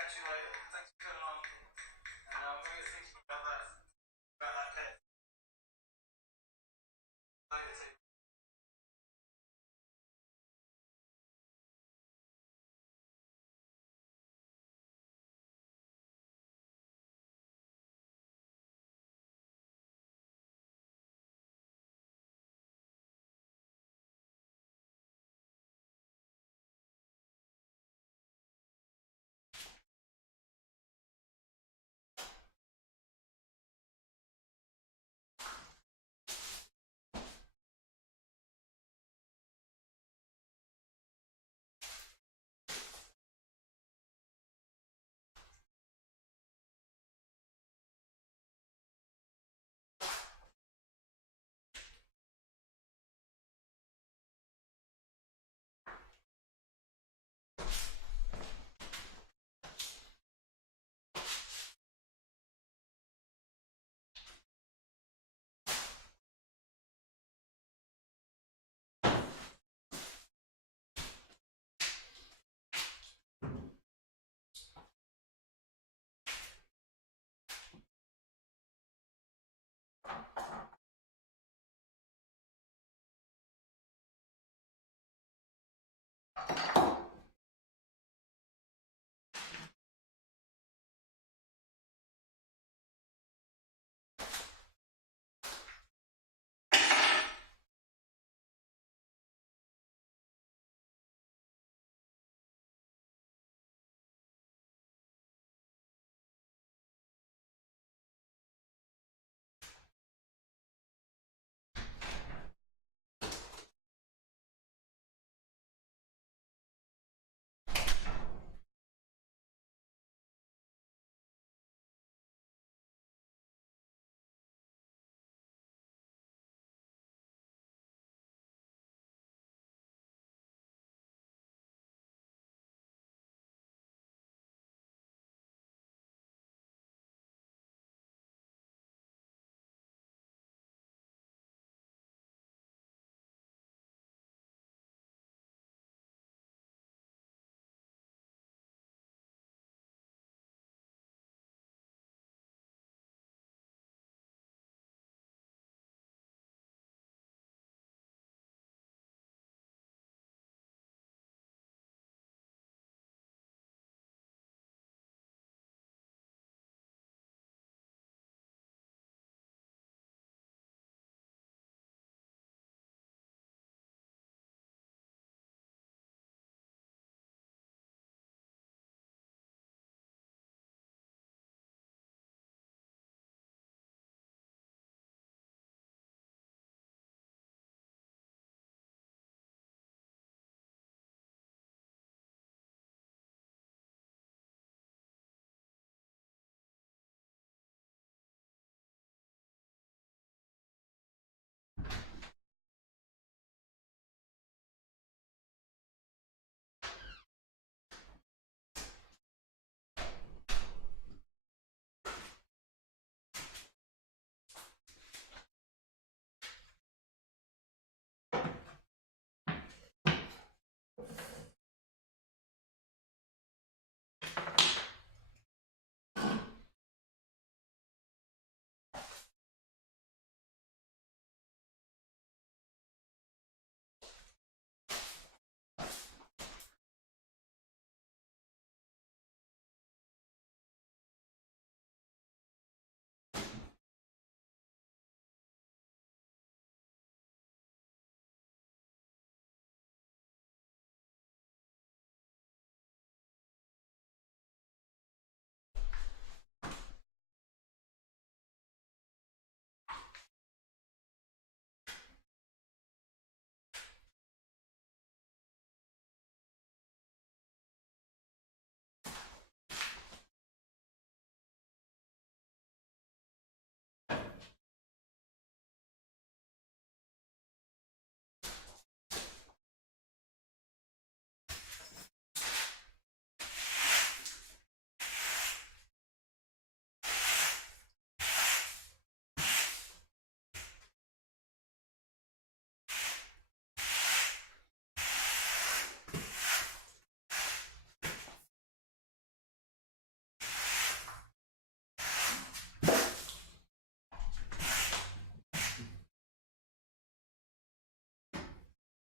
Catch you later. Thanks for coming on. And I'm really thinking about that case later too.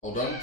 All done?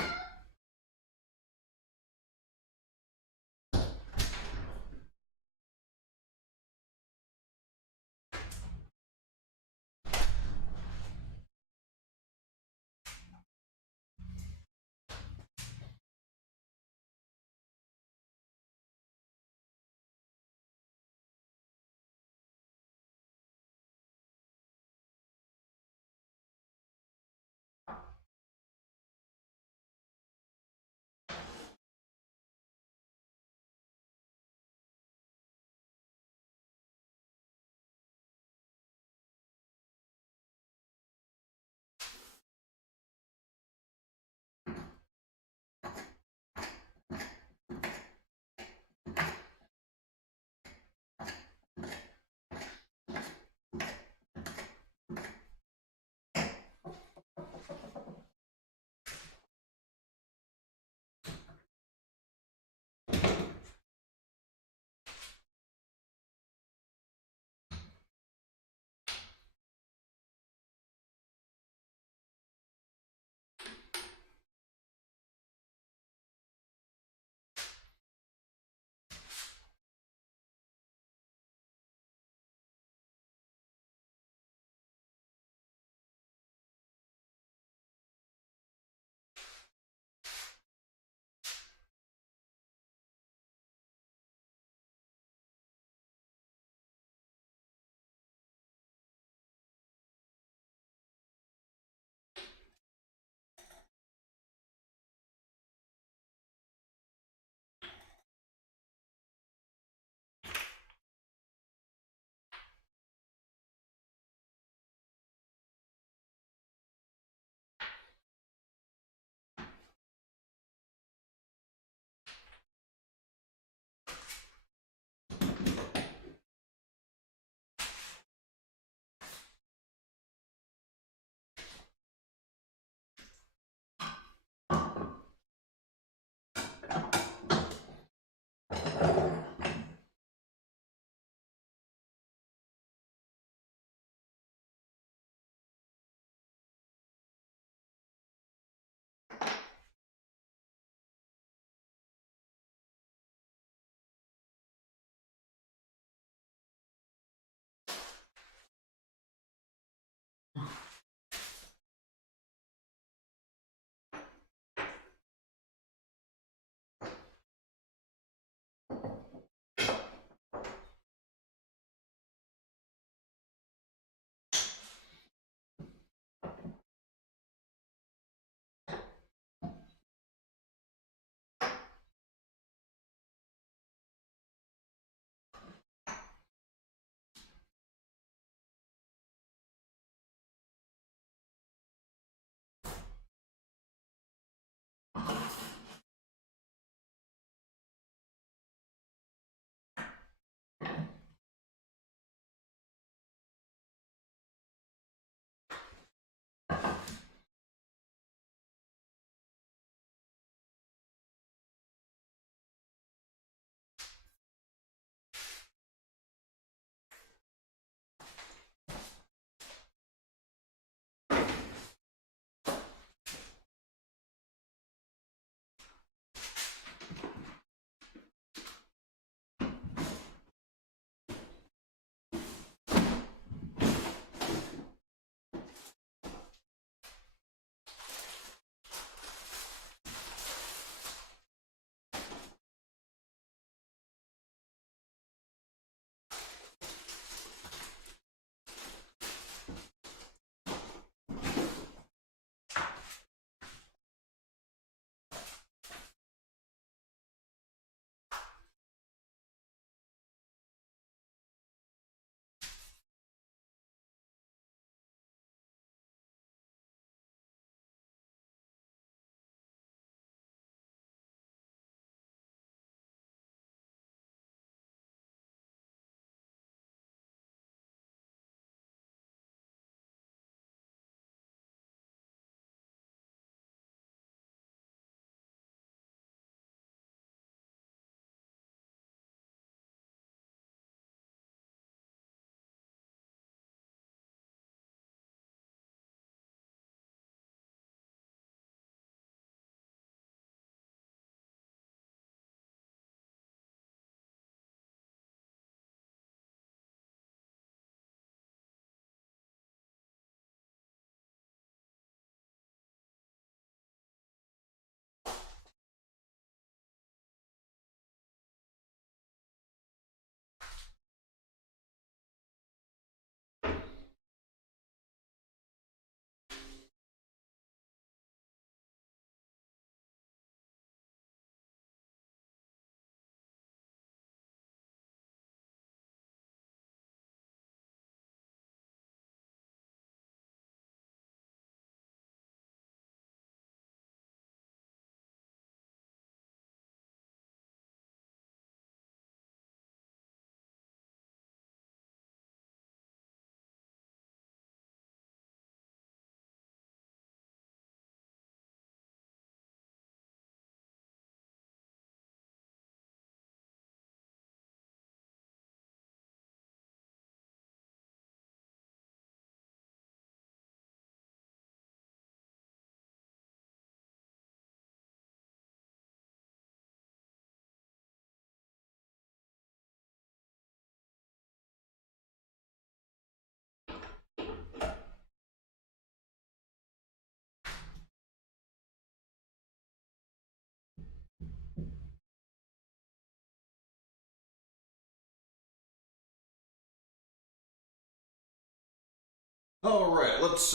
All right, let's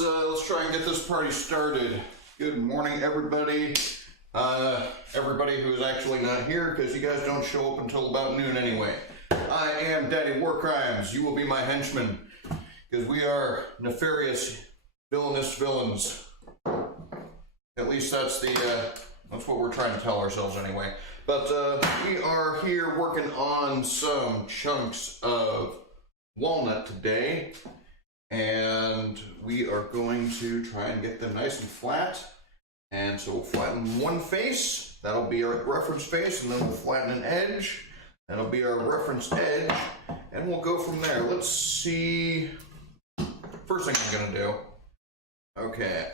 try and get this party started. Good morning, everybody. Everybody who is actually not here, because you guys don't show up until about noon anyway. I am Daddy Warcrimes. You will be my henchman, because we are nefarious, villainous villains. At least that's what we're trying to tell ourselves anyway. But we are here working on some chunks of walnut today. And we are going to try and get them nice and flat. And so we'll flatten one face, that'll be our reference face, and then we'll flatten an edge, that'll be our reference edge, and we'll go from there. Let's see, first thing I'm gonna do, okay,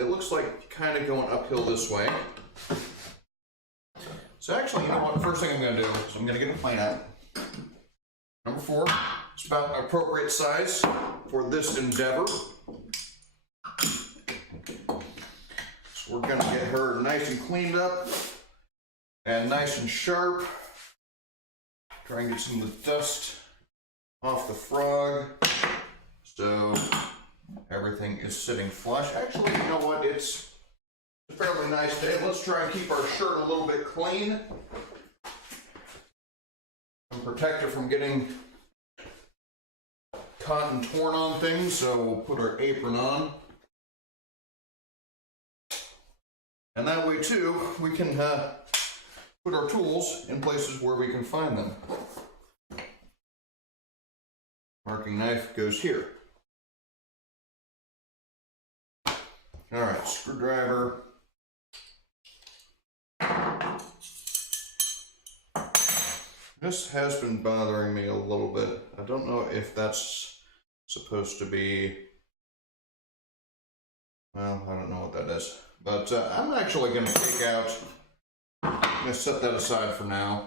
it looks like kind of going uphill this way. So actually, you know what, the first thing I'm gonna do is I'm gonna get a plane out. Number 4, it's about an appropriate size for this endeavor. So we're gonna get her nice and cleaned up and nice and sharp. Try and get some of the dust off the frog so everything is sitting flush. Actually, you know what, it's a fairly nice day. Let's try and keep our shirt a little bit clean and protect it from getting cotton torn on things, so we'll put our apron on. And that way too, we can put our tools in places where we can find them. Marking knife goes here. Alright, screwdriver. This has been bothering me a little bit. I don't know if that's supposed to be, well, I don't know what that is. But I'm actually going to take out, I'm going to set that aside for now.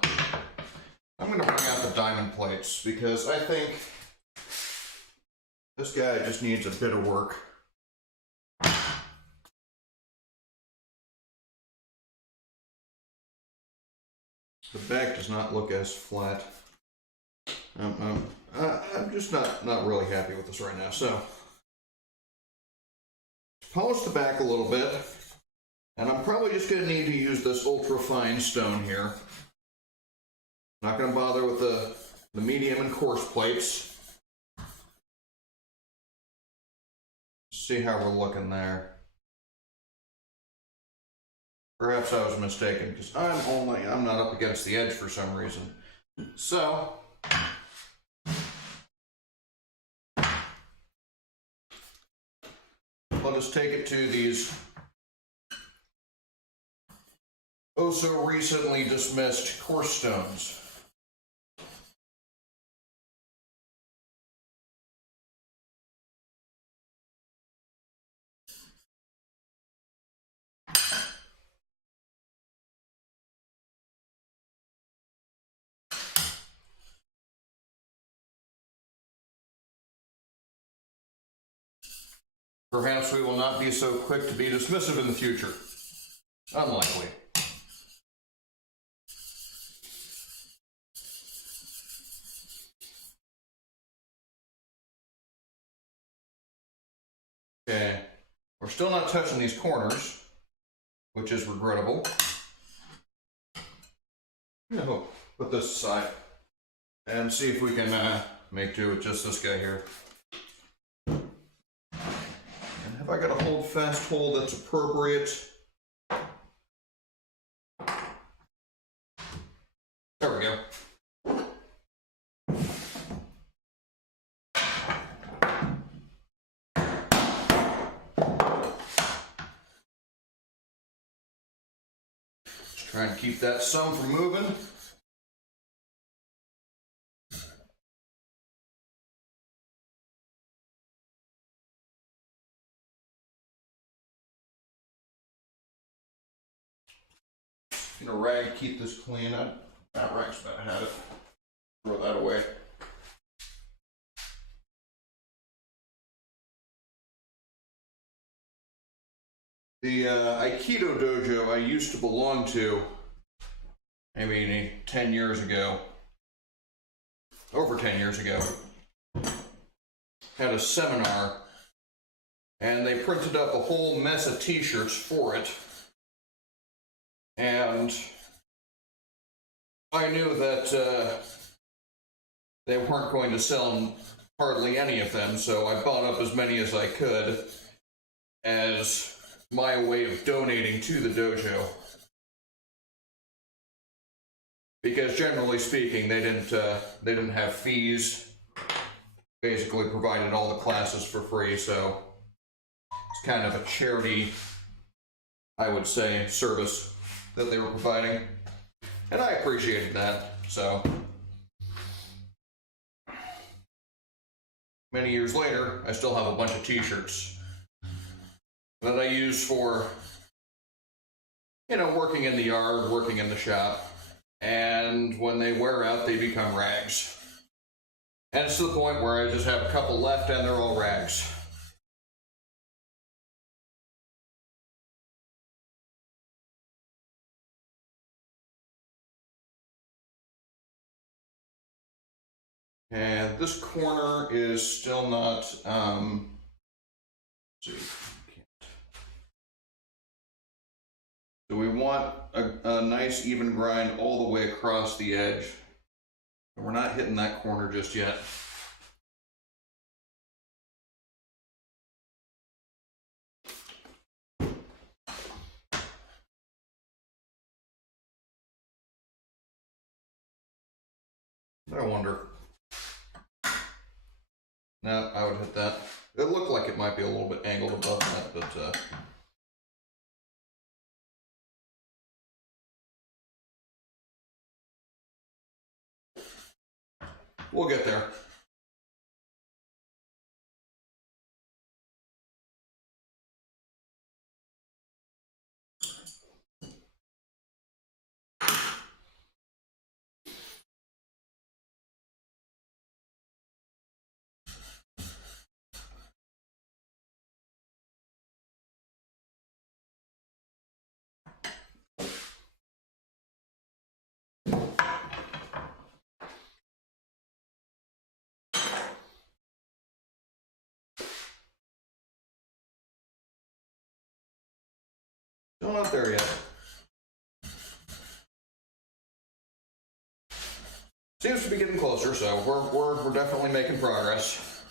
I'm going to bring out the diamond plates because I think this guy just needs a bit of work. The back does not look as flat. I'm just not really happy with this right now. So, polish the back a little bit, and I'm probably just going to need to use this ultra fine stone here. Not going to bother with the medium and coarse plates. See how we're looking there. Perhaps I was mistaken, because I'm not up against the edge for some reason. So, let us take it to these oh so recently dismissed coarse stones. Perhaps we will not be so quick to be dismissive in the future. Unlikely. Okay, we're still not touching these corners, which is regrettable. No, put this aside and see if we can make do with just this guy here. Have I got a hold fast hole that's appropriate? There we go. Just trying to keep that sum from moving. In a rag, keep this clean. That rag's about had it. Throw that away. The Aikido dojo I used to belong to, maybe 10 years ago, over 10 years ago, had a seminar and they printed up a whole mess of t-shirts for it. And I knew that they weren't going to sell hardly any of them, so I bought up as many as I could as my way of donating to the dojo. Because generally speaking, they didn't have fees. Basically provided all the classes for free, so it's kind of a charity, I would say, service that they were providing. And I appreciated that, so. Many years later, I still have a bunch of t-shirts that I use for, working in the yard, working in the shop. And when they wear out, they become rags. And it's to the point where I just have a couple left and they're all rags. And this corner is still not, let's see. So we want a nice even grind all the way across the edge. We're not hitting that corner just yet. I wonder. No, I would hit that. It looked like it might be a little bit angled above that, but we'll get there. Still not there yet. Seems to be getting closer, so we're definitely making progress.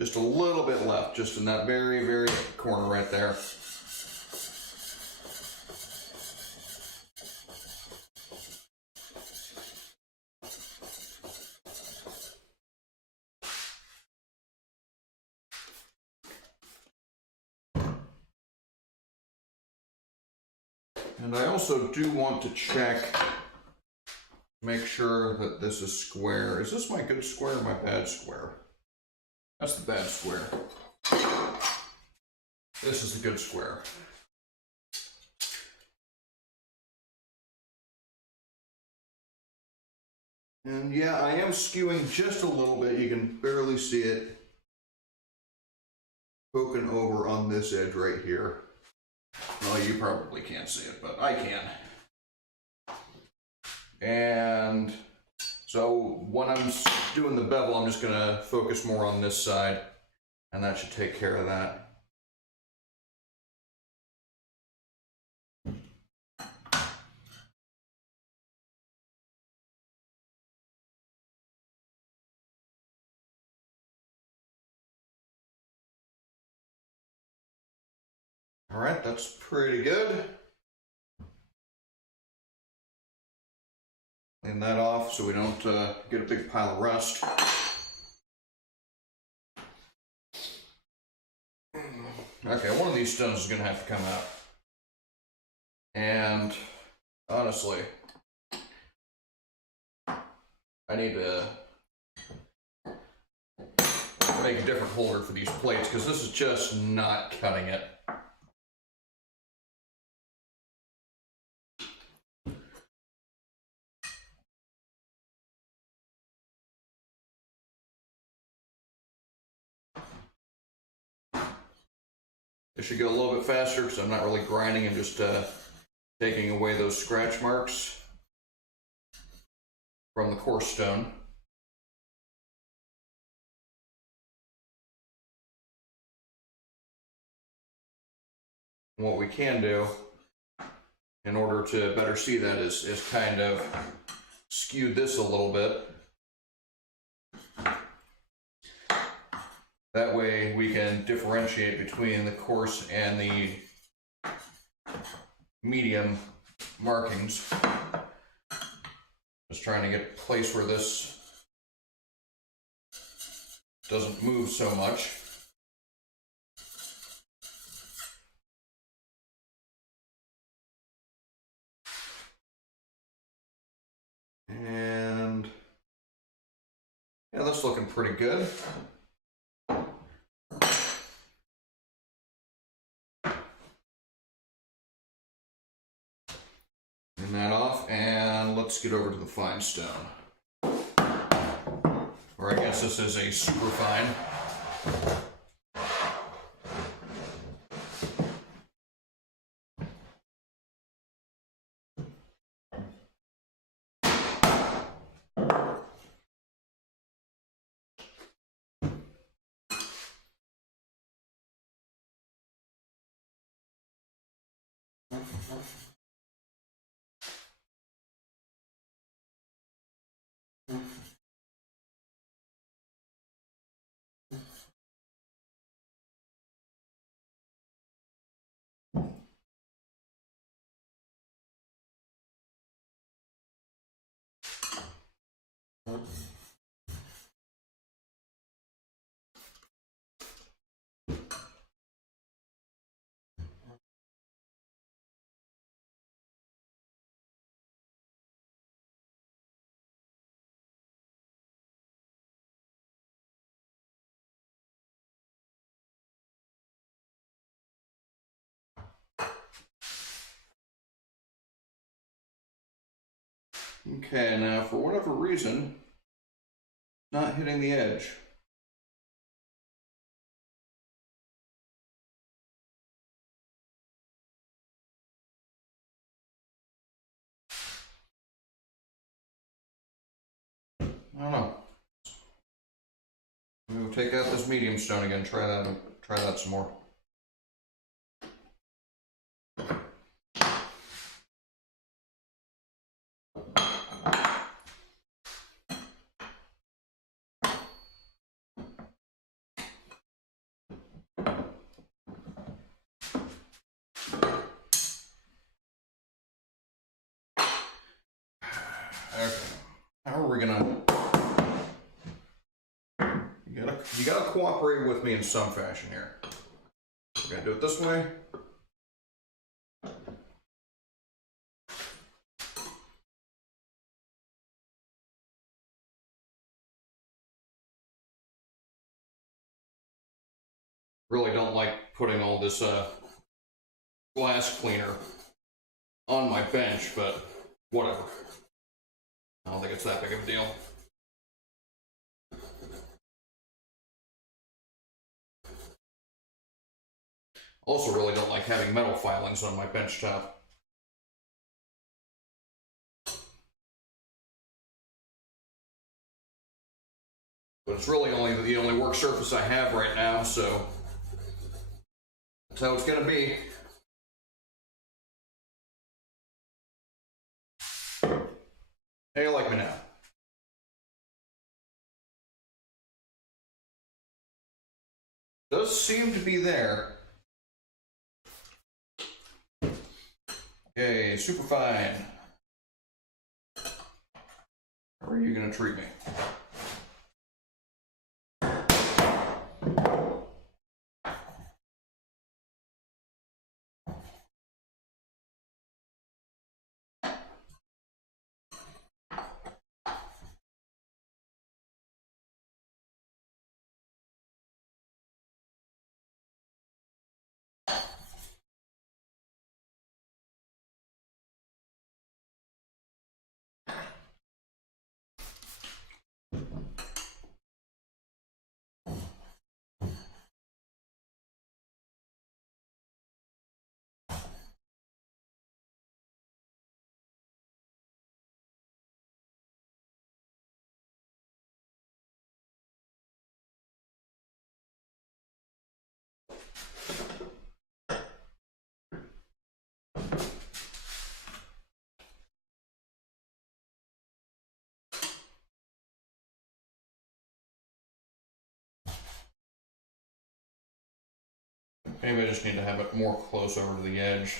Just a little bit left, just in that very, very corner right there. And I also do want to check, make sure that this is square. Is this my good square or my bad square? That's the bad square. This is the good square. And yeah, I am skewing just a little bit. You can barely see it poking over on this edge right here. Well, you probably can't see it, but I can. And so when I'm doing the bevel, I'm just going to focus more on this side, and that should take care of that. All right, that's pretty good. Clean that off so we don't get a big pile of rust. Okay, one of these stones is going to have to come out. And honestly, I need to make a different holder for these plates because this is just not cutting it. It should go a little bit faster because I'm not really grinding and just taking away those scratch marks from the coarse stone. And what we can do in order to better see that is kind of skew this a little bit. That way we can differentiate between the coarse and the medium markings. Just trying to get a place where this doesn't move so much. And yeah, that's looking pretty good. Turn that off, and let's get over to the fine stone. Or I guess this is a super fine. Okay, now for whatever reason, not hitting the edge. I don't know. We'll take out this medium stone again, try that some more. Okay. How are we gonna... You gotta cooperate with me in some fashion here. We're gonna do it this way. Really don't like putting all this glass cleaner on my bench, but whatever. I don't think it's that big of a deal. Also really don't like having metal filings on my bench top. But it's really only the only work surface I have right now, so that's how it's gonna be. How you like me now? Does seem to be there. Okay, super fine. How are you gonna treat me? maybe I just need to have it more close over to the edge.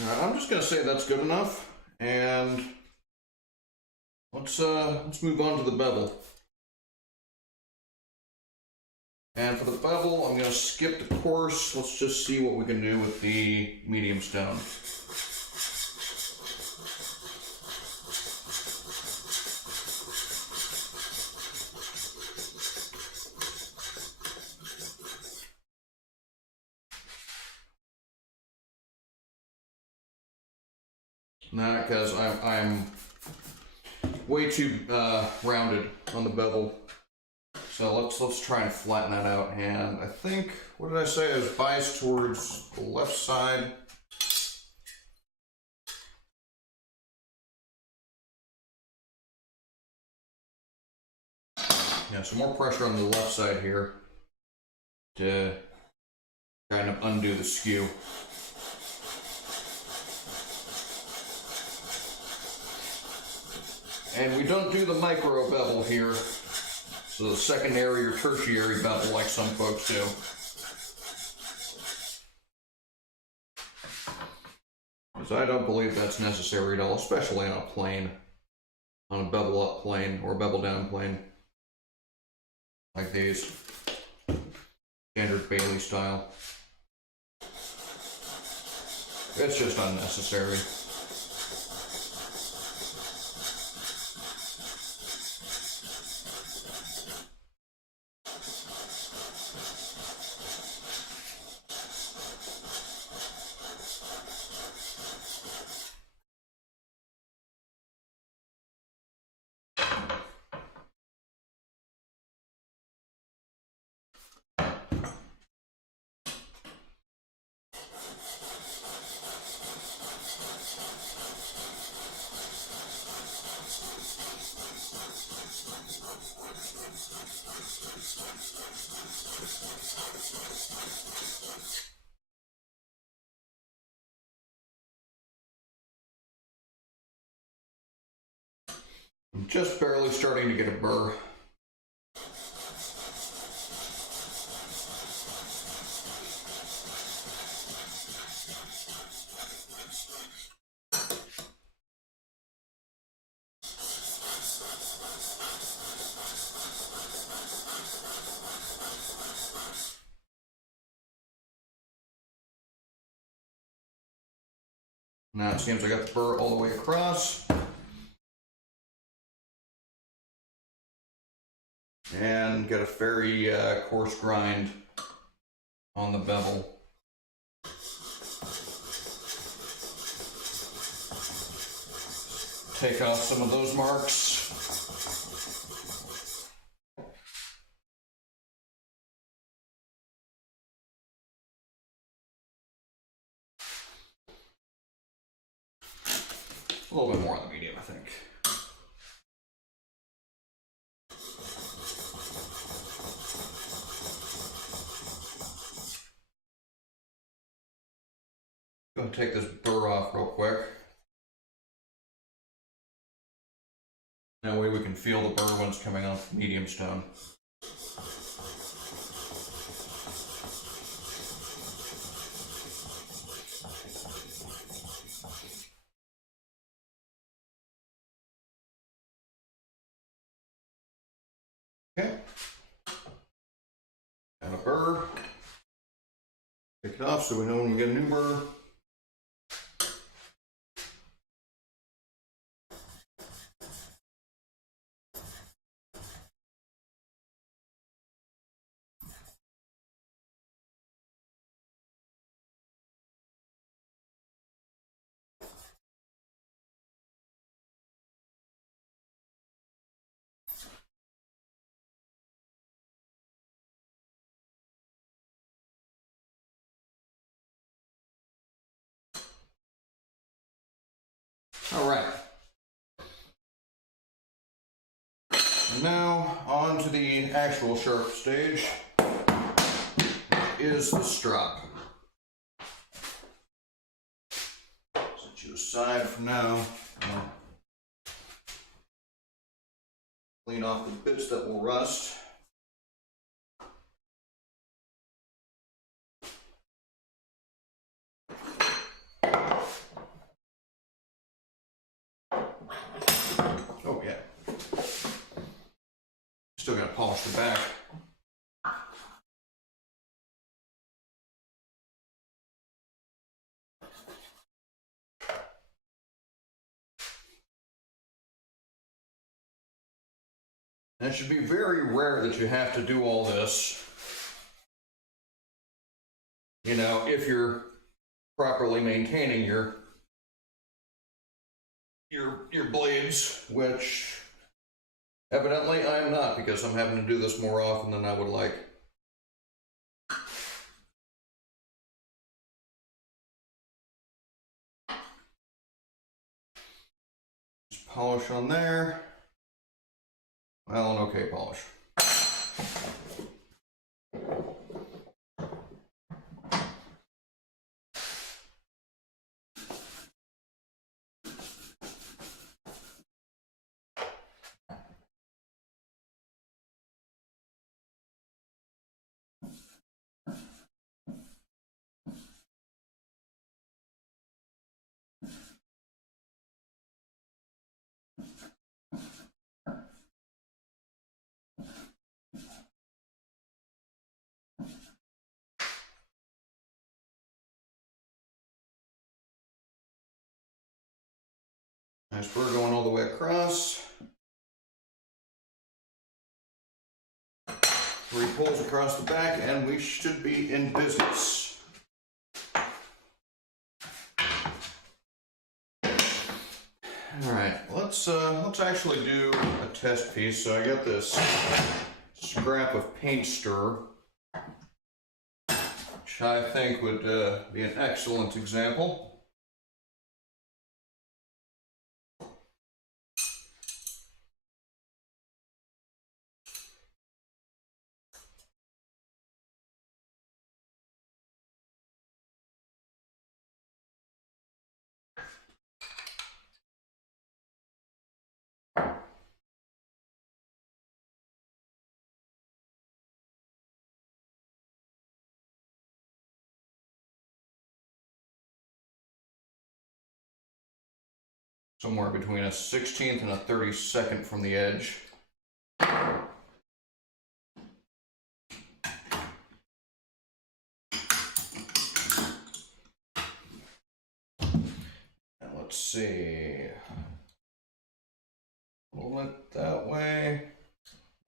I'm just gonna say that's good enough, and let's move on to the bevel. And for the bevel, I'm gonna skip the coarse. Let's just see what we can do with the medium stone. Nah, because I'm way too rounded on the bevel. So let's try and flatten that out. And I think, what did I say? I was biased towards the left side. Yeah, some more pressure on the left side here to kind of undo the skew. And we don't do the micro bevel here, so the secondary or tertiary bevel like some folks do. Because I don't believe that's necessary at all, especially on a plane, on a bevel up plane or a bevel down plane, like these, standard Bailey style. It's just unnecessary. I'm just barely starting to get a burr. Now it seems I got the burr all the way across. And get a very coarse grind on the bevel. Take off some of those marks. A little bit more on the medium, I think. Gonna take this burr off real quick. That way we can feel the burr when it's coming off medium stone. Okay. And a burr. Take it off so we know when we get a new burr. All right. And now on to the actual sharp stage, which is the strop. Set you aside for now. Clean off the bits that will rust. Oh yeah. Still gotta polish the back. And it should be very rare that you have to do all this, you know, if you're properly maintaining your blades, which evidently I'm not, because I'm having to do this more often than I would like. Just polish on there. Well, an okay polish. Nice burr going all the way across. 3 pulls across the back, and we should be in business. All right, let's actually do a test piece. So I got this scrap of paint stir, which I think would be an excellent example. Somewhere between a 16th and a 32nd from the edge. And let's see. Pull it that way.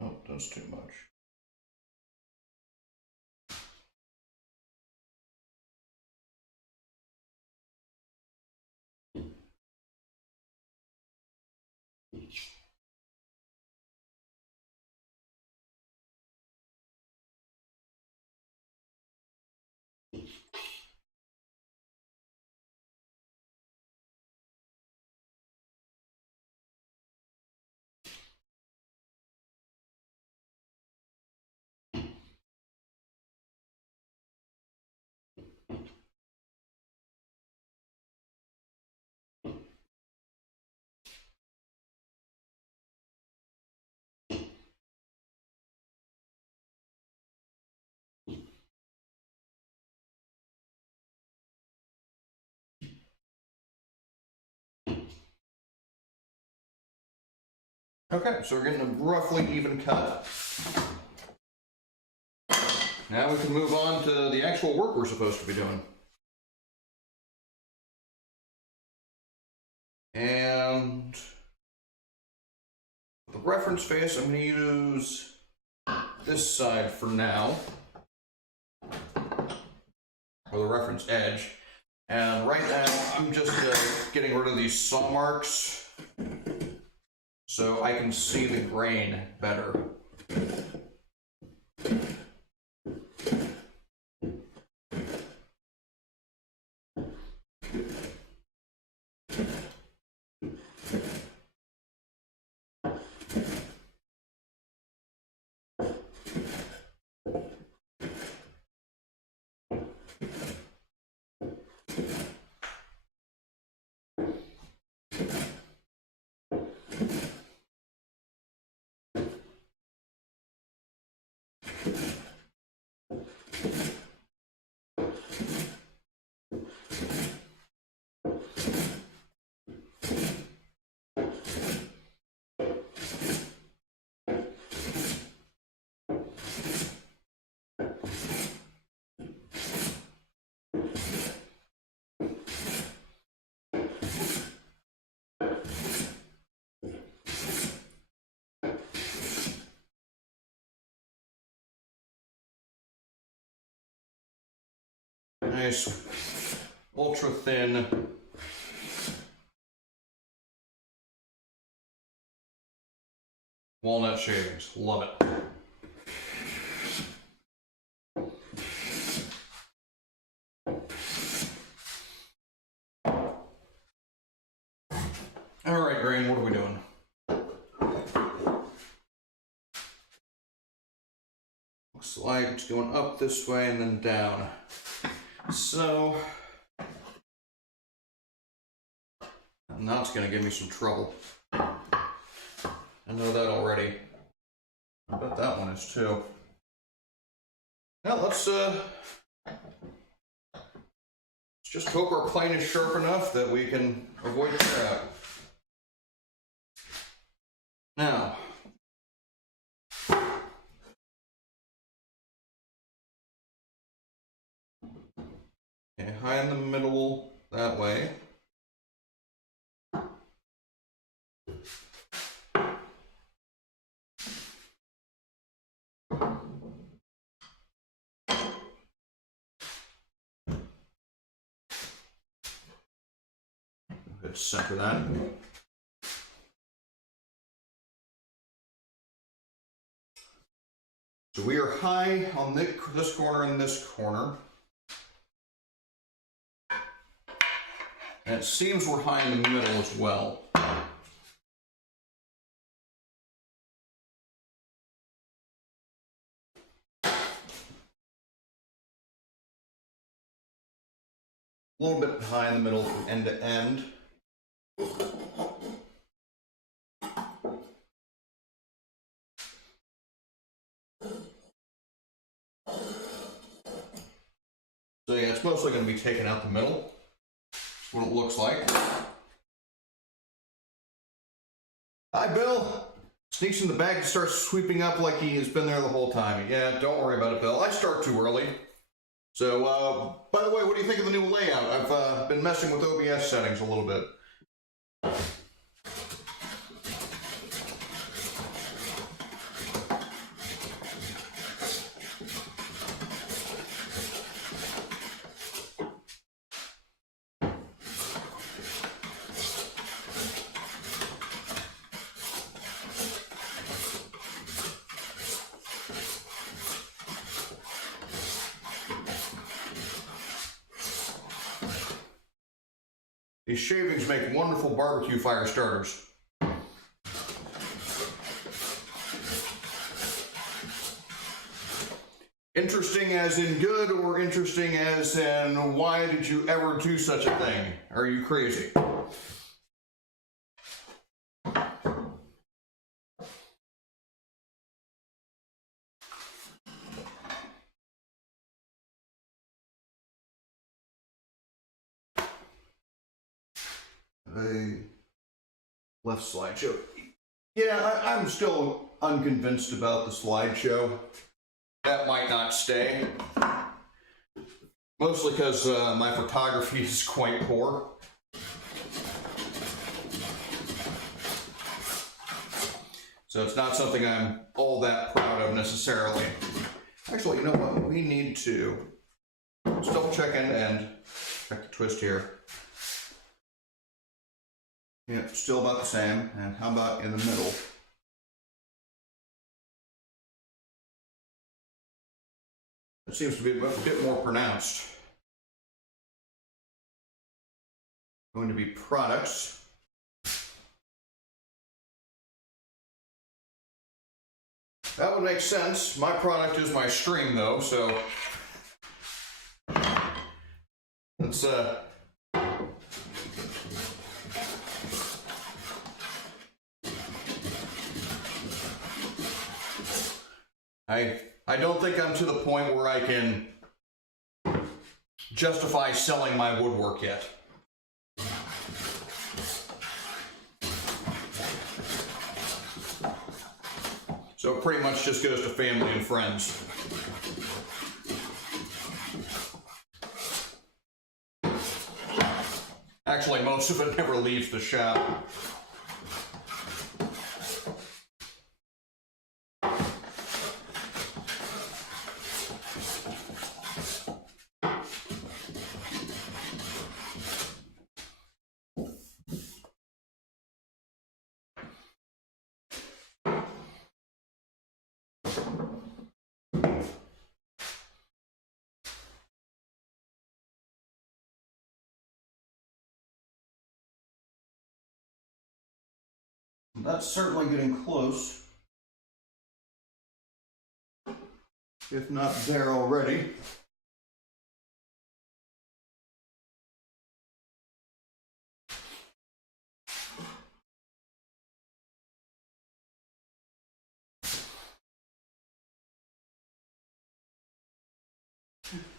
Oh, that's too much. Okay, so we're getting a roughly even cut. Now we can move on to the actual work we're supposed to be doing. And the reference face, I'm going to use this side for now, or the reference edge. And right now, I'm just getting rid of these saw marks so I can see the grain better. Nice, ultra thin walnut shavings. Love it. All right, Grain, what are we doing? Looks like it's going up this way and then down. So, now it's going to give me some trouble. I know that already. I bet that one is too. Now let's just hope our plane is sharp enough that we can avoid the trap. Now, okay, high in the middle that way. Let's center that. So we are high on this corner and this corner. And it seems we're high in the middle as well. A little bit high in the middle from end to end. So yeah, it's mostly going to be taken out the middle. That's what it looks like. Hi, Bill. Sneaks in the bag and starts sweeping up like he has been there the whole time. Yeah, don't worry about it, Bill. I start too early. So, by the way, what do you think of the new layout? I've been messing with OBS settings a little bit. These shavings make wonderful barbecue fire starters. Interesting as in good, or interesting as in why did you ever do such a thing? Are you crazy? The left slideshow. Yeah, I'm still unconvinced about the slideshow. That might not stay. Mostly because my photography is quite poor. So it's not something I'm all that proud of necessarily. Actually, you know what? We need to let's double check end to end. Check the twist here. Yep, still about the same. And how about in the middle? It seems to be a bit more pronounced. Going to be products. That would make sense. My product is my string though, so let's I don't think I'm to the point where I can justify selling my woodwork yet. So it pretty much just goes to family and friends. Actually, most of it never leaves the shop. That's certainly getting close, if not there already.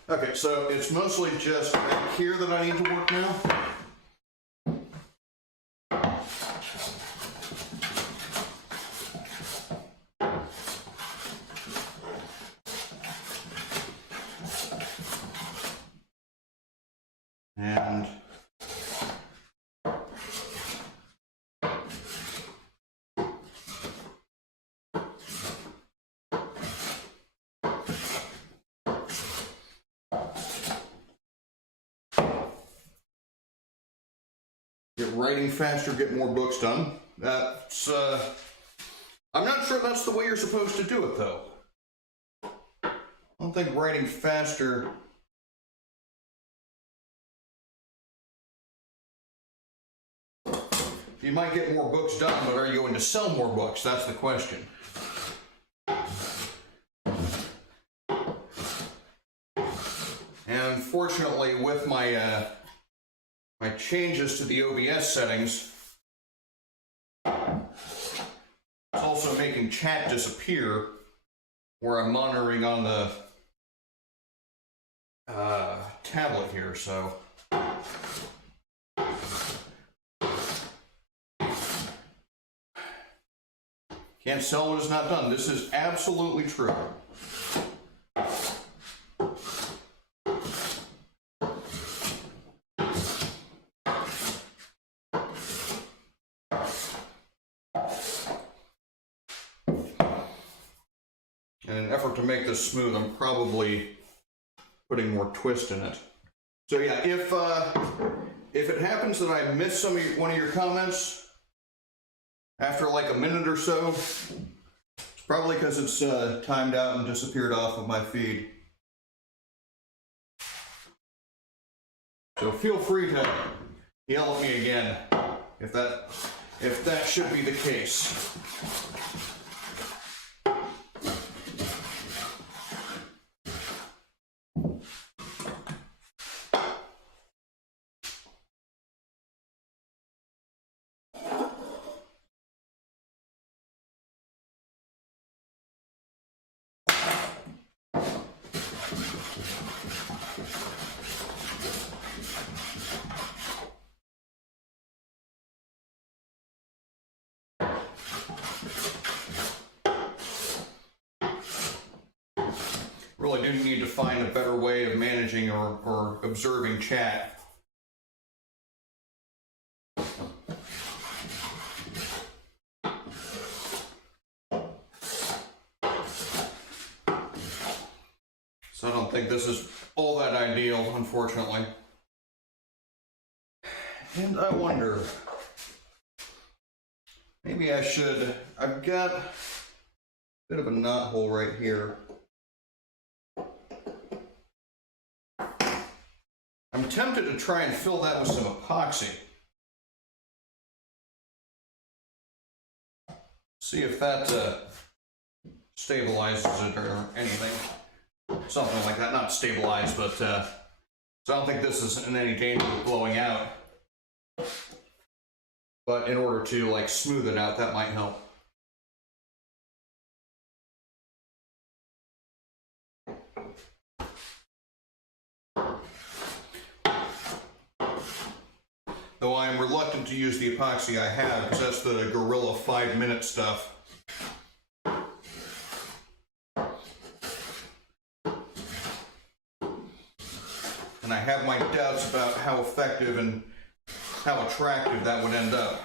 Okay, so it's mostly just back here that I need to work now. And get writing faster, get more books done. That's, I'm not sure that's the way you're supposed to do it, though. I don't think writing faster... You might get more books done, but are you going to sell more books? That's the question. And unfortunately, with my my changes to the OBS settings, it's also making chat disappear where I'm monitoring on the tablet here, so... Can't sell what is not done. This is absolutely true. In an effort to make this smooth, I'm probably putting more twist in it. So yeah, if it happens that I miss one of your comments after like a minute or so, it's probably because it's timed out and disappeared off of my feed. So feel free to yell at me again if that should be the case. Really do need to find a better way of managing or observing chat. So I don't think this is all that ideal, unfortunately. And I wonder, maybe I should, I've got a bit of a knot hole right here. I'm tempted to try and fill that with some epoxy. See if that stabilizes it or anything. Something like that. Not stabilized, but so I don't think this is in any danger of blowing out. But in order to like smooth it out, that might help. though I am reluctant to use the epoxy I have because that's the Gorilla 5-minute stuff. And I have my doubts about how effective and how attractive that would end up.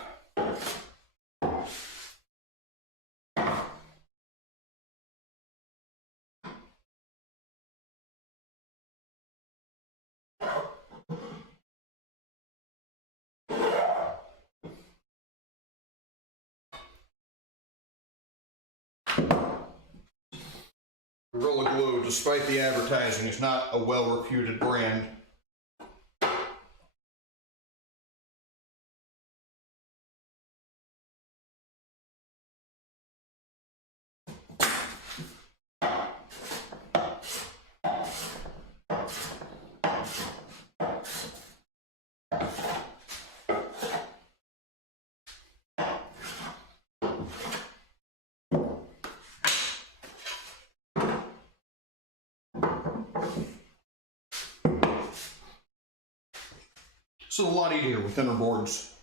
Gorilla Glue, despite the advertising, is not a well-reputed brand. It's a lot easier with thinner boards.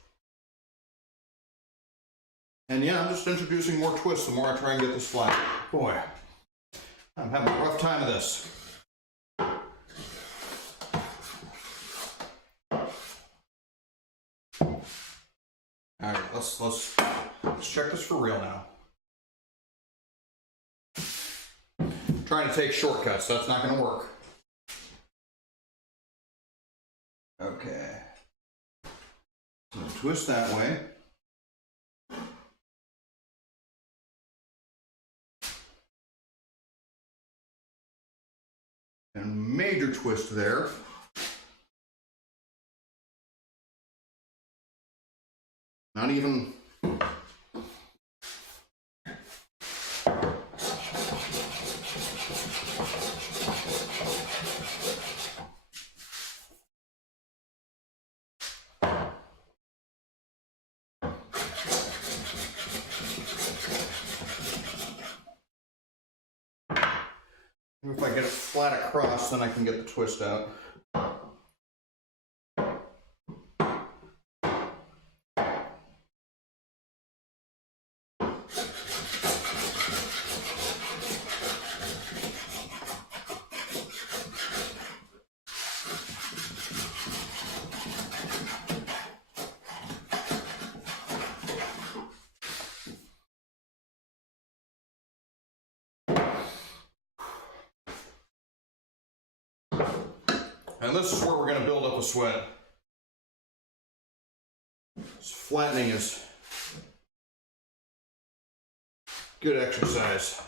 And yeah, I'm just introducing more twists the more I try and get this flat. Boy, I'm having a rough time of this. Alright, let's check this for real now. Trying to take shortcuts, that's not going to work. Okay. So twist that way. And major twist there. Not even. If I get it flat across, then I can get the twist out. And this is where we're going to build up a sweat. This flattening is good exercise.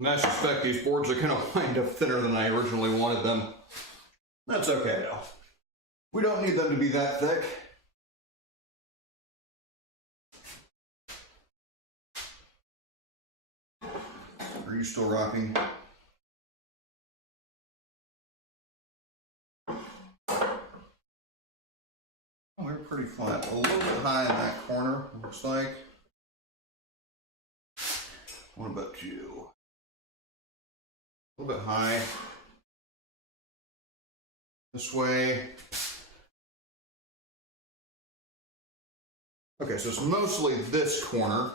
And I suspect these boards are going to wind up thinner than I originally wanted them. That's okay though. We don't need them to be that thick. Are you still rocking? Oh, we're pretty flat. A little bit high in that corner, looks like. What about you? A little bit high. This way. Okay, so it's mostly this corner.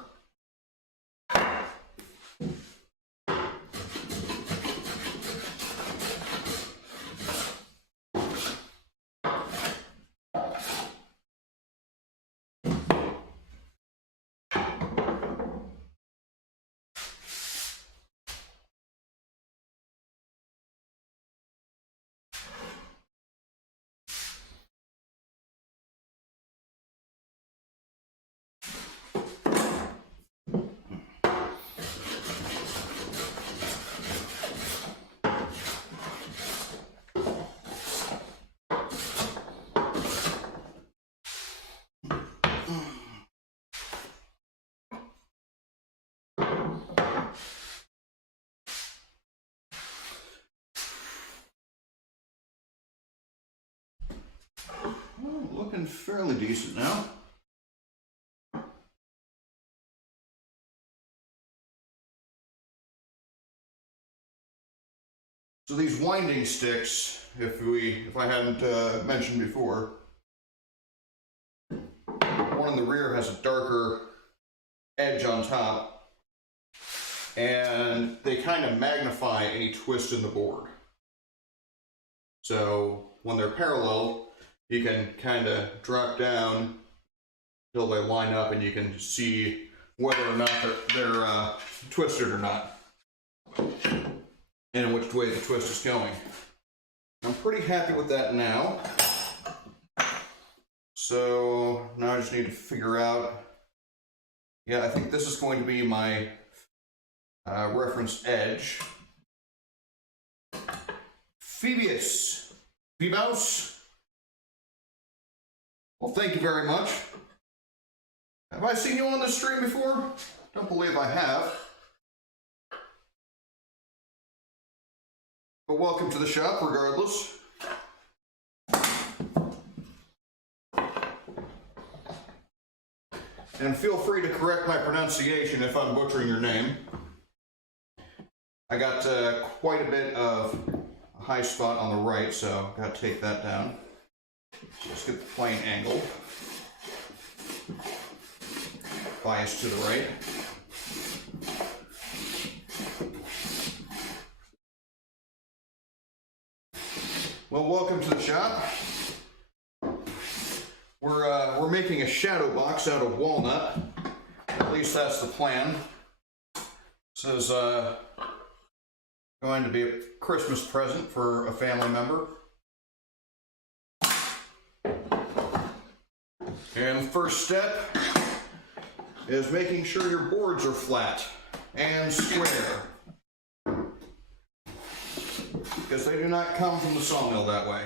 looking fairly decent now. So these winding sticks, if I hadn't mentioned before, one in the rear has a darker edge on top, and they kind of magnify any twist in the board. So when they're parallel, you can kind of drop down until they line up, and you can see whether or not they're twisted or not, and which way the twist is going. I'm pretty happy with that now. So now I just need to figure out, yeah, I think this is going to be my reference edge. Phoebus. Well, thank you very much. Have I seen you on this stream before? Don't believe I have. But welcome to the shop regardless. And feel free to correct my pronunciation if I'm butchering your name. I got quite a bit of a high spot on the right, so I've got to take that down. Just get the plane angled. Bias to the right. Well, welcome to the shop. We're making a shadow box out of walnut. At least that's the plan. This is going to be a Christmas present for a family member. And the first step is making sure your boards are flat and square, because they do not come from the sawmill that way.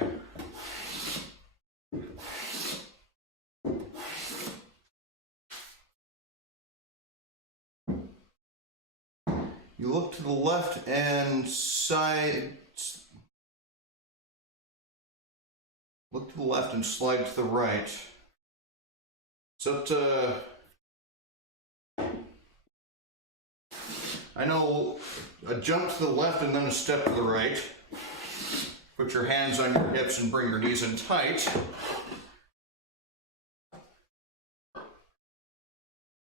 You look to the left and side. Look to the left and slide to the right. So I know a jump to the left and then a step to the right. Put your hands on your hips and bring your knees in tight.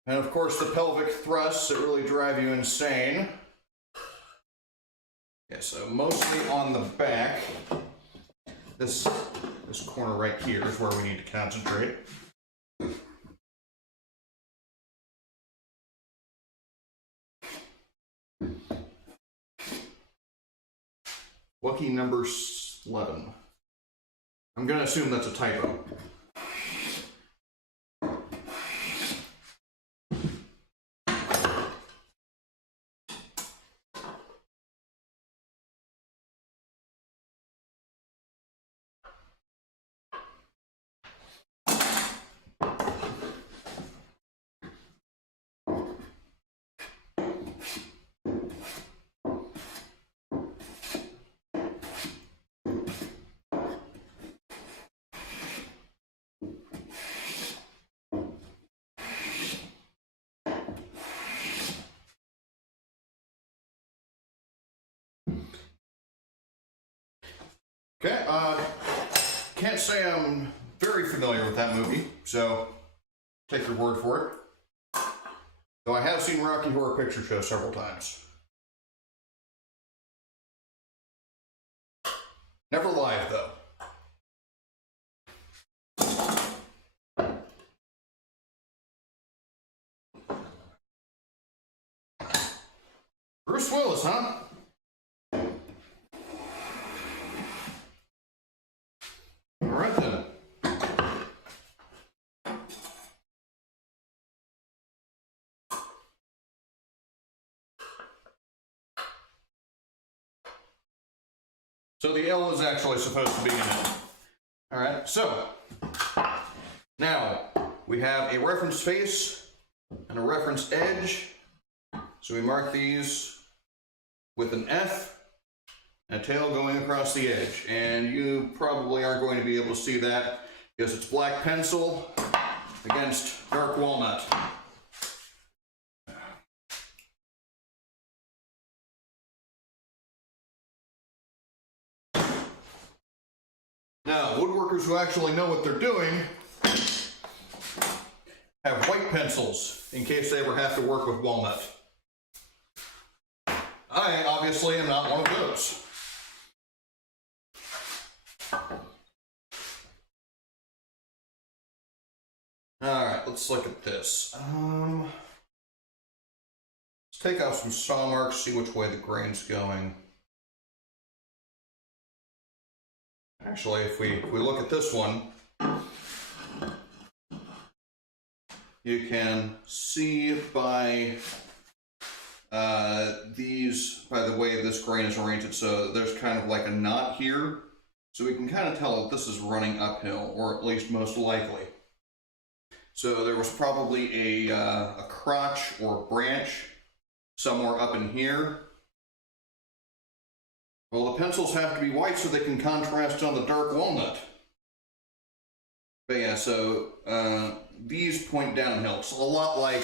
And of course the pelvic thrusts that really drive you insane. Yeah, so mostly on the back. This corner right here is where we need to concentrate. Lucky number 11. I'm going to assume that's a typo. Okay, can't say I'm very familiar with that movie, so take your word for it. Though I have seen Rocky Horror Picture Show several times. Never live, though. Bruce Willis, huh? All right, then. So the L is actually supposed to be in it. All right, so now we have a reference face and a reference edge. So we mark these with an F and a tail going across the edge. And you probably aren't going to be able to see that because it's black pencil against dark walnut. Now, woodworkers who actually know what they're doing have white pencils in case they ever have to work with walnut. I obviously am not one of those. Alright, let's look at this. Let's take out some saw marks, see which way the grain's going. Actually, if we look at this one, you can see by by the way this grain is oriented, so there's kind of like a knot here, so we can kind of tell that this is running uphill, or at least most likely. So there was probably a crotch or branch somewhere up in here. Well, the pencils have to be white so they can contrast on the dark walnut. But yeah, so these point downhill. It's a lot like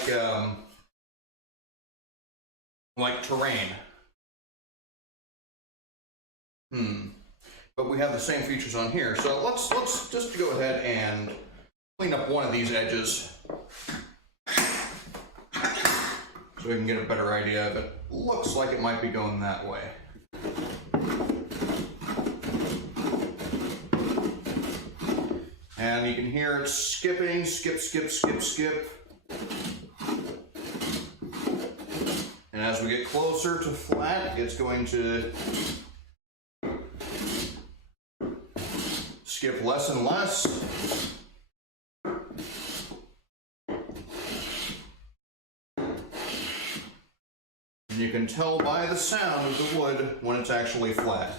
terrain. But we have the same features on here. So let's just go ahead and clean up one of these edges so we can get a better idea of it. Looks like it might be going that way. And you can hear it skipping, skip, skip, skip, skip. And as we get closer to flat, it's going to skip less and less. And you can tell by the sound of the wood when it's actually flat.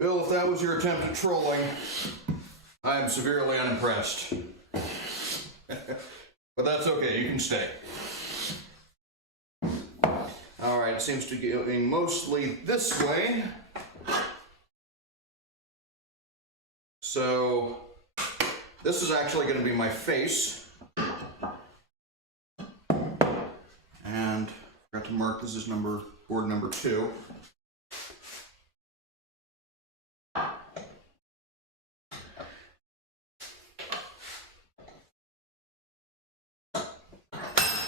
Bill, if that was your attempt at trolling, I am severely unimpressed. But that's okay, you can stay. Alright, it seems to be going mostly this way. So, this is actually going to be my face. And I forgot to mark this as board number 2.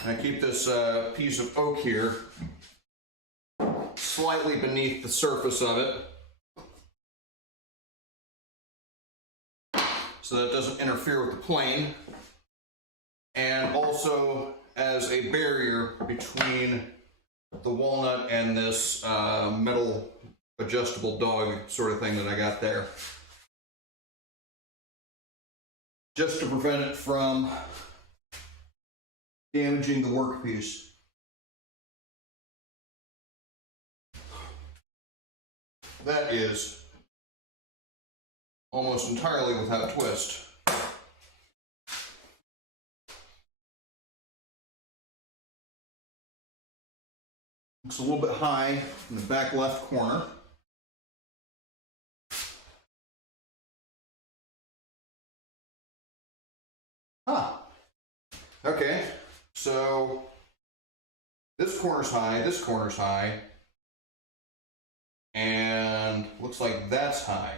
And I keep this piece of oak here slightly beneath the surface of it so that it doesn't interfere with the plane, and also as a barrier between the walnut and this metal adjustable dog sort of thing that I got there, just to prevent it from damaging the workpiece. That is almost entirely without twist. Looks a little bit high in the back left corner. Okay. So this corner's high, and looks like that's high.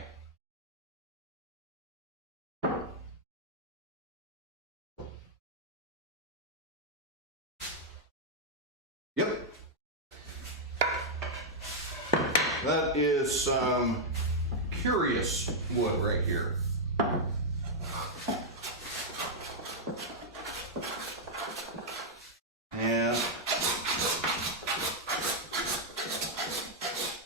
Yep. That is some curious wood right here. And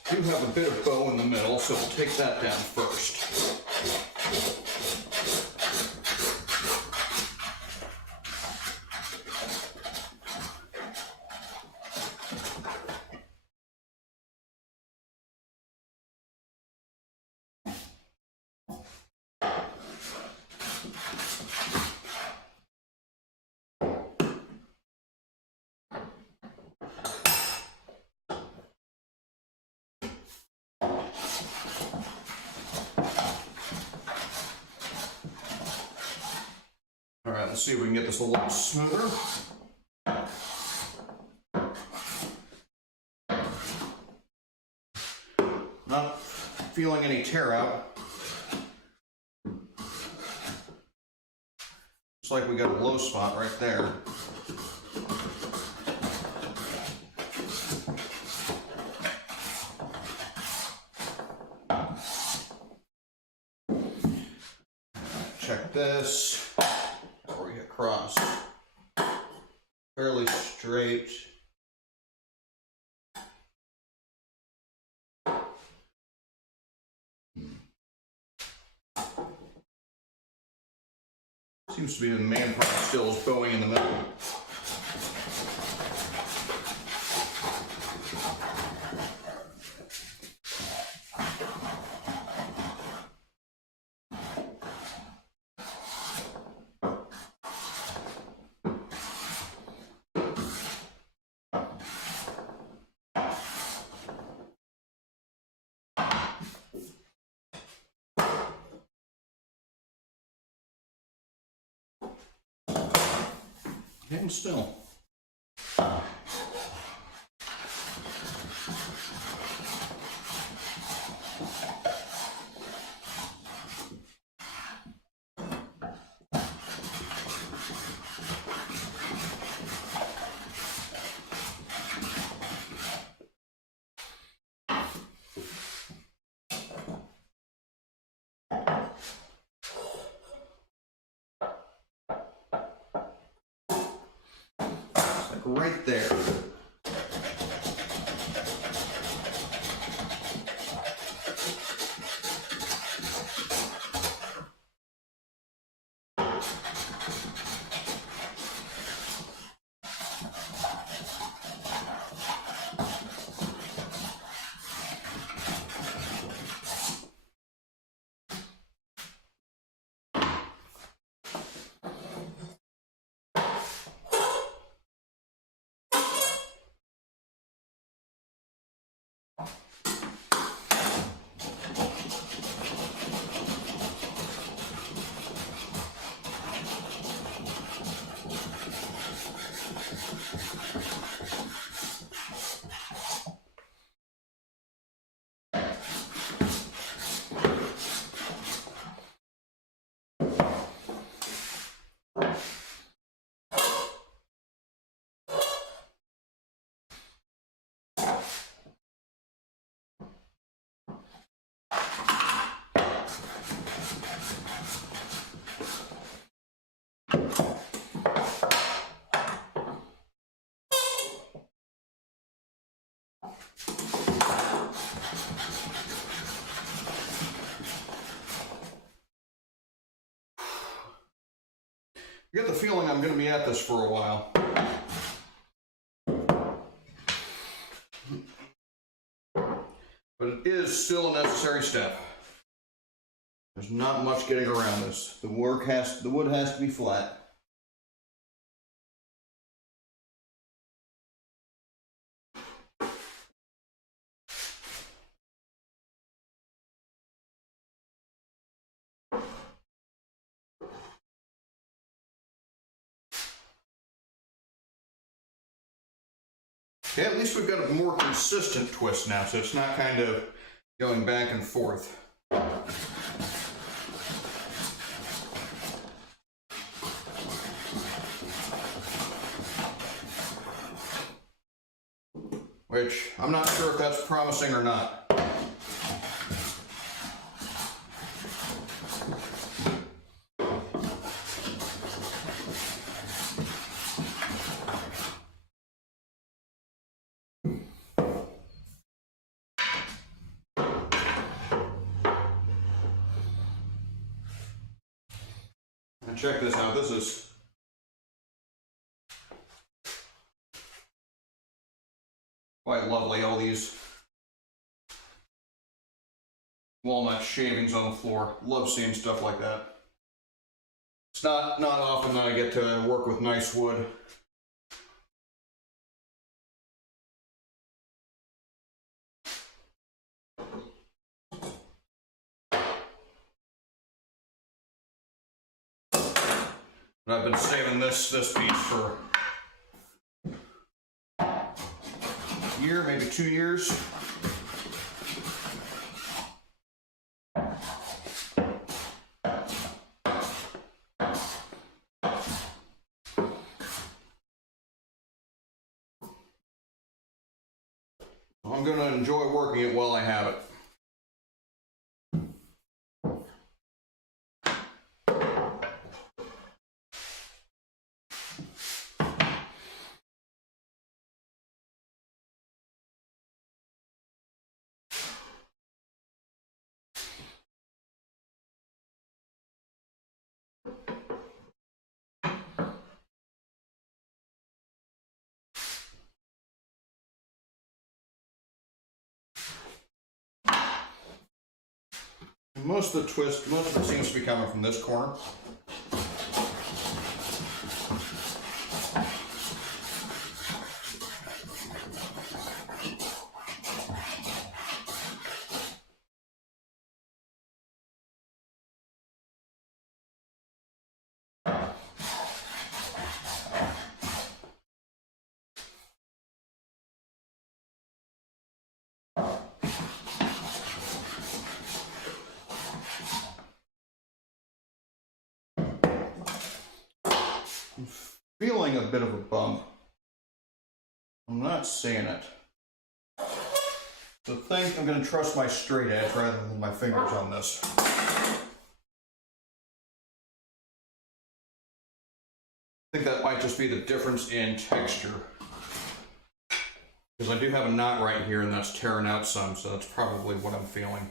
I do have a bit of bow in the middle, so we'll take that down first. All right, let's see if we can get this a little smoother. Not feeling any tear out. Looks like we got a low spot right there. Check this. Where we get across. Fairly straight. Seems to be the main part still is bowing in the middle. And still. Right there. I get the feeling I'm going to be at this for a while. But it is still a necessary step. There's not much getting around this. The wood has to be flat. Okay, at least we've got a more consistent twist now, so it's not kind of going back and forth. Which, I'm not sure if that's promising or not. And check this out, this is quite lovely, all these walnut shavings on the floor. Love seeing stuff like that. It's not often that I get to work with nice wood. But I've been saving this piece for a year, maybe 2 years. I'm going to enjoy working it while I have it. Most of it seems to be coming from this corner. I'm feeling a bit of a bump. I'm not seeing it. So I think I'm going to trust my straight edge rather than my fingers on this. I think that might just be the difference in texture. Because I do have a knot right here and that's tearing out some, so that's probably what I'm feeling.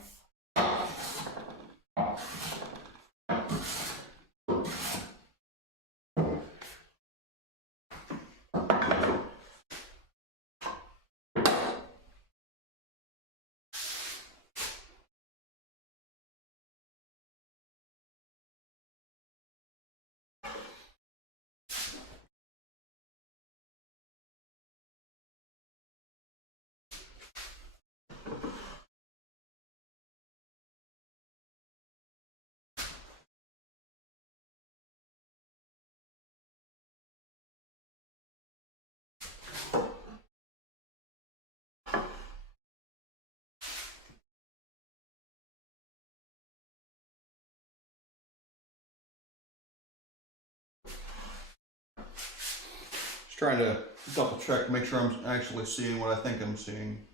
Trying to double check, make sure I'm actually seeing what I think I'm seeing.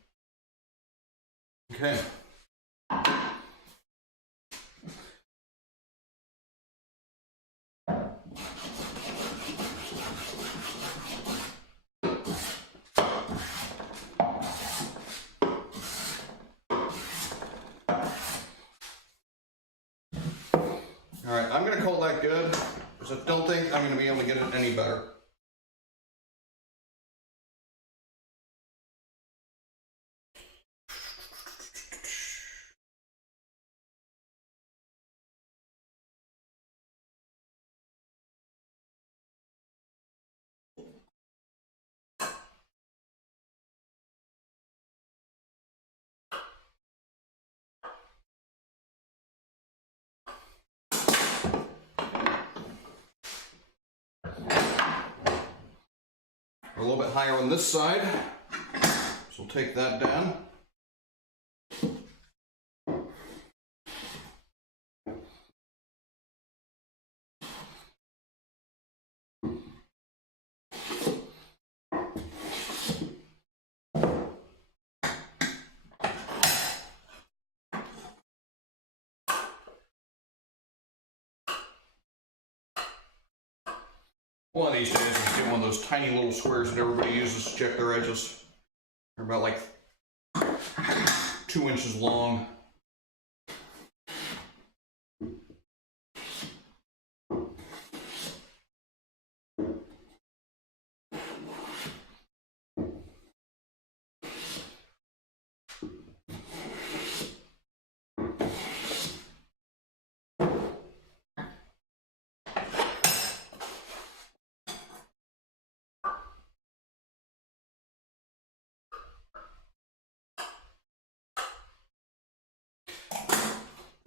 Okay. Alright, I'm going to call that good, because I don't think I'm going to be able to get it any better. We're a little bit higher on this side, so we'll take that down. One of these days, I'll get one of those tiny little squares that everybody uses to check their edges. They're about like 2 inches long.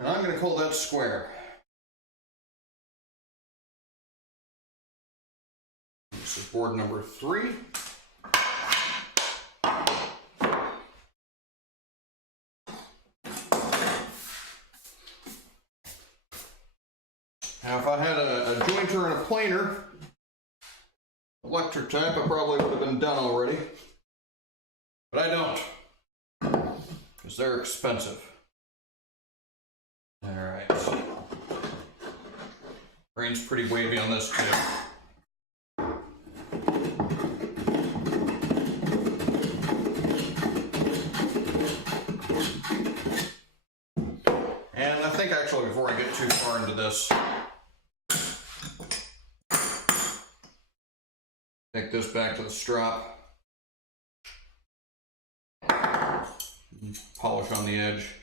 And I'm going to call that square. This is board number 3. Now, if I had a jointer and a planer, electric type, I probably would have been done already. But I don't, because they're expensive. All right. Grain's pretty wavy on this too. And I think actually before I get too far into this, take this back to the strop. Polish on the edge.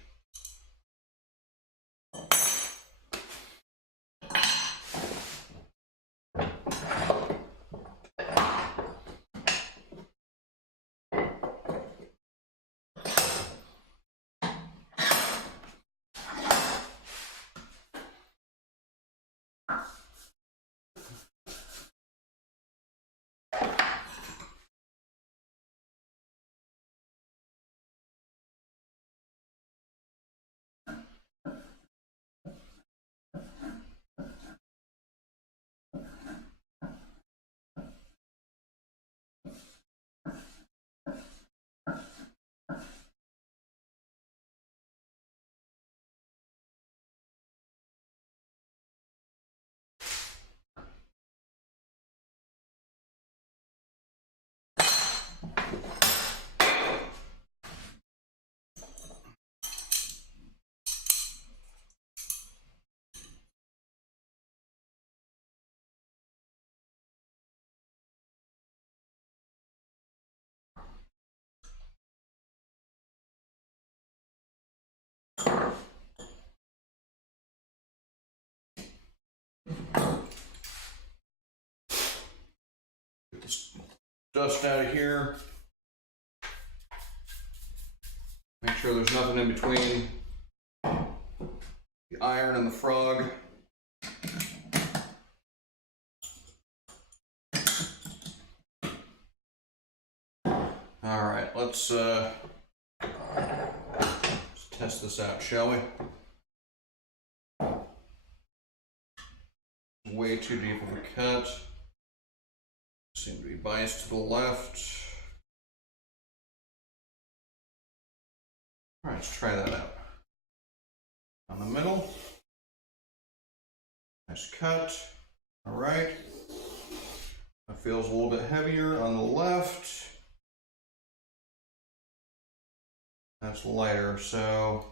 Get this dust out of here. Make sure there's nothing in between the iron and the frog. All right, let's test this out, shall we? Way too deep of a cut. Seem to be biased to the left. All right, let's try that out. On the middle. Nice cut. All right. That feels a little bit heavier on the left. That's lighter, so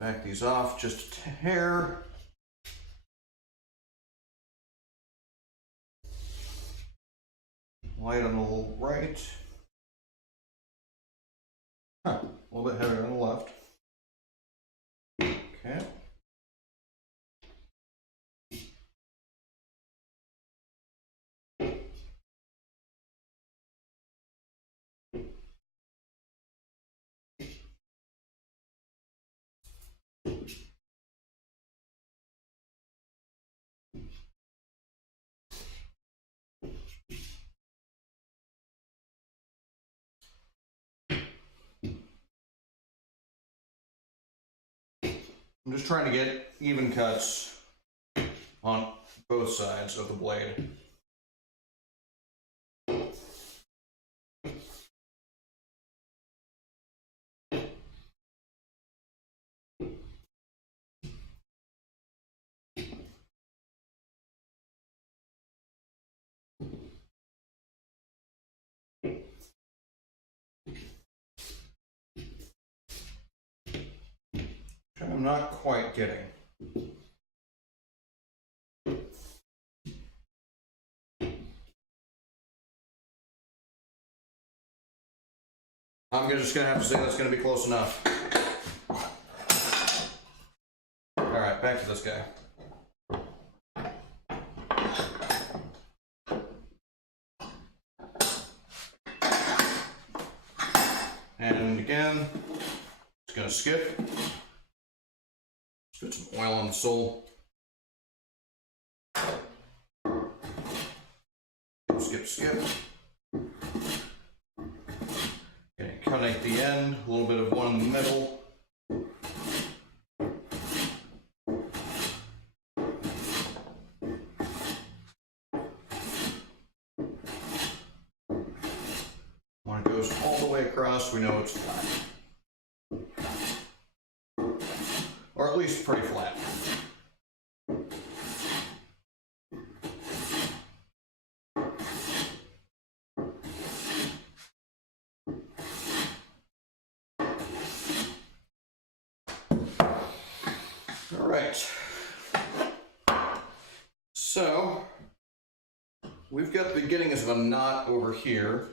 back these off just a hair. Light on the right. Huh, a little bit heavier on the left. Okay. I'm just trying to get even cuts on both sides of the blade. Which I'm not quite getting. I'm just gonna have to say that's gonna be close enough. All right, back to this guy. And again, it's gonna skip. Let's put some oil on the sole. Skip, skip. Okay, cutting at the end, a little bit of one in the middle. When it goes all the way across, we know it's flat. Or at least pretty flat. All right. So, we've got the beginnings of a knot over here.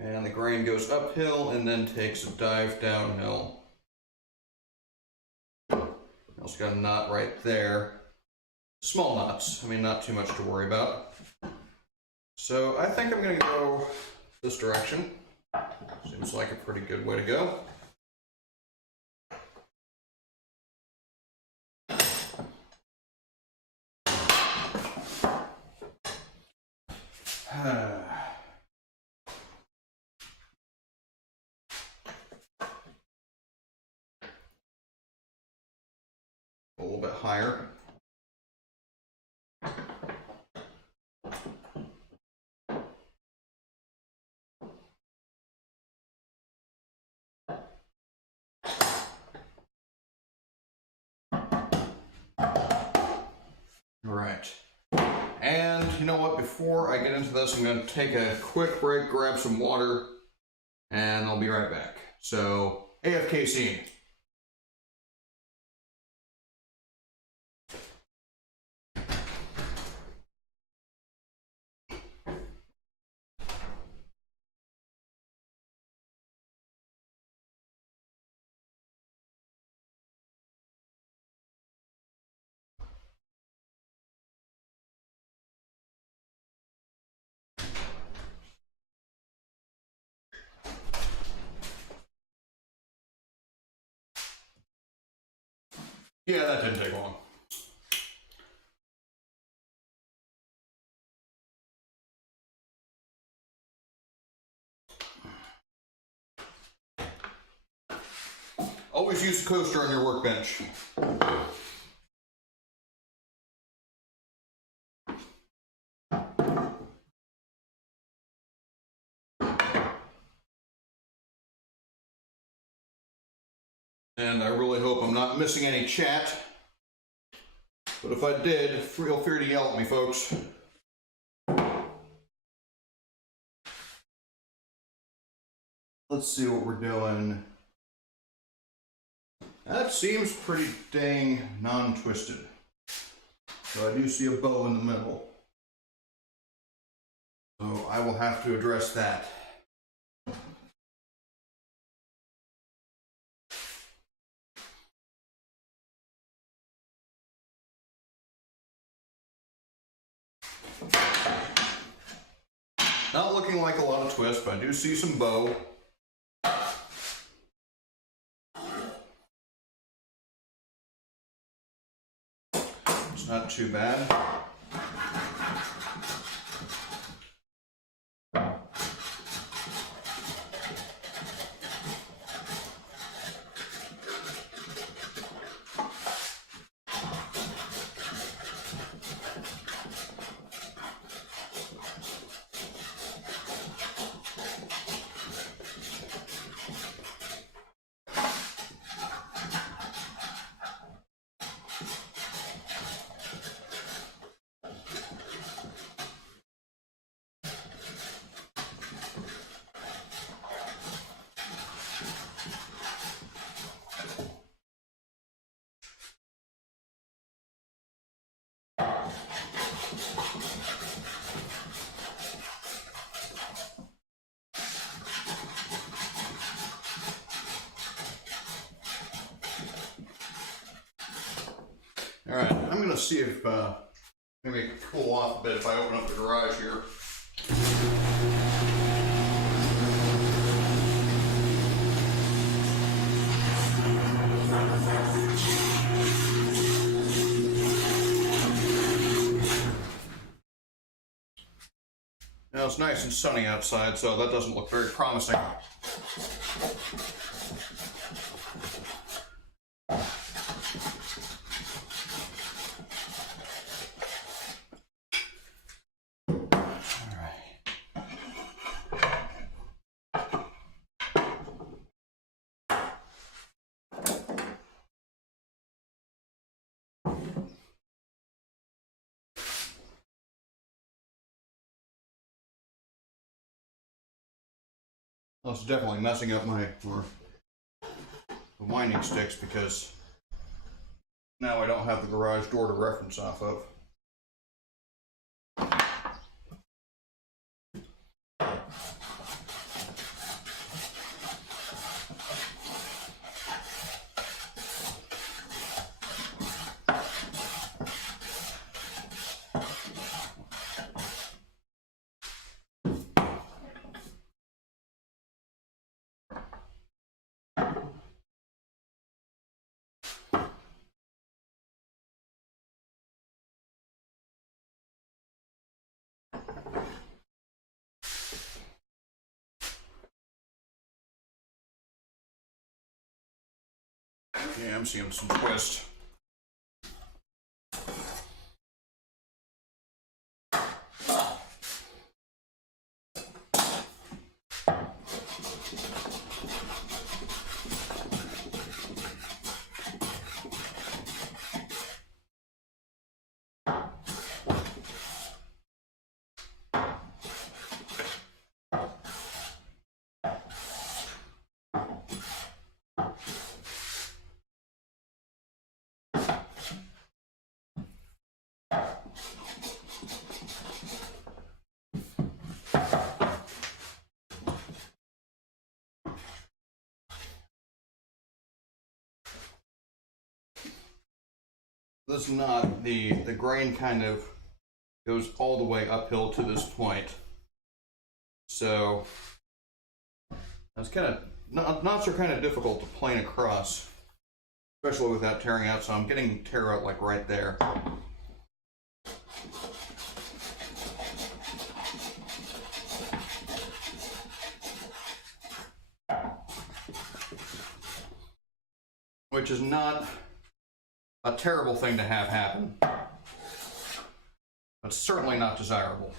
And the grain goes uphill and then takes a dive downhill. Also got a knot right there. Small knots, I mean, not too much to worry about. So I think I'm going to go this direction. Seems like a pretty good way to go. A little bit higher. Right. And you know what, before I get into this, I'm going to take a quick break, grab some water, and I'll be right back. So, AFK scene. Yeah, that didn't take long. Always use a coaster on your workbench. And I really hope I'm not missing any chat. But if I did, feel free to yell at me, folks. Let's see what we're doing. That seems pretty dang non-twisted. So I do see a bow in the middle. So I will have to address that. Not looking like a lot of twist, but I do see some bow. It's not too bad. All right, I'm going to see if maybe it can cool off a bit if I open up the garage here. Now it's nice and sunny outside, so that doesn't look very promising. Well, it's definitely messing up the winding sticks because now I don't have the garage door to reference off of. Yeah, I'm seeing some twist. This knot, the grain kind of goes all the way uphill to this point. So that's kind of, knots are kind of difficult to plane across, especially without tearing out. So I'm getting tear out like right there. Which is not a terrible thing to have happen, but certainly not desirable.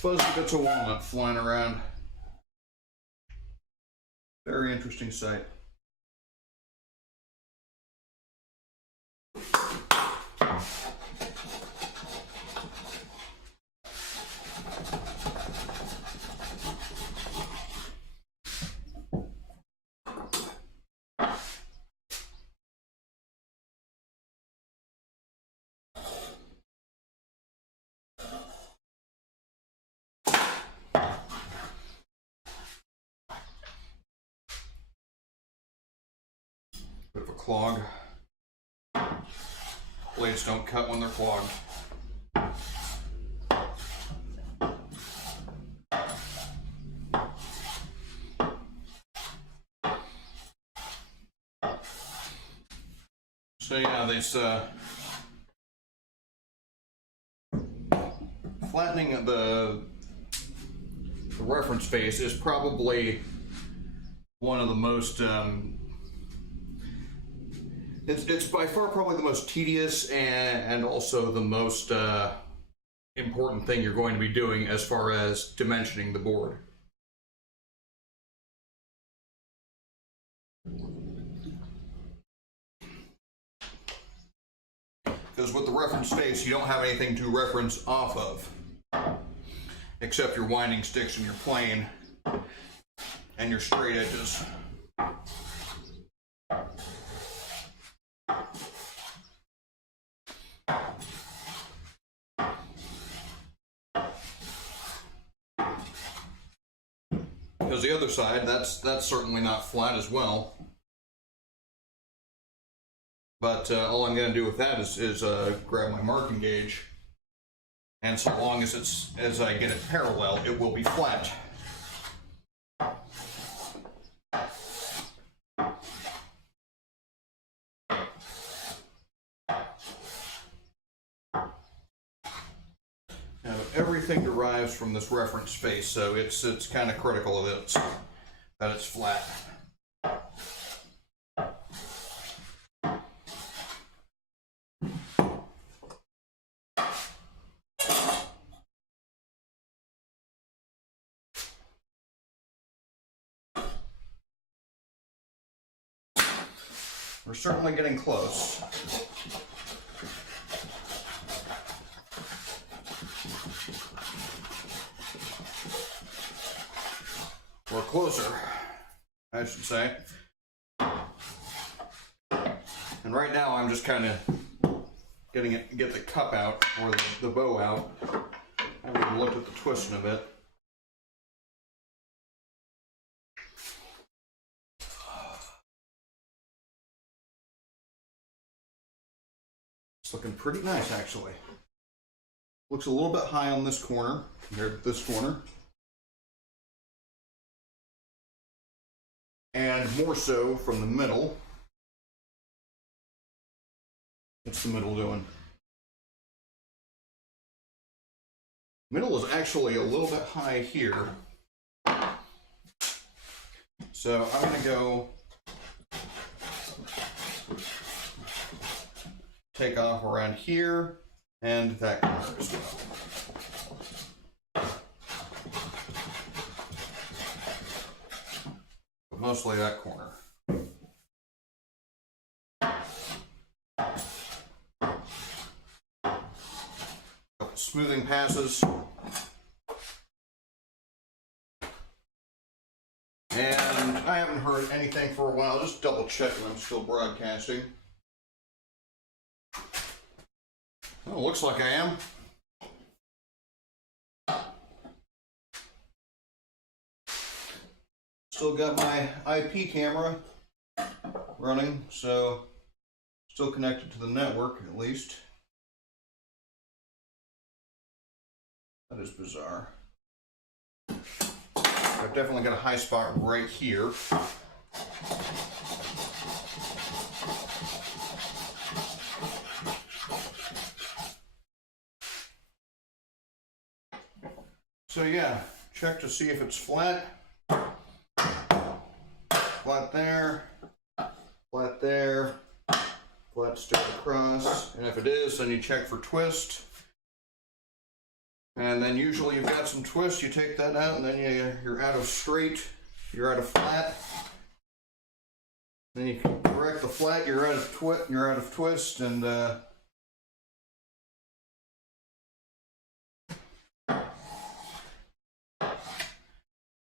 Fuzzy bits of walnut flying around. Very interesting sight. Bit of a clog. Blades don't cut when they're clogged. So yeah, this flattening the reference face is probably one of the most it's by far probably the most tedious and also the most important thing you're going to be doing as far as dimensioning the board. Because with the reference face, you don't have anything to reference off of. except your winding sticks and your plane and your straight edges. Because the other side, that's certainly not flat as well. But all I'm going to do with that is grab my marking gauge, and so long as I get it parallel, it will be flat. Now, everything derives from this reference space, so it's kind of critical that it's flat. We're certainly getting close. We're closer, I should say. And right now I'm just kind of get the cup out, or the bow out. I haven't even looked at the twist in a bit. It's looking pretty nice, actually. Looks a little bit high on this corner compared to this corner. And more so from the middle. What's the middle doing? Middle is actually a little bit high here. So I'm going to go take off around here and that corner as well. But mostly that corner. Smoothing passes. And I haven't heard anything for a while. Just double checking I'm still broadcasting. Well, looks like I am. Still got my IP camera running, so still connected to the network at least. That is bizarre. I've definitely got a high spot right here. So yeah, check to see if it's flat. Flat there, flat there, flat straight across. And if it is, then you check for twist. And then usually you've got some twist, you take that out, and then you're out of straight, you're out of flat. Then you can correct the flat, you're out of twist, and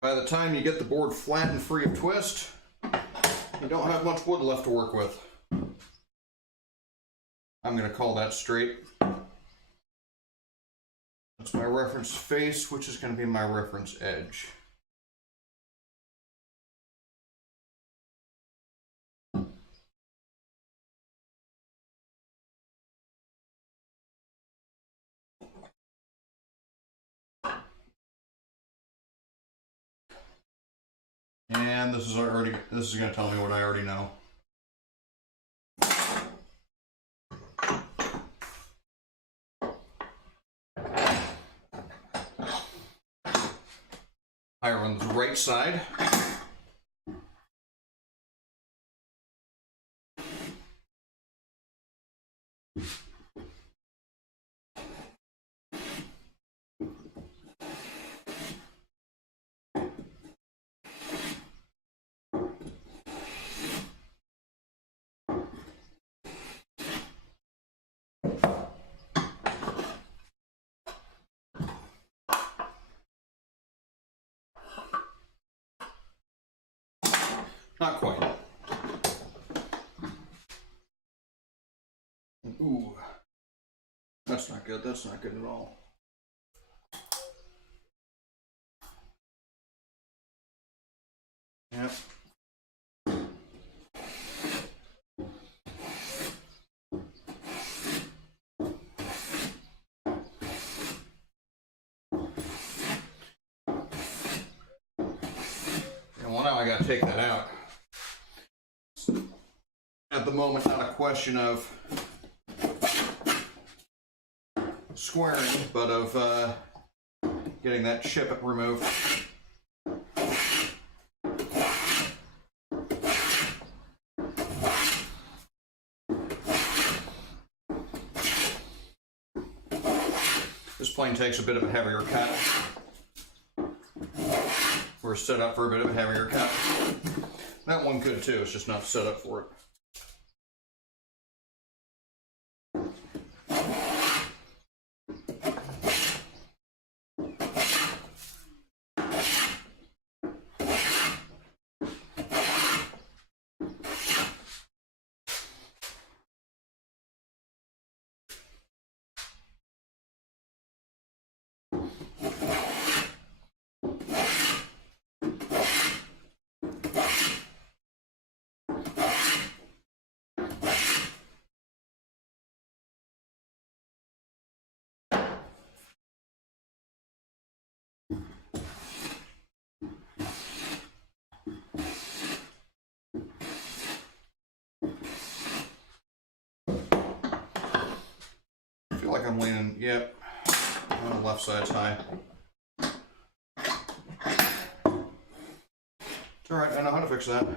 by the time you get the board flat and free of twist, you don't have much wood left to work with. I'm going to call that straight. That's my reference face, which is going to be my reference edge. And this is going to tell me what I already know. Higher on the right side. Not quite. Ooh. That's not good. That's not good at all. Yep. Well, now I gotta take that out. At the moment, not a question of squaring, but of getting that chip removed. This plane takes a bit of a heavier cut. We're set up for a bit of a heavier cut. That one could too, it's just not set up for it. I feel like I'm leaning, yep, on the left side's high. It's alright, I know how to fix that.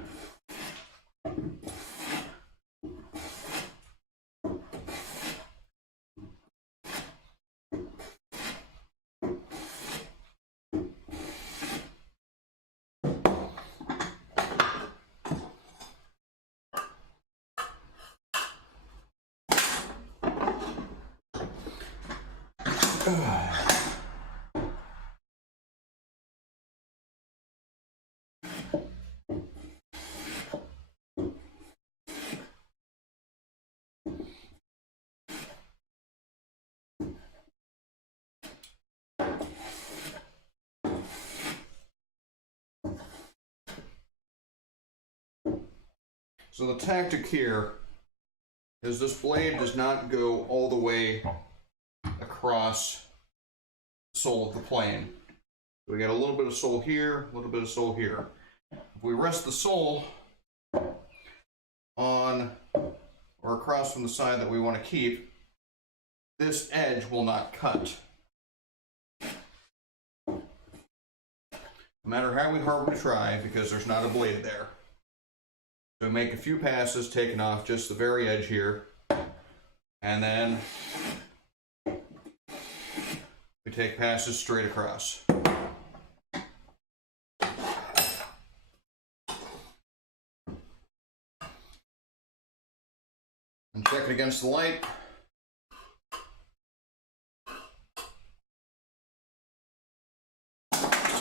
So the tactic here is this blade does not go all the way across the sole of the plane. We got a little bit of sole here, a little bit of sole here. If we rest the sole on or across from the side that we want to keep, this edge will not cut. No matter how hard we try, because there's not a blade there. So we make a few passes, taking off just the very edge here, and then we take passes straight across. And check it against the light.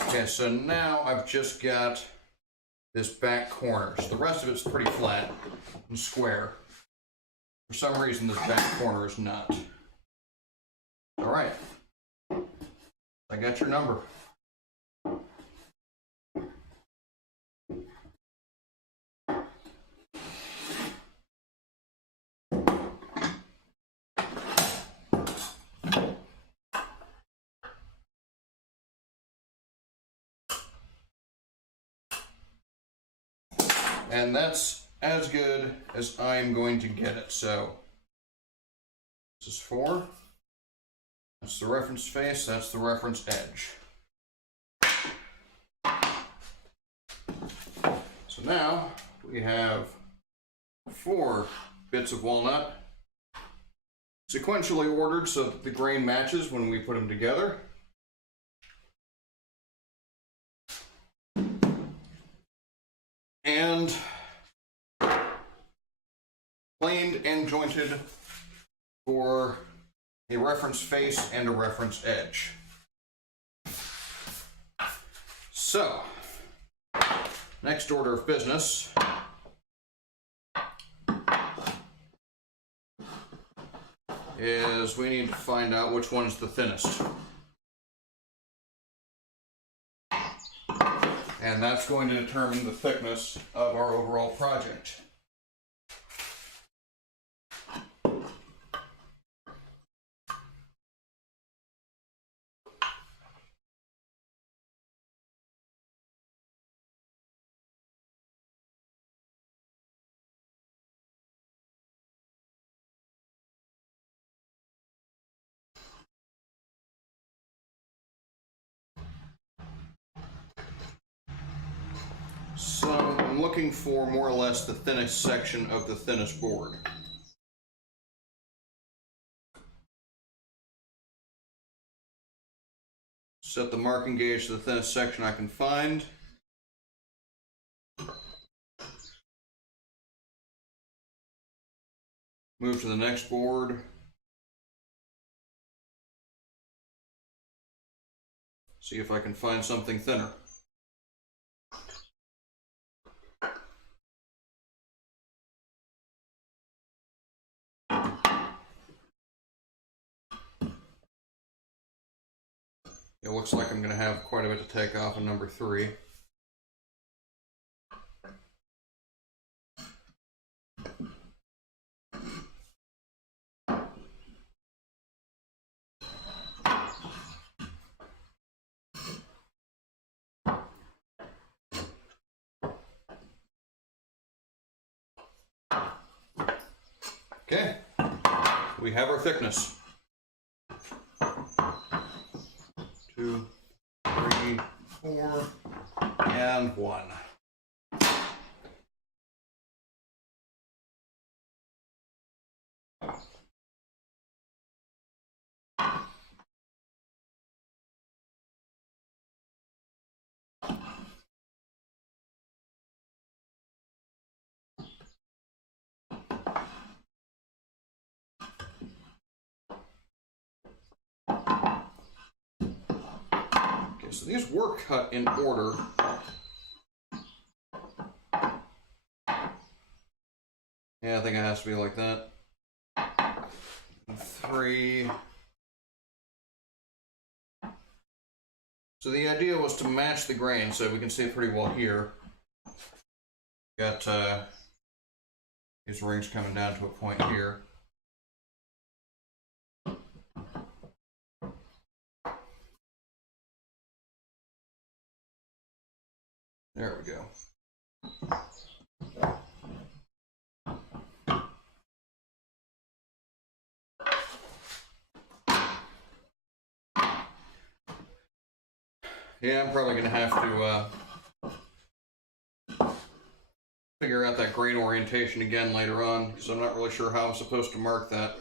Okay, so now I've just got this back corner. So the rest of it's pretty flat and square. For some reason, this back corner is not. All right. I got your number. And that's as good as I'm going to get it. So this is 4. That's the reference face, that's the reference edge. So now we have 4 bits of walnut sequentially ordered so that the grain matches when we put them together. And planed and jointed for a reference face and a reference edge. So, Next order of business is we need to find out which one is the thinnest. And that's going to determine the thickness of our overall project. So I'm looking for more or less the thinnest section of the thinnest board. Set the marking gauge to the thinnest section I can find. Move to the next board. See if I can find something thinner. It looks like I'm going to have quite a bit to take off on number 3. Okay, we have our thickness. 2, 3, 4, and 1. So these were cut in order. Yeah, I think it has to be like that. 3. So the idea was to match the grain, so we can see it pretty well here. Got these rings coming down to a point here. There we go. Yeah, I'm probably going to have to figure out that grain orientation again later on, because I'm not really sure how I'm supposed to mark that.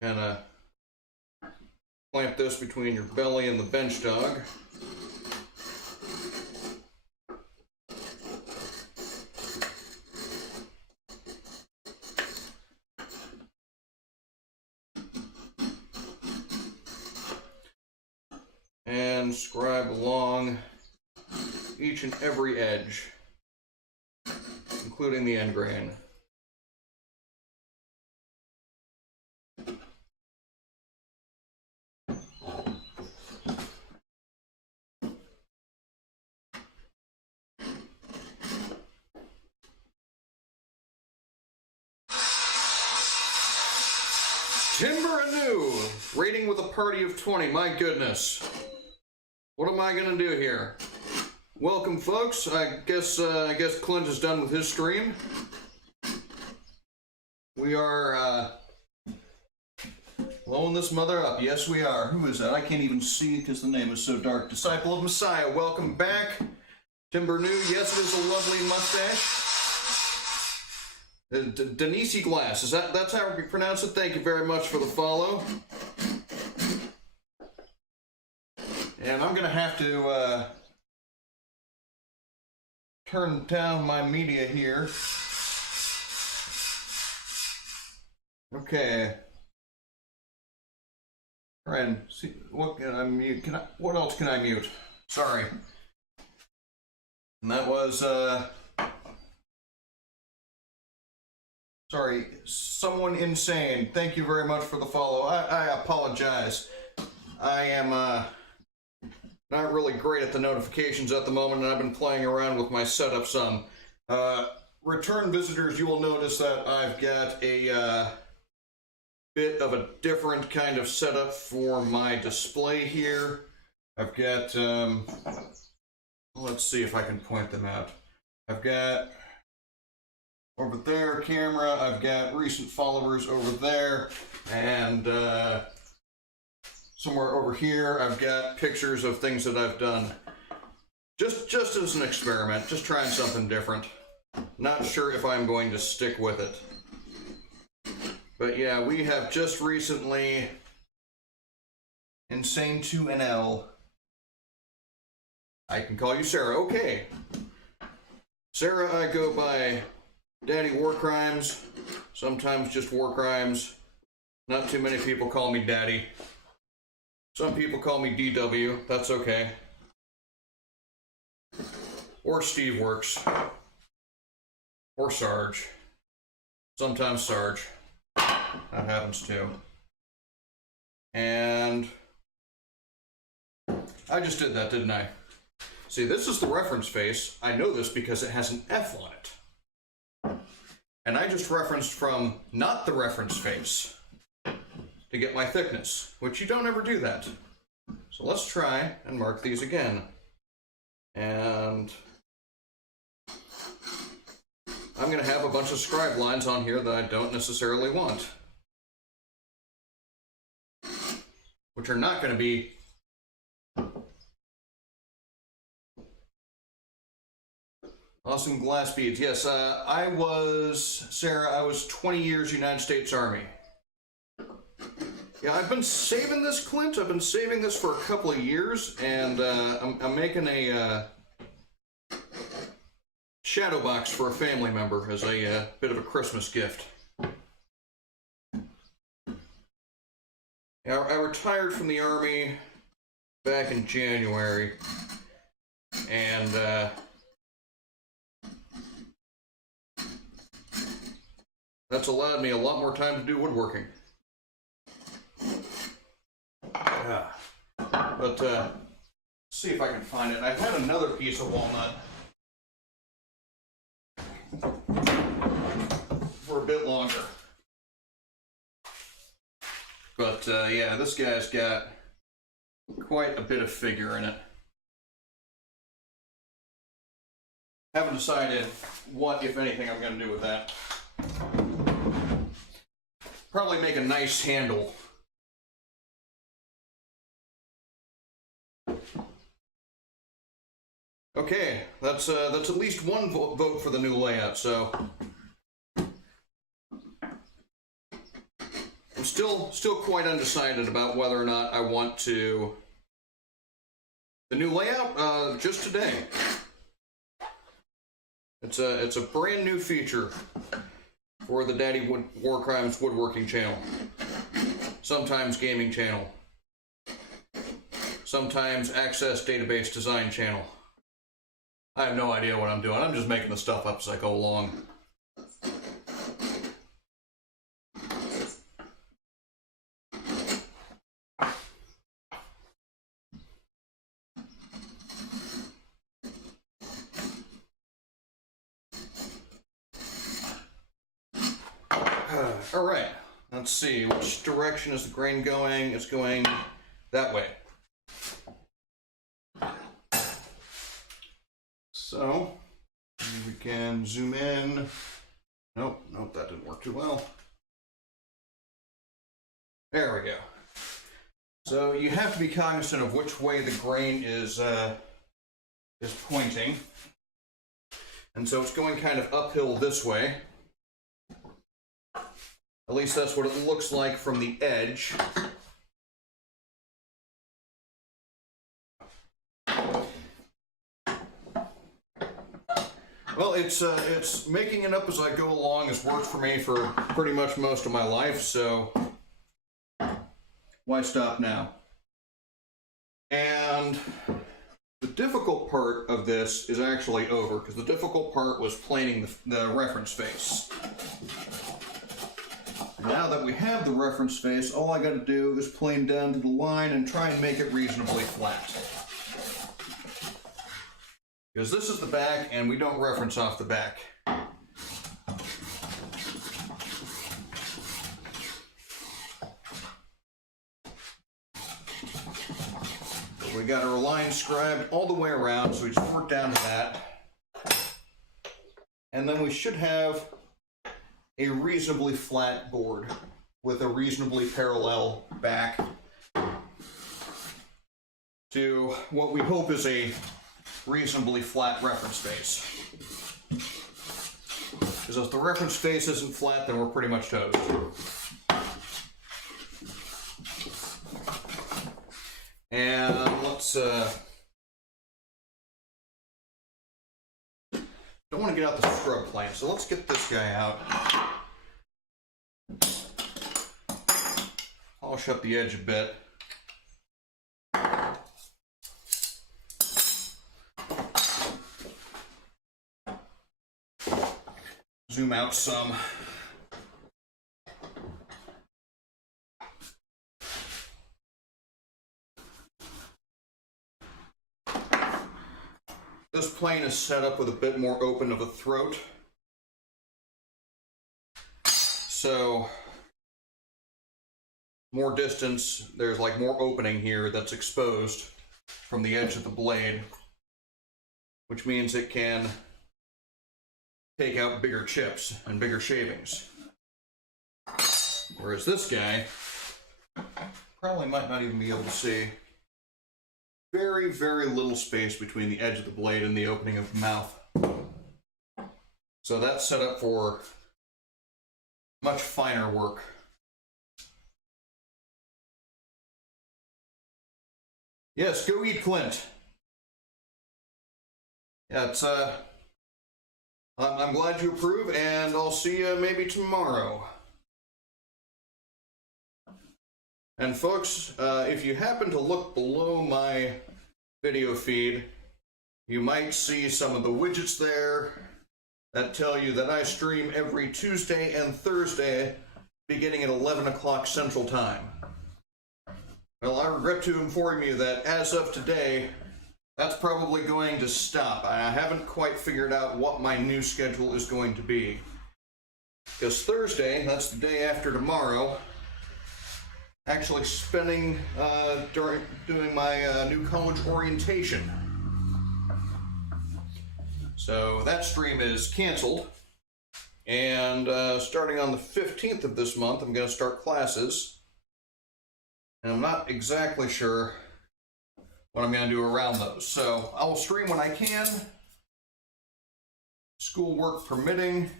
And clamp this between your belly and the bench dog. And scribe along each and every edge, including the end grain. Timber anew! Rating with a party of 20, my goodness. What am I gonna do here? Welcome, folks. I guess Clint is done with his stream. We are blowing this mother up. Yes, we are. Who is that? I can't even see because the name is so dark. Disciple of Messiah, welcome back. Timber New, yes, it is a lovely mustache. Denise Glass, that's how we pronounce it? Thank you very much for the follow. And I'm gonna have to turn down my media here. Okay. Try and see what can I mute. What else can I mute? Sorry. And that was sorry, someone insane. Thank you very much for the follow. I apologize. I am not really great at the notifications at the moment, and I've been playing around with my setup some. Return visitors, you will notice that I've got a bit of a different kind of setup for my display here. I've got, let's see if I can point them out. I've got over there camera, I've got recent followers over there, and somewhere over here I've got pictures of things that I've done. Just as an experiment, just trying something different. Not sure if I'm going to stick with it. But yeah, we have just recently Insane 2NL. I can call you Sarah. Okay. Sarah, I go by Daddy Warcrimes. Sometimes just Warcrimes. Not too many people call me Daddy. Some people call me DW. That's okay. Or Steve Works. Or Sarge. Sometimes Sarge. That happens too. And I just did that, didn't I? See, this is the reference face. I know this because it has an F on it. And I just referenced from not the reference face to get my thickness, which you don't ever do that. So let's try and mark these again. And I'm going to have a bunch of scribe lines on here that I don't necessarily want, which are not going to be awesome glass beads. Yes, Sarah, I was 20 years United States Army. Yeah, I've been saving this, Clint. I've been saving this for a couple of years, and I'm making a shadow box for a family member as a bit of a Christmas gift. I retired from the Army back in January, and that's allowed me a lot more time to do woodworking. But see if I can find it. I've had another piece of walnut for a bit longer. But yeah, this guy's got quite a bit of figure in it. Haven't decided what, if anything, I'm going to do with that. Probably make a nice handle. Okay, that's at least one vote for the new layout, so I'm still quite undecided about whether or not I want to. The new layout, just today. It's a brand new feature for the Daddy Warcrimes Woodworking channel. Sometimes gaming channel. Sometimes access database design channel. I have no idea what I'm doing. I'm just making the stuff up as I go along. All right, let's see. Which direction is the grain going? It's going that way. So, we can zoom in. Nope, that didn't work too well. There we go. So you have to be cognizant of which way the grain is pointing. And so it's going kind of uphill this way. At least that's what it looks like from the edge. Well, it's making it up as I go along has worked for me for pretty much most of my life, so why stop now? And the difficult part of this is actually over, because the difficult part was planing the reference face. Now that we have the reference face, all I got to do is plane down to the line and try and make it reasonably flat. Because this is the back, and we don't reference off the back. But we got our line scribed all the way around, so we just work down to that. And then we should have a reasonably flat board with a reasonably parallel back to what we hope is a reasonably flat reference face. Because if the reference face isn't flat, then we're pretty much toast. And let's don't want to get out the scrub plane, so let's get this guy out. Polish up the edge a bit. Zoom out some. This plane is set up with a bit more open of a throat. So, more distance, there's like more opening here that's exposed from the edge of the blade, which means it can take out bigger chips and bigger shavings. Whereas this guy probably might not even be able to see. Very, very little space between the edge of the blade and the opening of the mouth. So that's set up for much finer work. Yes, go eat Clint. Yeah, it's I'm glad you approve, and I'll see you maybe tomorrow. And folks, if you happen to look below my video feed, you might see some of the widgets there that tell you that I stream every Tuesday and Thursday beginning at 11 o'clock Central Time. Well, I regret to inform you that as of today, that's probably going to stop. I haven't quite figured out what my new schedule is going to be. Because Thursday, that's the day after tomorrow, actually spending doing my new college orientation. So that stream is canceled, and starting on the 15th of this month, I'm going to start classes, and I'm not exactly sure what I'm going to do around those. So I will stream when I can, schoolwork permitting,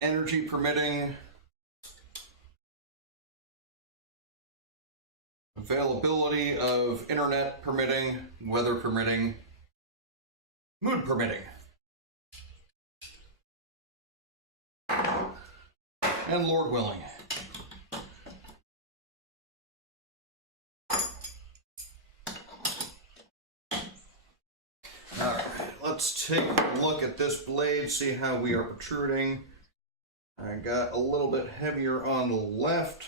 energy permitting, availability of internet permitting, weather permitting, mood permitting, and Lord willing. Alright, let's take a look at this blade, see how we are protruding. I got a little bit heavier on the left.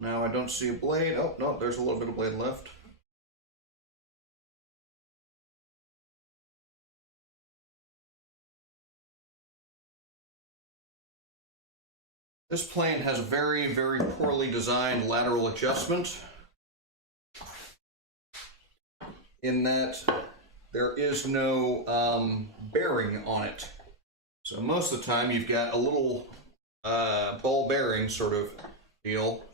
Now I don't see a blade. Oh, no, there's a little bit of blade left. This plane has a very, very poorly designed lateral adjustment in that there is no bearing on it. So most of the time you've got a little ball bearing sort of deal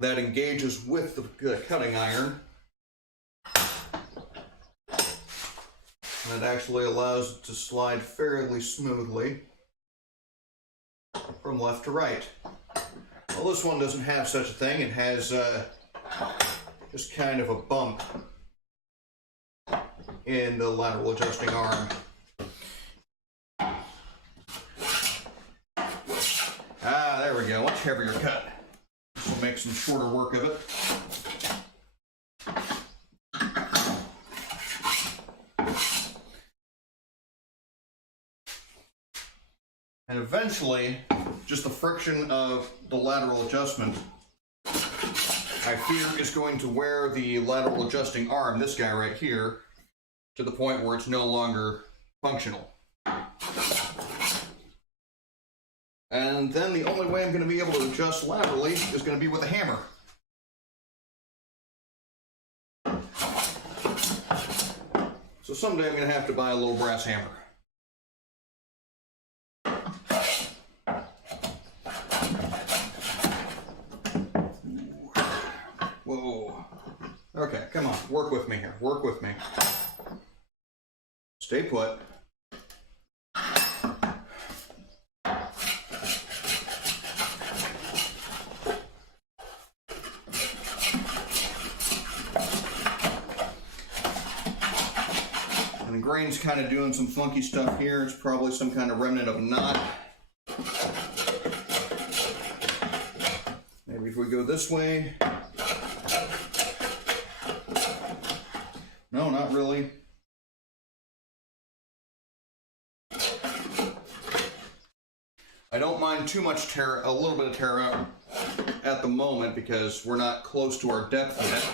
that engages with the cutting iron. And it actually allows it to slide fairly smoothly from left to right. Well, this one doesn't have such a thing. It has just kind of a bump in the lateral adjusting arm. heavier cut. This will make some shorter work of it. And eventually, just the friction of the lateral adjustment, I fear, is going to wear the lateral adjusting arm, this guy right here, to the point where it's no longer functional. And then the only way I'm going to be able to adjust laterally is going to be with a hammer. So someday I'm going to have to buy a little brass hammer. Whoa. Okay, come on. Work with me here. Work with me. Stay put. And the grain's kind of doing some funky stuff here. It's probably some kind of remnant of a knot. Maybe if we go this way. No, not really. I don't mind too much tear, a little bit of tear out at the moment because we're not close to our depth yet.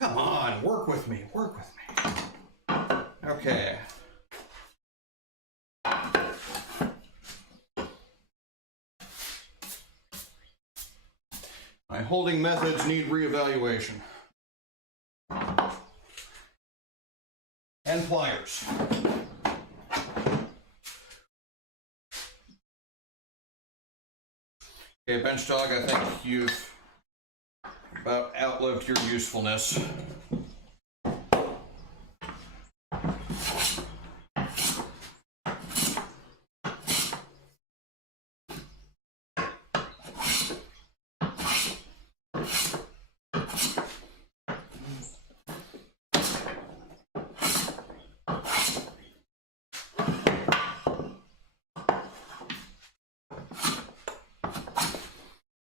Come on, work with me, work with me. Okay. My holding methods need reevaluation. And pliers. Okay, bench dog, I think you've about outlived your usefulness.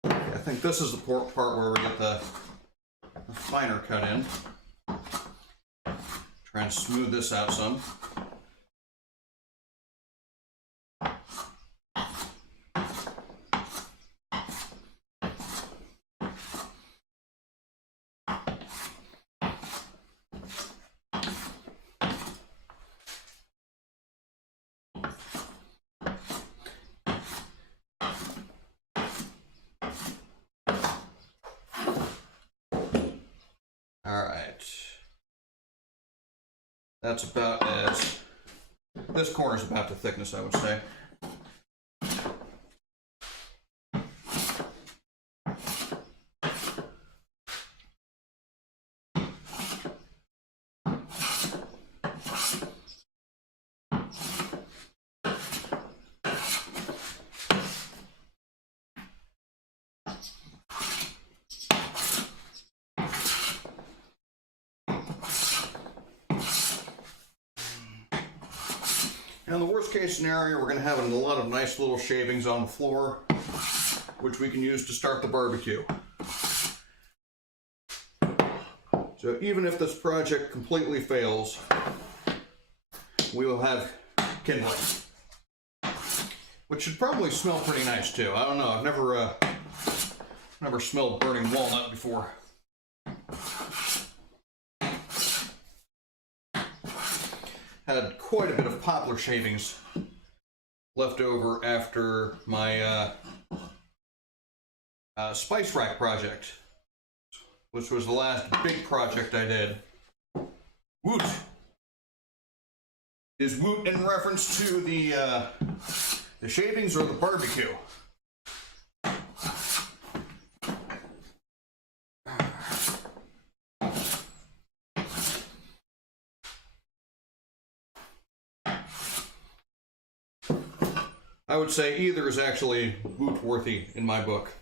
I think this is the part where we get the finer cut in. Try and smooth this out some. That's about as, this corner's about the thickness, I would say. Now, in the worst case scenario, we're going to have a lot of nice little shavings on the floor, which we can use to start the barbecue. So even if this project completely fails, we will have kindling, which should probably smell pretty nice too. I don't know, I've never smelled burning walnut before. Had quite a bit of poplar shavings left over after my spice rack project, which was the last big project I did. Woot! Is woot in reference to the shavings or the barbecue? I would say either is actually woot-worthy in my book.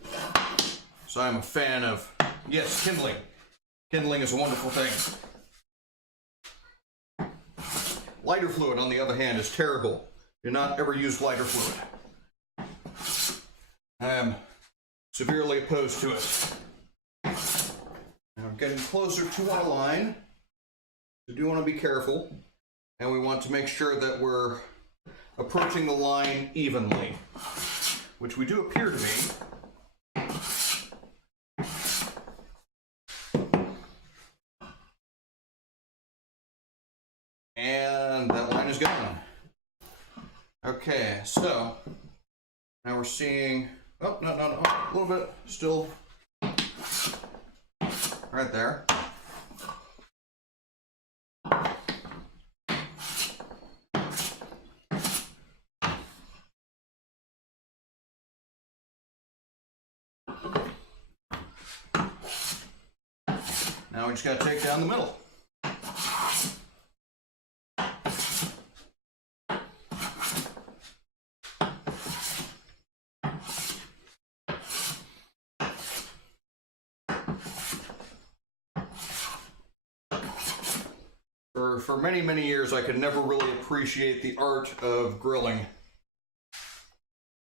So I'm a fan of, yes, kindling. Kindling is a wonderful thing. Lighter fluid, on the other hand, is terrible. Do not ever use lighter fluid. I am severely opposed to it. Now I'm getting closer to our line. We do want to be careful, and we want to make sure that we're approaching the line evenly, which we do appear to be. And that line is gone. Okay, so now we're seeing, oh, no, a little bit, still right there. Now we just got to take down the middle. For many, many years, I could never really appreciate the art of grilling.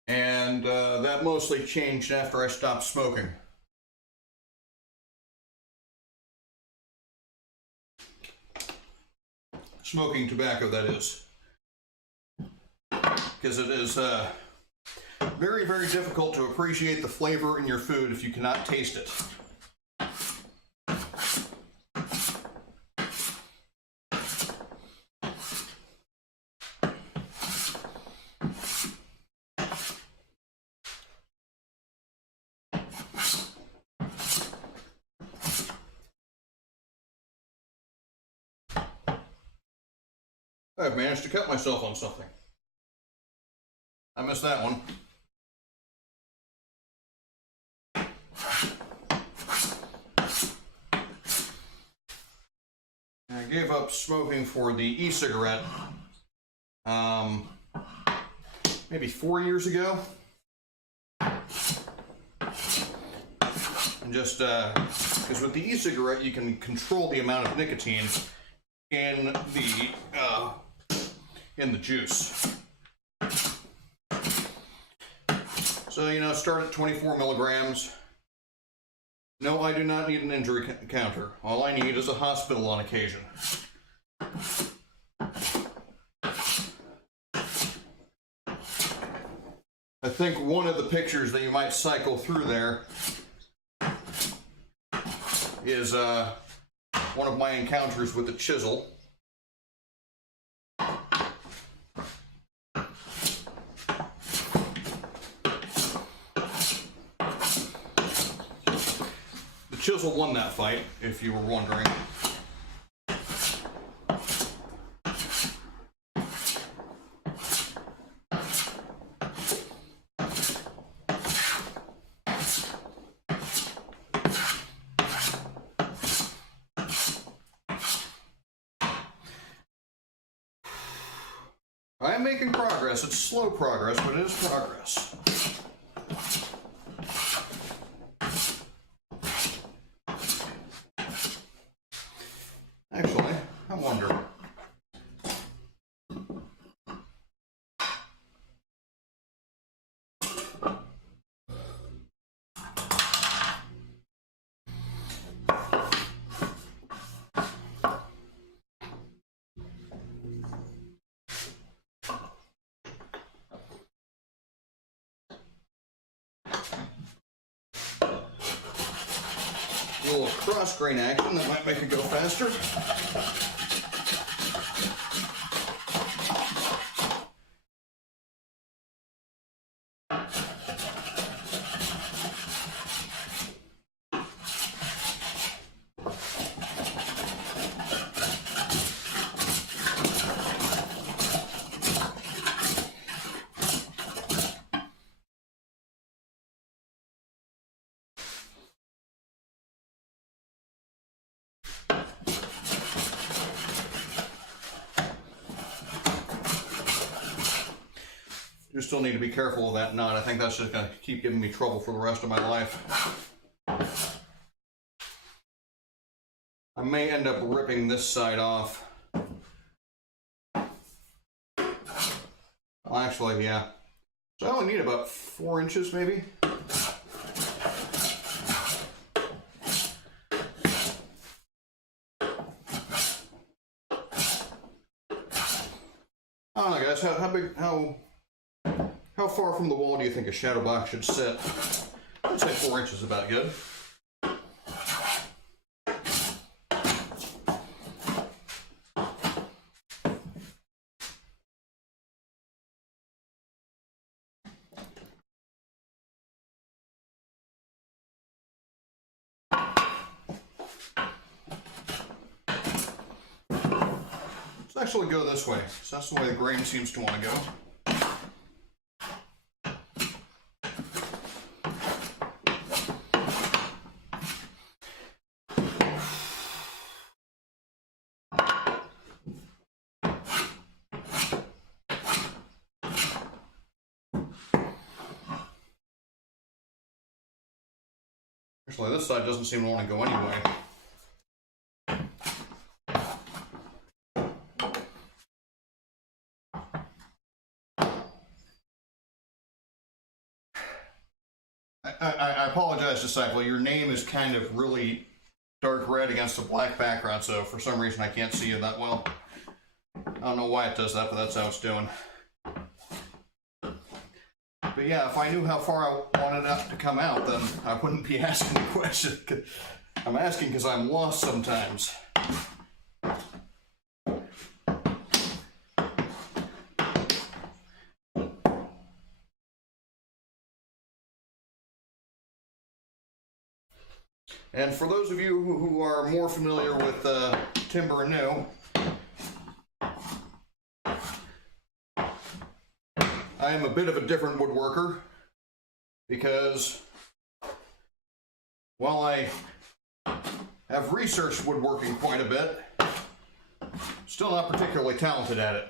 And that mostly changed after I stopped smoking. Smoking tobacco, that is. Because it is very, very difficult to appreciate the flavor in your food if you cannot taste it. I've managed to cut myself on something. I missed that one. I gave up smoking for the e-cigarette maybe 4 years ago. And just because with the e-cigarette you can control the amount of nicotine in the juice. So, you know, start at 24 milligrams. No, I do not need an injury counter. All I need is a hospital on occasion. I think one of the pictures that you might cycle through there is one of my encounters with a chisel. The chisel won that fight, if you were wondering. I am making progress. It's slow progress, but it is progress. Actually, I wonder. A little cross-grain action that might make it go faster. You still need to be careful of that knot. I think that's just going to keep giving me trouble for the rest of my life. I may end up ripping this side off. Well, actually, yeah. So I only need about 4 inches maybe. I don't know, guys. How far from the wall do you think a shadow box should sit? I'd say 4 inches is about good. Let's actually go this way. So that's the way the grain seems to want to go. Actually, this side doesn't seem to want to go anyway. I apologize, Disciple. Your name is kind of really dark red against a black background, so for some reason I can't see you that well. I don't know why it does that, but that's how it's doing. But yeah, if I knew how far I wanted it to come out, then I wouldn't be asking the question. I'm asking because I'm lost sometimes. And for those of you who are more familiar with timber anew, I am a bit of a different woodworker because while I have researched woodworking quite a bit, still not particularly talented at it.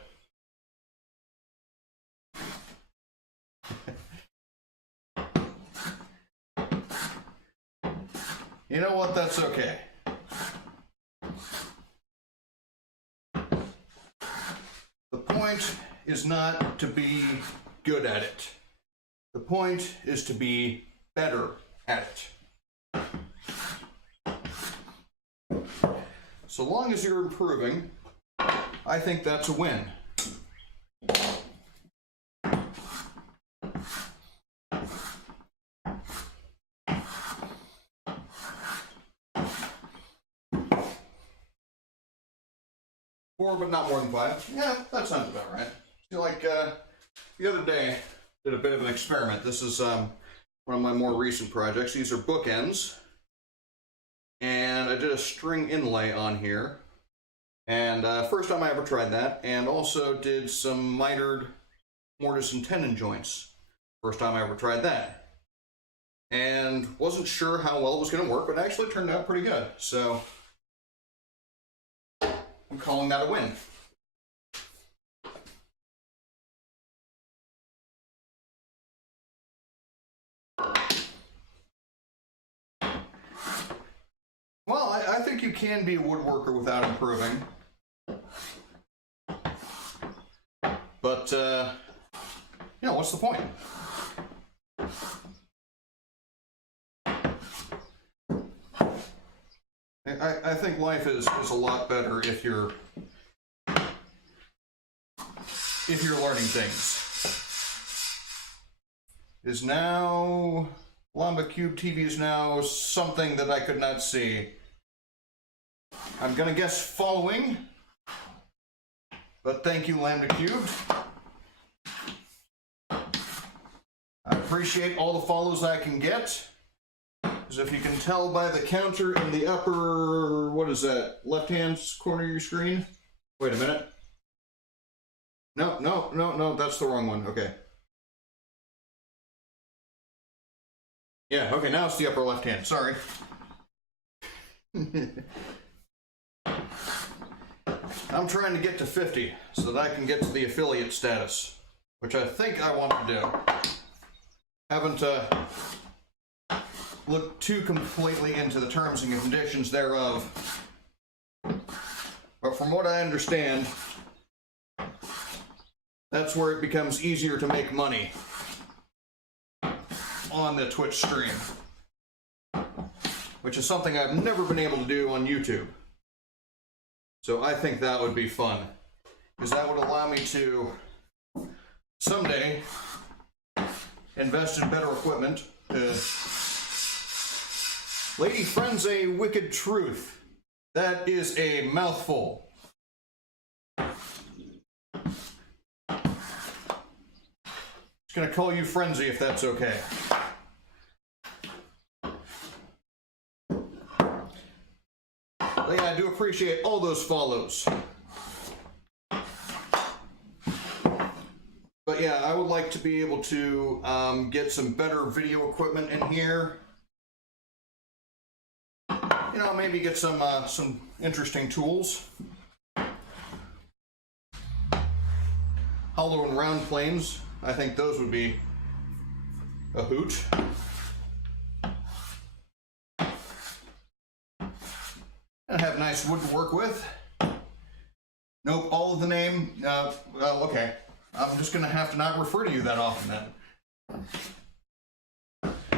You know what? That's okay. The point is not to be good at it. The point is to be better at it. So long as you're improving, I think that's a win. Four, but not more than 5. Yeah, that sounds about right. Feel like the other day, did a bit of an experiment. This is one of my more recent projects. These are bookends. And I did a string inlay on here. And first time I ever tried that. And also did some mitered mortise and tenon joints. First time I ever tried that. And wasn't sure how well it was going to work, but it actually turned out pretty good. So I'm calling that a win. Well, I think you can be a woodworker without improving. But, you know, what's the point? I think life is a lot better if you're learning things. Is now Lambda Cube TV is now something that I could not see. I'm gonna guess following, but thank you, Lambda Cube. I appreciate all the follows I can get. As if you can tell by the counter in the upper, what is that, left-hand corner of your screen? Wait a minute. No, that's the wrong one. Okay. Yeah, okay, now it's the upper left-hand. Sorry. I'm trying to get to 50 so that I can get to the affiliate status, which I think I want to do. Haven't looked too completely into the terms and conditions thereof, but from what I understand, that's where it becomes easier to make money. on the Twitch stream, which is something I've never been able to do on YouTube. So I think that would be fun, because that would allow me to someday invest in better equipment. Lady Friends, a wicked truth. That is a mouthful. Just gonna call you Frenzy if that's okay. But yeah, I do appreciate all those follows. But yeah, I would like to be able to get some better video equipment in here. You know, maybe get some interesting tools. Hollow and round planes, I think those would be a hoot. And have nice wood to work with. Nope, all of the name. Well, okay. I'm just gonna have to not refer to you that often then.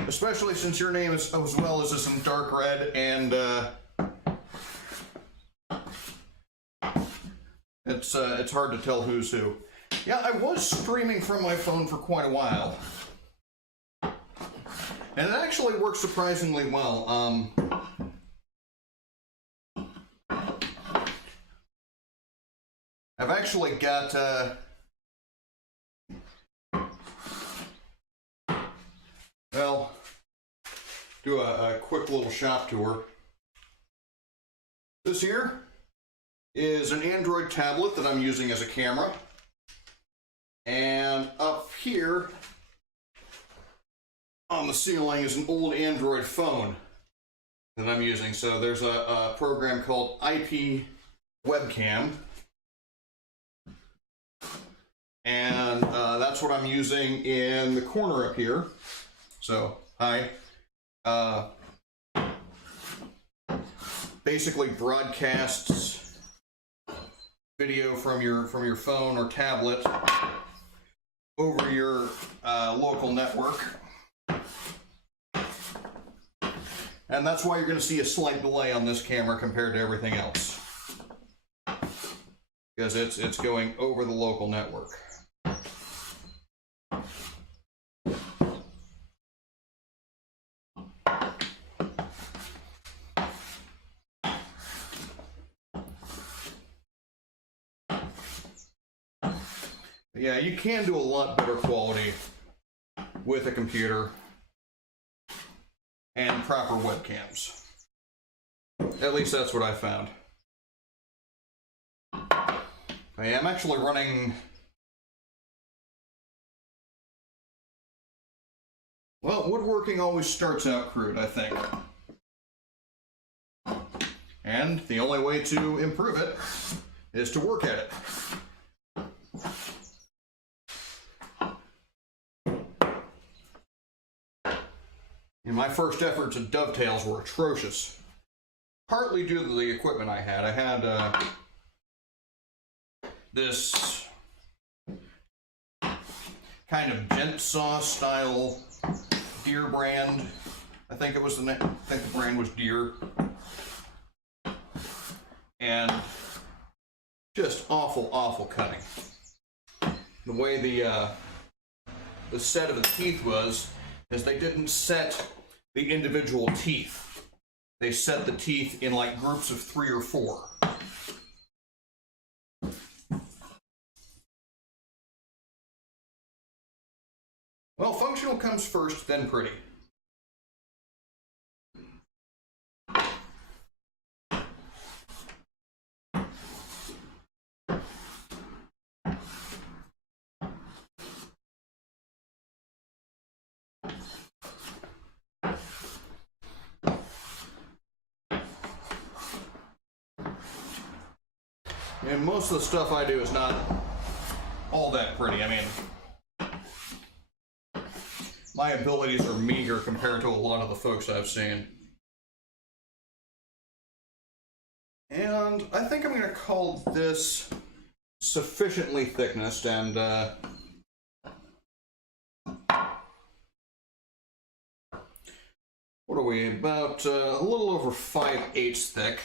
Especially since your name is as well as this in dark red, and it's hard to tell who's who. Yeah, I was streaming from my phone for quite a while, and it actually works surprisingly well. I've actually got well, do a quick little shop tour. This here is an Android tablet that I'm using as a camera. And up here on the ceiling is an old Android phone that I'm using. So there's a program called IP Webcam. And that's what I'm using in the corner up here. So, hi. Basically broadcasts video from your phone or tablet over your local network. And that's why you're going to see a slight delay on this camera compared to everything else, because it's going over the local network. Yeah, you can do a lot better quality with a computer and proper webcams. At least that's what I found. I am actually running... Well, woodworking always starts out crude, I think. And the only way to improve it is to work at it. And my first efforts at dovetails were atrocious. Partly due to the equipment I had. I had this kind of gent saw style Deer brand. I think it was the brand was Deer. And just awful cutting. The way the set of the teeth was, is they didn't set the individual teeth. They set the teeth in like groups of 3 or 4. Well, functional comes first, then pretty. And most of the stuff I do is not all that pretty. I mean, my abilities are meager compared to a lot of the folks I've seen. And I think I'm going to call this sufficiently thickness, and what are we, about a little over 5/8 thick.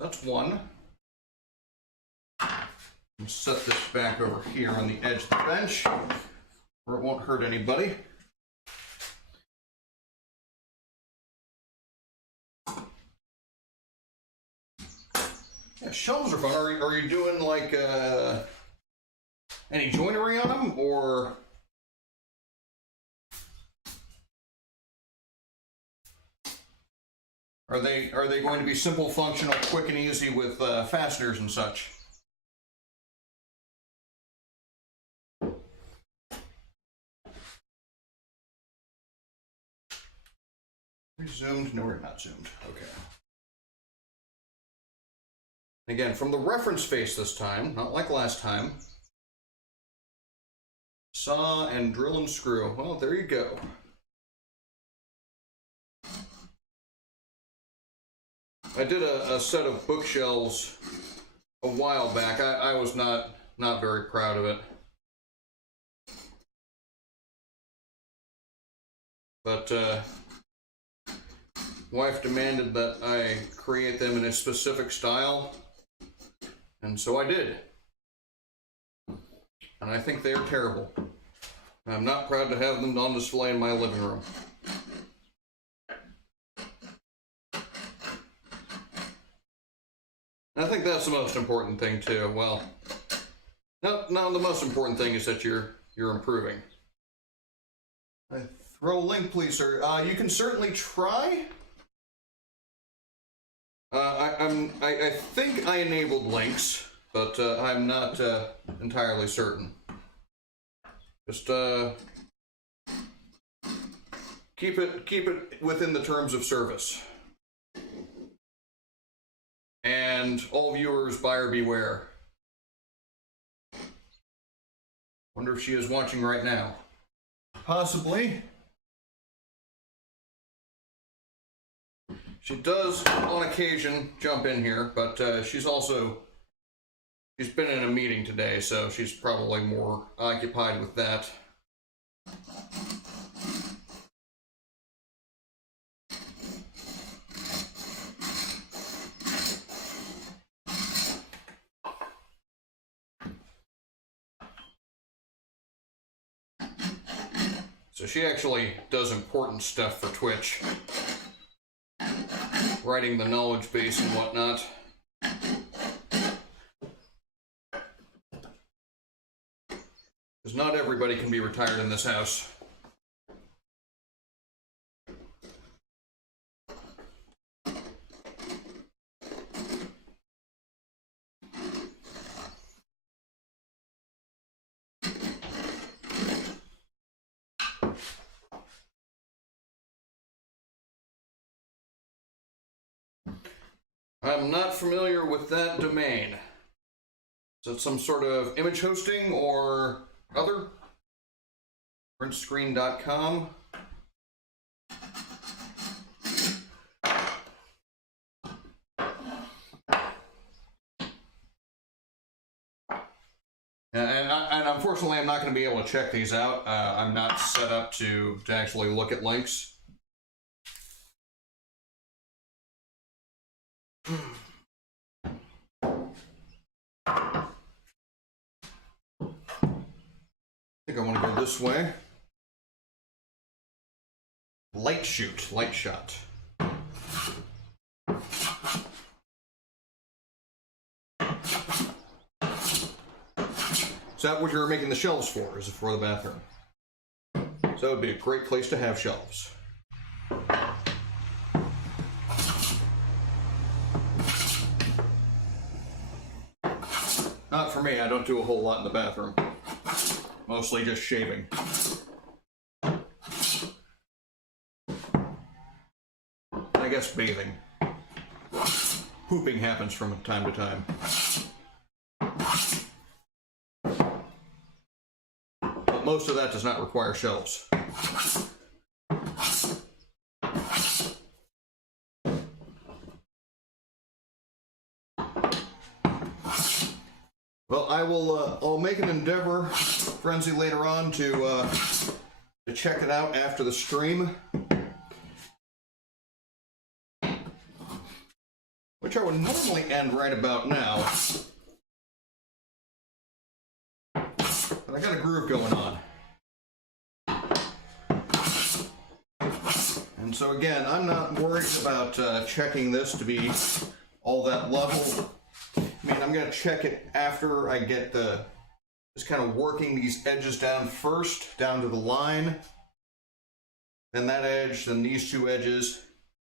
That's one. I'll set this back over here on the edge of the bench where it won't hurt anybody. Yeah, shelves are fun. Are you doing like any joinery on them, or are they going to be simple, functional, quick and easy with fasteners and such? We're zoomed? No, we're not zoomed. Okay. Again, from the reference face this time, not like last time. Saw and drill and screw. Well, there you go. I did a set of bookshelves a while back. I was not very proud of it. But wife demanded that I create them in a specific style, and so I did. And I think they are terrible. I'm not proud to have them on display in my living room. And I think that's the most important thing too. Well, no, the most important thing is that you're improving. Throw a link, please, sir. You can certainly try. I think I enabled links, but I'm not entirely certain. Just keep it within the terms of service. And all viewers, buyer beware. Wonder if she is watching right now. Possibly. She does, on occasion, jump in here, but she's been in a meeting today, so she's probably more occupied with that. So she actually does important stuff for Twitch. Writing the knowledge base and whatnot. Because not everybody can be retired in this house. I'm not familiar with that domain. Is it some sort of image hosting or other? Printscreen.com. And unfortunately, I'm not going to be able to check these out. I'm not set up to actually look at links. I think I want to go this way. Light shoot, light shot. Is that what you're making the shelves for? Is it for the bathroom? So it would be a great place to have shelves. Not for me, I don't do a whole lot in the bathroom. Mostly just shaving. I guess bathing. Pooping happens from time to time. But most of that does not require shelves. Well, I'll make an endeavor, Frenzy, later on to check it out after the stream. which I would normally end right about now. But I got a groove going on. And so again, I'm not worried about checking this to be all that level. I mean, I'm going to check it after I get just kind of working these edges down first, down to the line. Then that edge, then these two edges.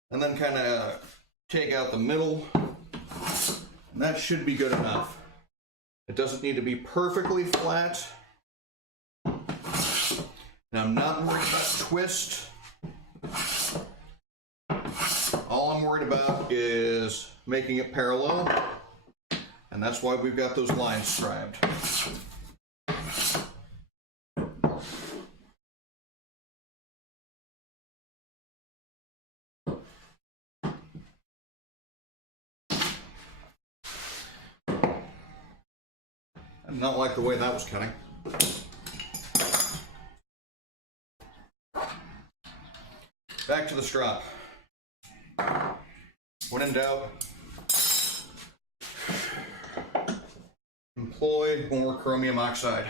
And then kind of take out the middle. And that should be good enough. It doesn't need to be perfectly flat. Now I'm not worried about twist. All I'm worried about is making it parallel, and that's why we've got those lines scribed. I did not like the way that was cutting. Back to the strop. When in doubt, employ more chromium oxide.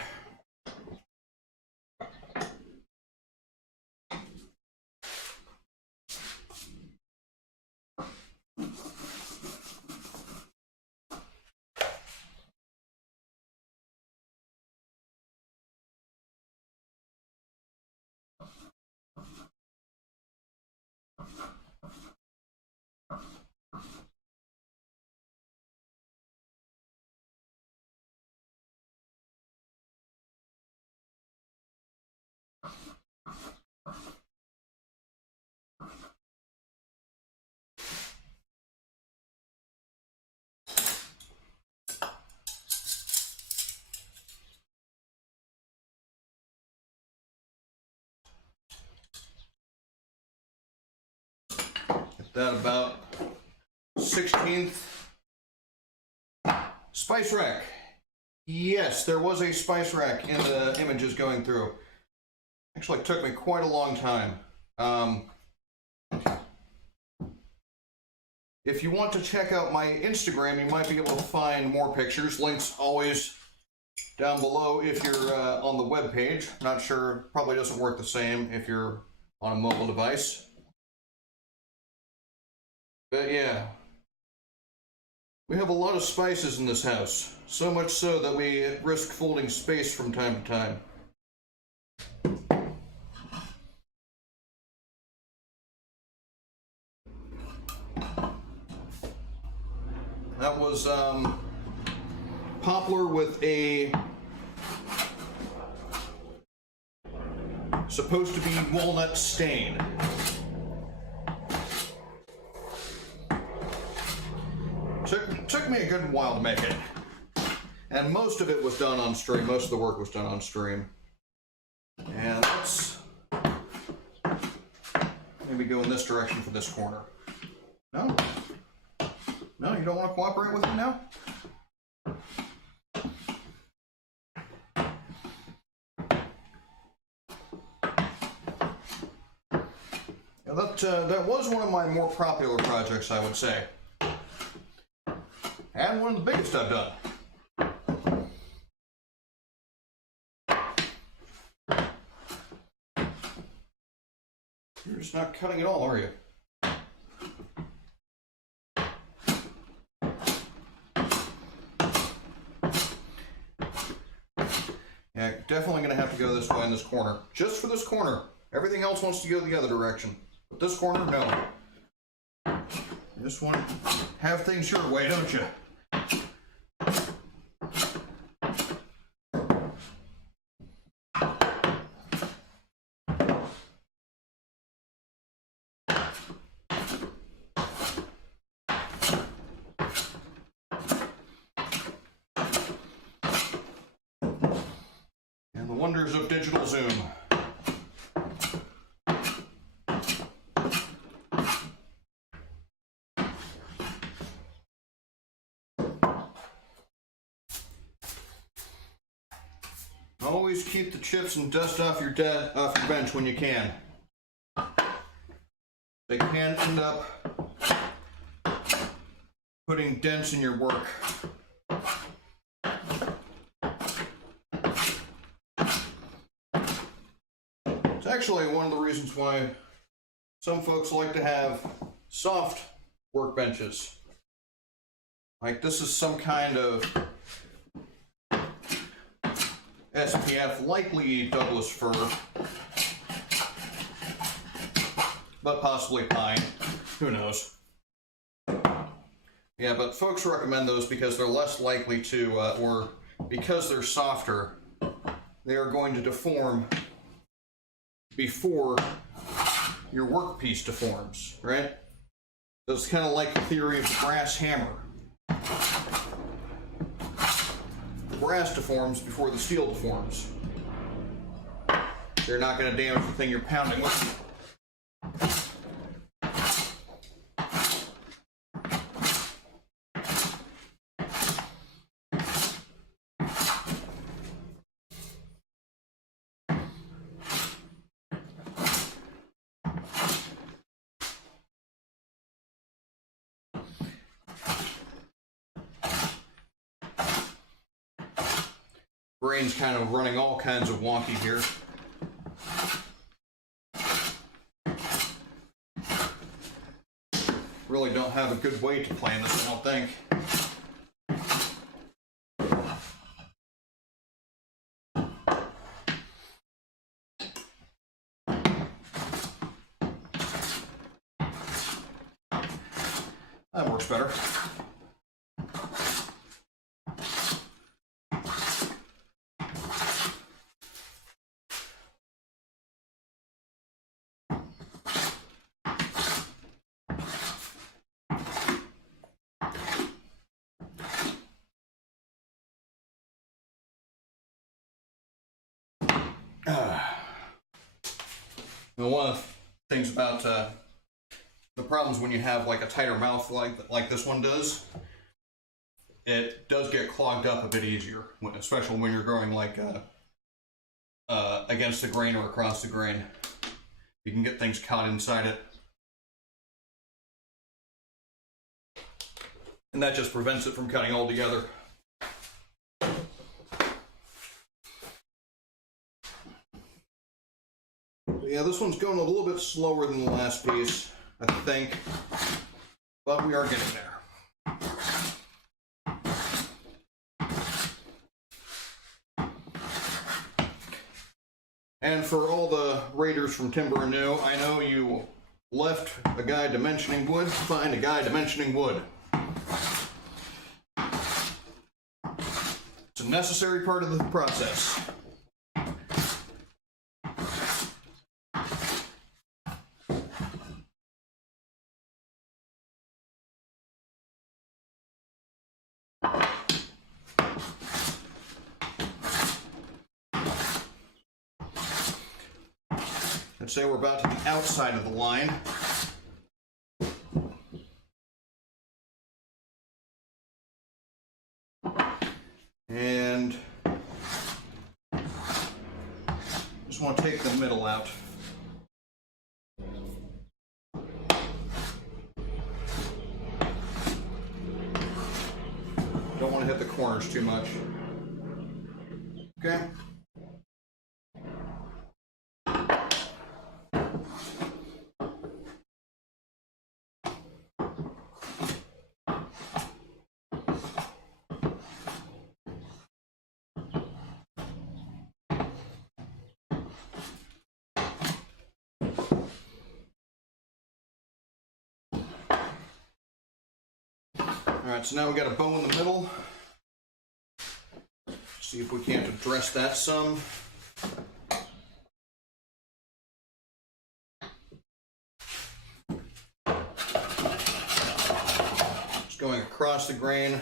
Get that about 16th. Spice rack. Yes, there was a spice rack in the images going through. Actually, it took me quite a long time. If you want to check out my Instagram, you might be able to find more pictures. Links always down below if you're on the web page. Not sure, probably doesn't work the same if you're on a mobile device. But yeah, we have a lot of spices in this house. So much so that we risk folding space from time to time. That was poplar with a supposed to be walnut stain. Took me a good while to make it. And most of it was done on stream. Most of the work was done on stream. And let's maybe go in this direction for this corner. No? No, you don't want to cooperate with me now? Yeah, that was one of my more popular projects, I would say. And one of the biggest I've done. You're just not cutting it all, are you? Yeah, definitely going to have to go this way in this corner. Just for this corner. Everything else wants to go the other direction. But this corner, no. You just want to have things your way, don't you? And the wonders of digital zoom. Always keep the chips and dust off your bench when you can. They can end up putting dents in your work. It's actually one of the reasons why some folks like to have soft workbenches. Like this is some kind of SPF, likely Douglas fir, but possibly pine, who knows. Yeah, but folks recommend those because they're less likely to, or because they're softer, they are going to deform before your workpiece deforms, right? So it's kind of like the theory of the brass hammer. The brass deforms before the steel deforms. They're not going to damage the thing you're pounding with. Brain's kind of running all kinds of wonky here. Really don't have a good way to plan this, I don't think. That works better. Now, one of the things about the problems when you have like a tighter mouth like this one does, it does get clogged up a bit easier, especially when you're going like against the grain or across the grain. You can get things caught inside it. And that just prevents it from cutting altogether. Yeah, this one's going a little bit slower than the last piece, I think, but we are getting there. And for all the raiders from Timber and New, I know you left a guide to mentioning wood, find a guide to mentioning wood. It's a necessary part of the process. Let's say we're about to the outside of the line. And just want to take the middle out. Don't want to hit the corners too much. Okay. Alright, so now we got a bow in the middle. See if we can't address that some. Just going across the grain.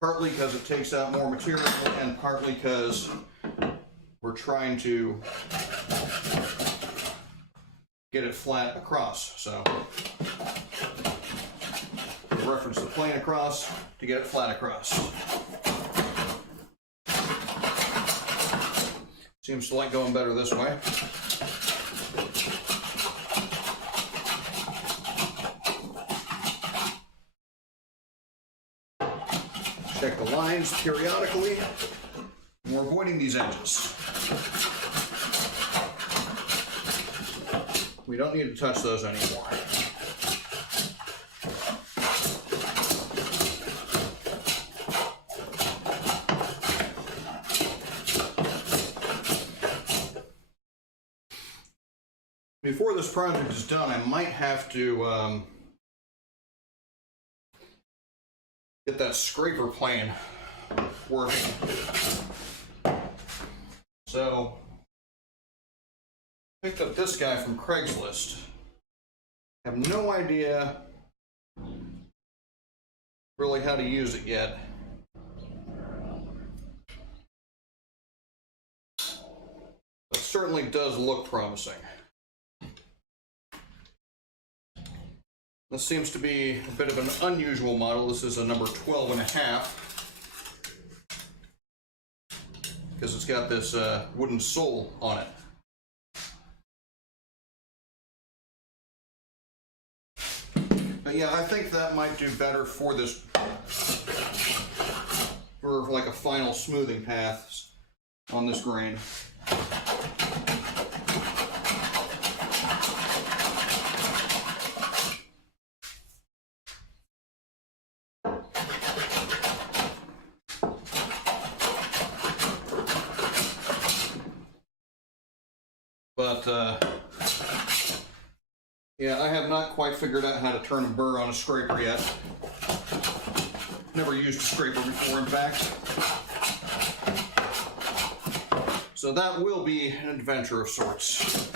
Partly because it takes out more material, and partly because we're trying to get it flat across. So we'll reference the plane across to get it flat across. Seems to like going better this way. lines periodically. We're avoiding these edges. We don't need to touch those anymore. Before this project is done, I might have to get that scraper plane working. So, picked up this guy from Craigslist. Have no idea really how to use it yet. But it certainly does look promising. This seems to be a bit of an unusual model. This is a number 12.5. Because it's got this wooden sole on it. But yeah, I think that might do better for this, for like a final smoothing path on this grain. But, yeah, I have not quite figured out how to turn a burr on a scraper yet. Never used a scraper before, in fact. So that will be an adventure of sorts.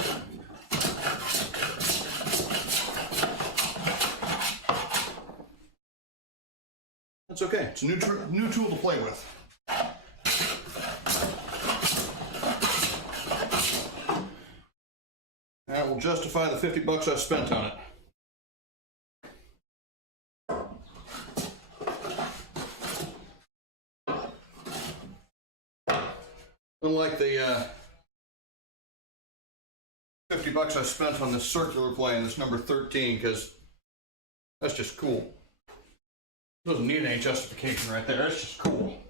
That's okay. It's a new tool to play with. That will justify the $50 I spent on it. Unlike the $50 I spent on this circular plane, this number 13, because that's just cool. Doesn't need any justification right there. That's just cool.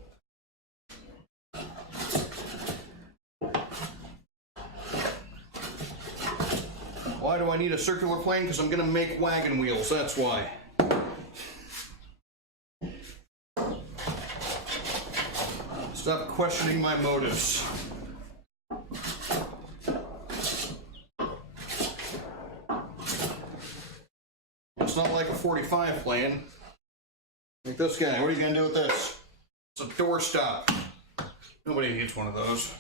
Why do I need a circular plane? Because I'm going to make wagon wheels, that's why. Stop questioning my motives. It's not like a 45 plane. Like this guy, what are you going to do with this? It's a doorstop. Nobody needs one of those.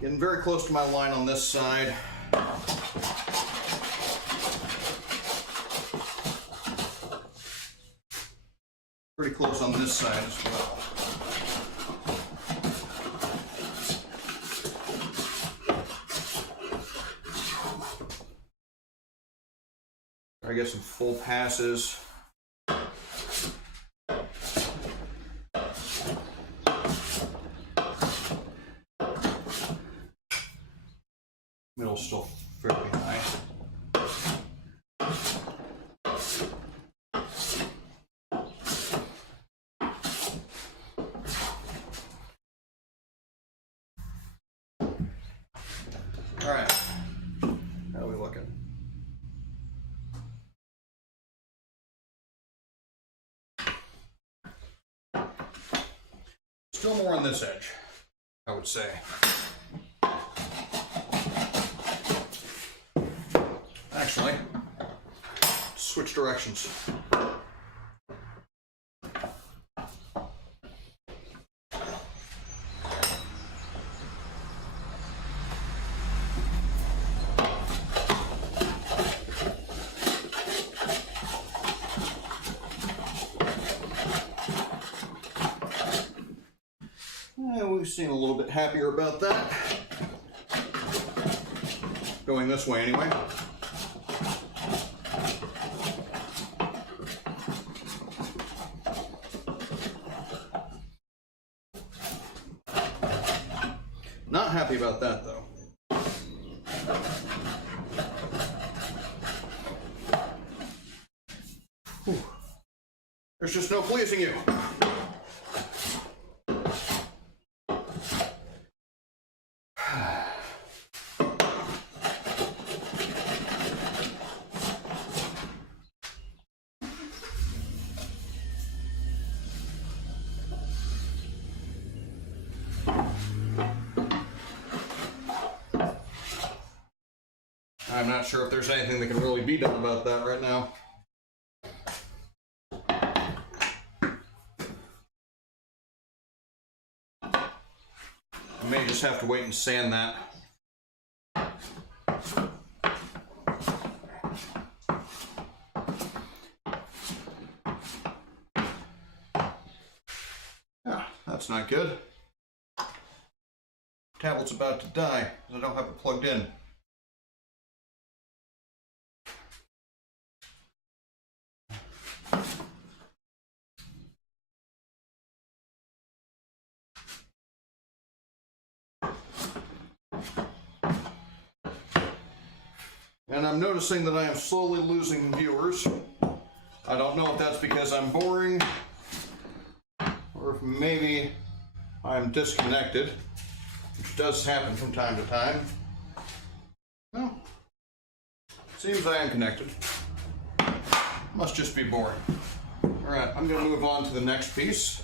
Getting very close to my line on this side. Pretty close on this side as well. I get some full passes. Middle's still fairly high. All right, how are we looking? Still more on this edge, I would say. Actually, switch directions. We seem a little bit happier about that. Going this way anyway. Not happy about that, though. Whew. There's just no pleasing you. I'm not sure if there's anything that can really be done about that right now. I may just have to wait and sand that. Yeah, that's not good. Tablet's about to die because I don't have it plugged in. And I'm noticing that I am slowly losing viewers. I don't know if that's because I'm boring, or if maybe I'm disconnected, which does happen from time to time. Well, seems I am connected. Must just be boring. Alright, I'm going to move on to the next piece.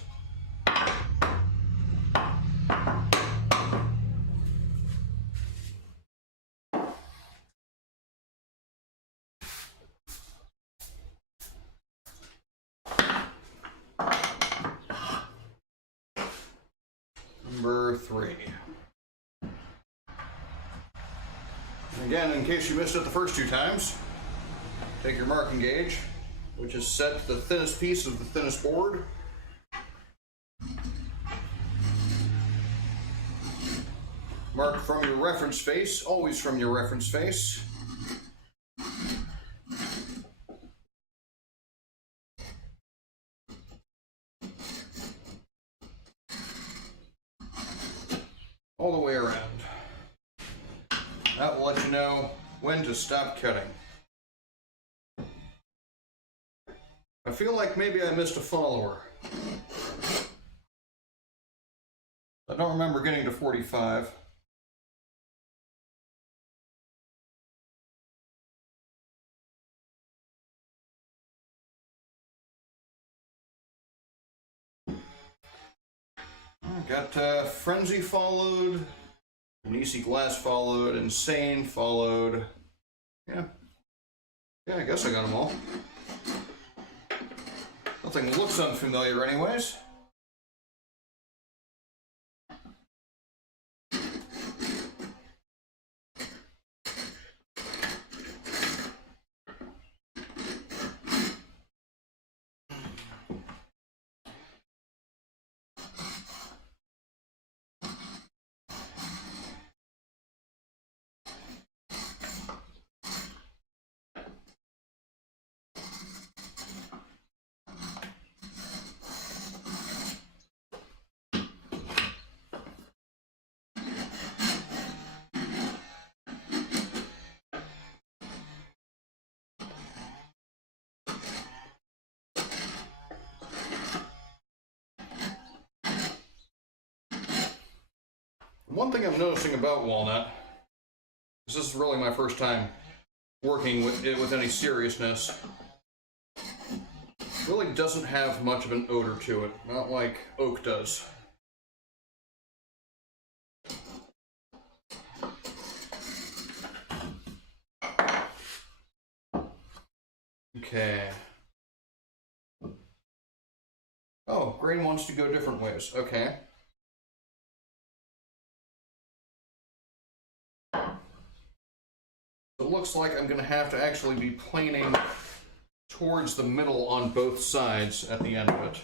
Number 3. And again, in case you missed it the first 2 times, take your marking gauge, which is set to the thinnest piece of the thinnest board. Mark from your reference face, always from your reference face. All the way around. That will let you know when to stop cutting. I feel like maybe I missed a follower. I don't remember getting to 45. I got Frenzy followed, Easy Glass followed, Insane followed. Yeah, I guess I got them all. Nothing looks unfamiliar anyways. One thing I'm noticing about walnut, this is really my first time working with it with any seriousness, really doesn't have much of an odor to it, not like oak does. Okay. Oh, grain wants to go different ways. Okay. It looks like I'm going to have to actually be planing towards the middle on both sides at the end of it.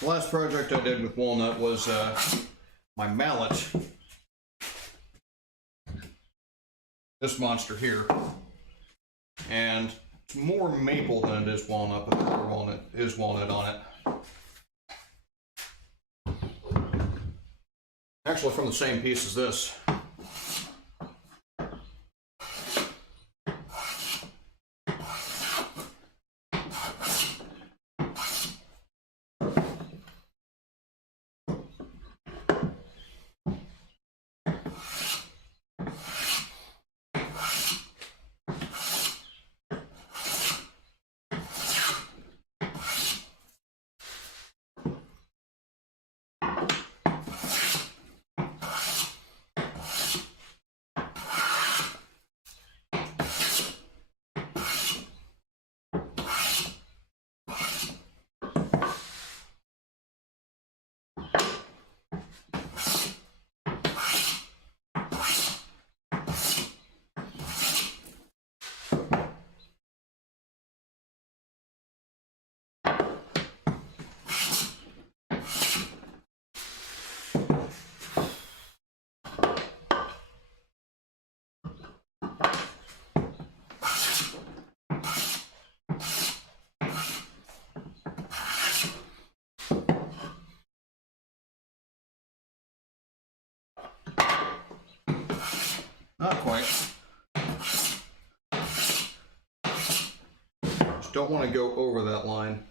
The last project I did with walnut was my mallet, this monster here, and it's more maple than it is walnut, but there is walnut on it. Actually from the same piece as this. Not quite. Just don't want to go over that line.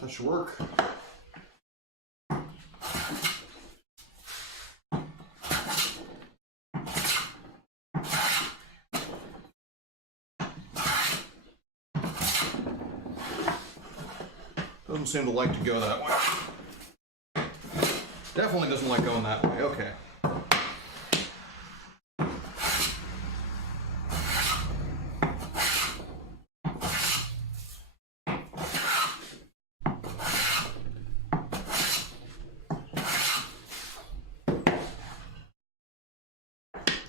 That should work. Doesn't seem to like to go that way. Definitely doesn't like going that way. Okay.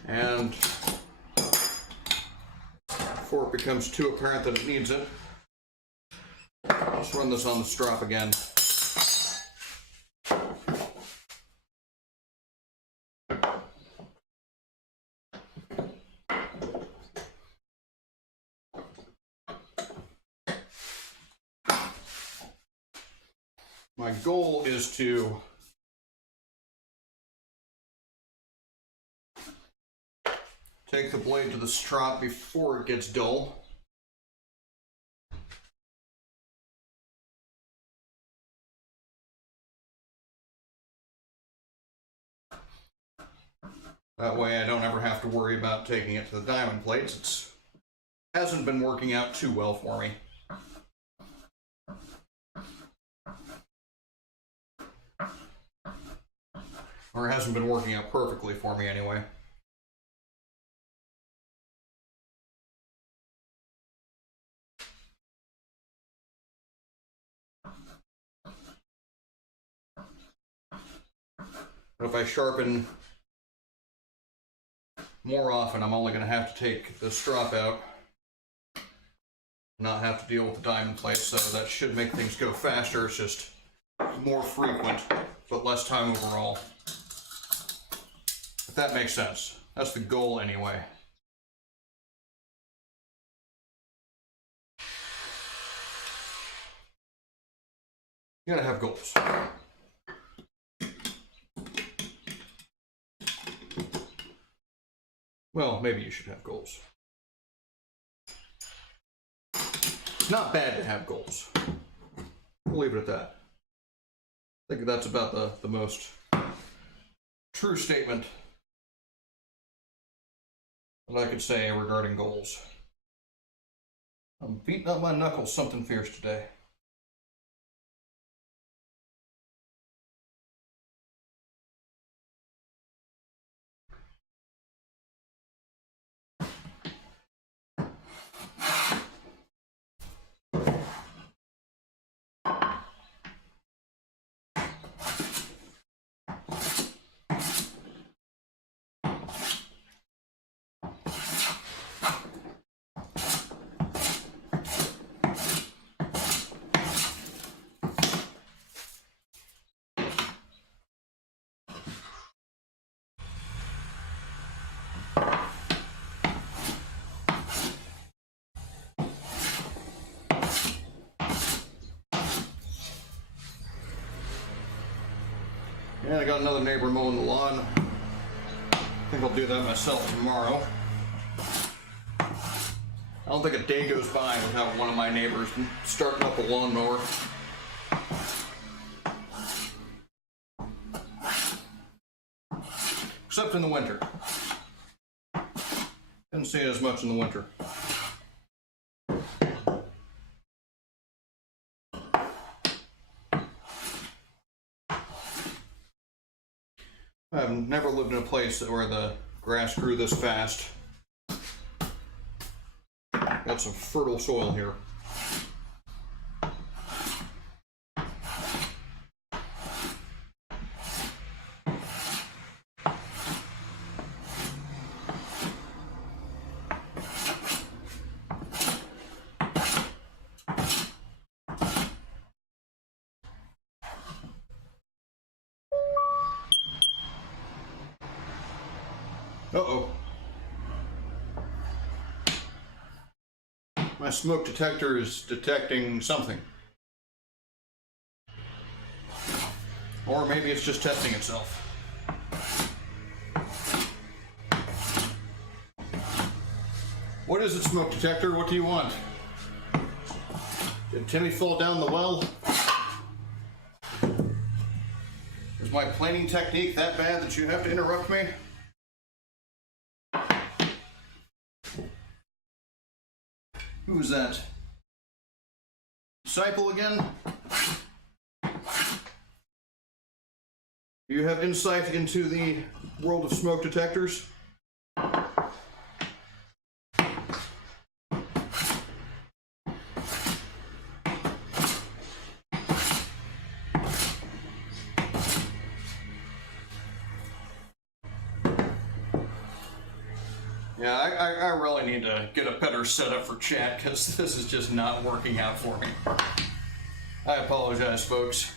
And before it becomes too apparent that it needs it, let's run this on the strop again. My goal is to take the blade to the strop before it gets dull. That way I don't ever have to worry about taking it to the diamond plates. It hasn't been working out too well for me. Or it hasn't been working out perfectly for me anyway. But if I sharpen more often, I'm only going to have to take the strop out, not have to deal with the diamond plates, so that should make things go faster. It's just more frequent, but less time overall. If that makes sense. That's the goal anyway. You gotta have goals. Well, maybe you should have goals. It's not bad to have goals. We'll leave it at that. I think that's about the most true statement that I could say regarding goals. I'm beating up my knuckles something fierce today. And I got another neighbor mowing the lawn. I think I'll do that myself tomorrow. I don't think a day goes by without one of my neighbors starting up a lawnmower. Except in the winter. Didn't see it as much in the winter. I've never lived in a place where the grass grew this fast. Got some fertile soil here. Uh-oh. My smoke detector is detecting something. Or maybe it's just testing itself. What is it, smoke detector? What do you want? Did Timmy fall down the well? Is my planing technique that bad that you have to interrupt me? Who's that? Disciple again? Do you have insight into the world of smoke detectors? Yeah, I really need to get a better setup for chat because this is just not working out for me. I apologize, folks.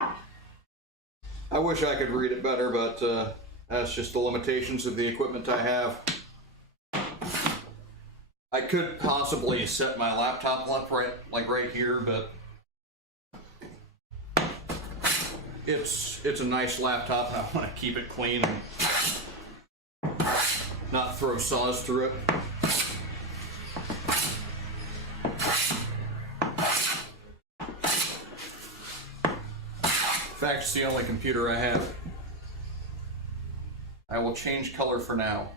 I wish I could read it better, but that's just the limitations of the equipment I have. I could possibly set my laptop up right here, but it's a nice laptop and I want to keep it clean and not throw saws through it. In fact, it's the only computer I have. I will change color for now.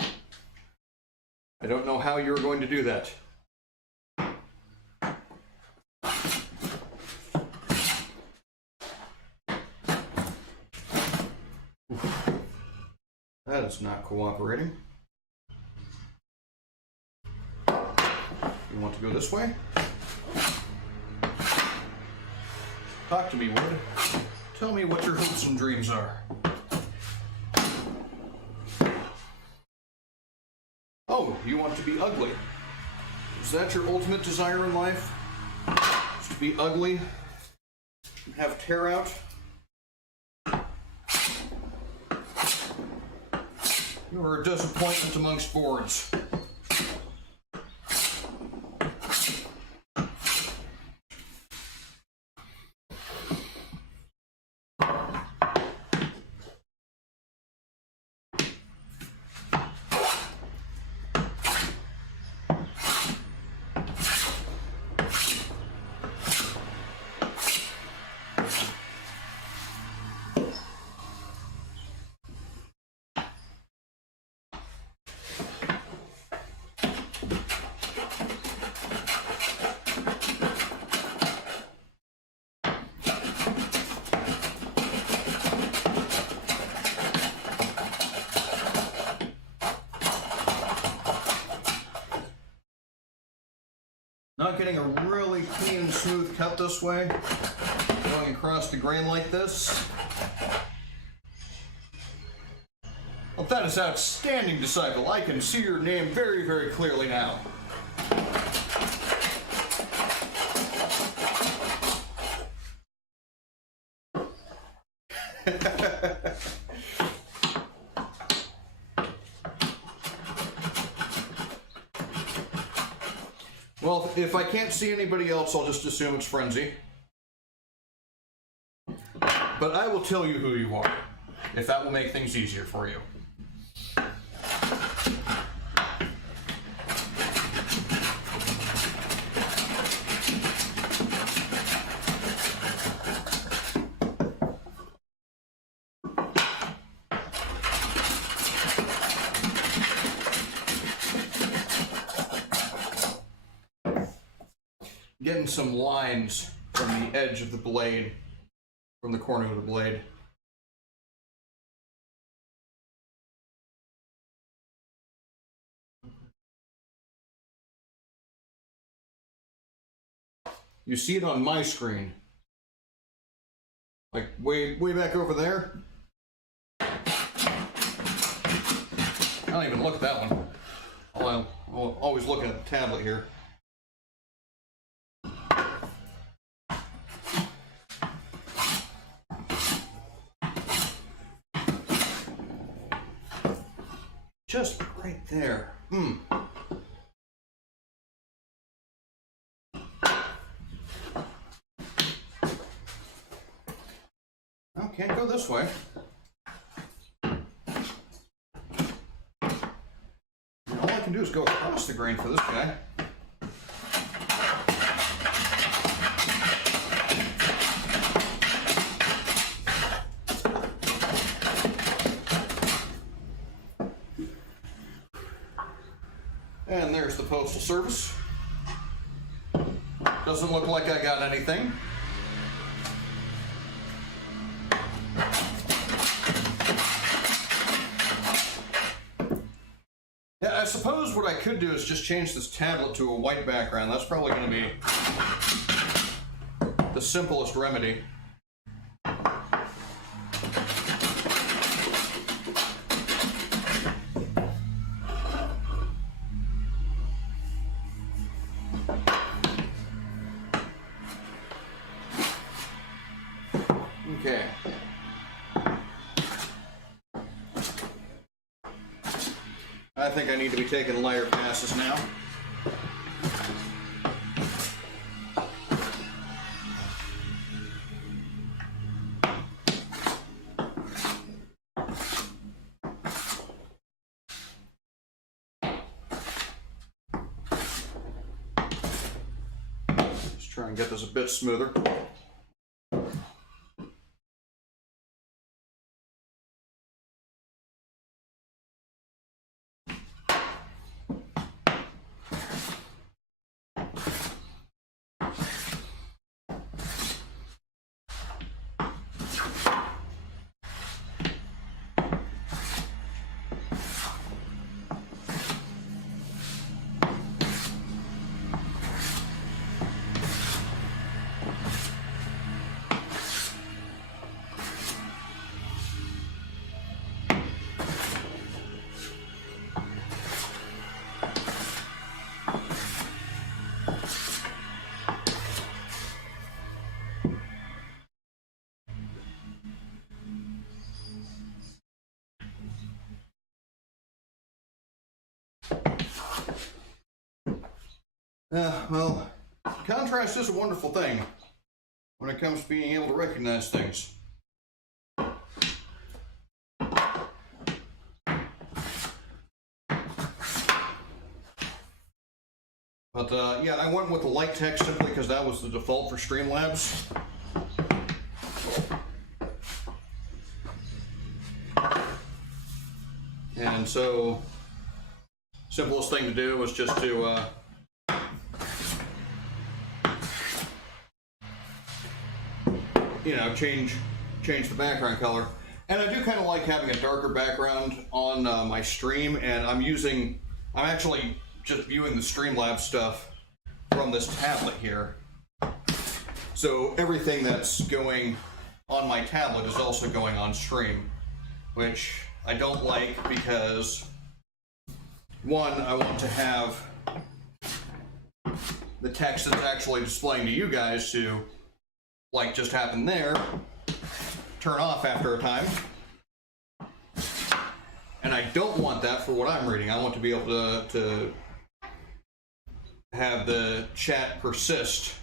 I don't know how you're going to do that. That is not cooperating. You want to go this way? Talk to me, Wood. Tell me what your hopes and dreams are. Oh, you want to be ugly. Is that your ultimate desire in life? Is to be ugly? And have tear out? You are a disappointment amongst boards. Not getting a really clean and smooth cut this way. Going across the grain like this. Well, that is outstanding, Disciple. I can see your name very, very clearly now. Well, if I can't see anybody else, I'll just assume it's Frenzy. But I will tell you who you are, if that will make things easier for you. Getting some lines from the edge of the blade, from the corner of the blade. You see it on my screen, like way back over there. I don't even look at that one. I'll always look at the tablet here. Just right there. Oh, can't go this way. All I can do is go across the grain for this guy. And there's the Postal Service. Doesn't look like I got anything. Yeah, I suppose what I could do is just change this tablet to a white background. That's probably going to be the simplest remedy. Okay. I think I need to be taking layer passes now. Just try and get this a bit smoother. Well, contrast is a wonderful thing when it comes to being able to recognize things. But yeah, I went with the light text simply because that was the default for Streamlabs. And so, simplest thing to do was just to you know, change the background color. And I do kind of like having a darker background on my stream, and I'm actually just viewing the Streamlabs stuff from this tablet here. So everything that's going on my tablet is also going on stream, which I don't like because, one, I want to have the text that's actually displaying to you guys to, like just happened there, turn off after a time. And I don't want that for what I'm reading. I want to be able to have the chat persist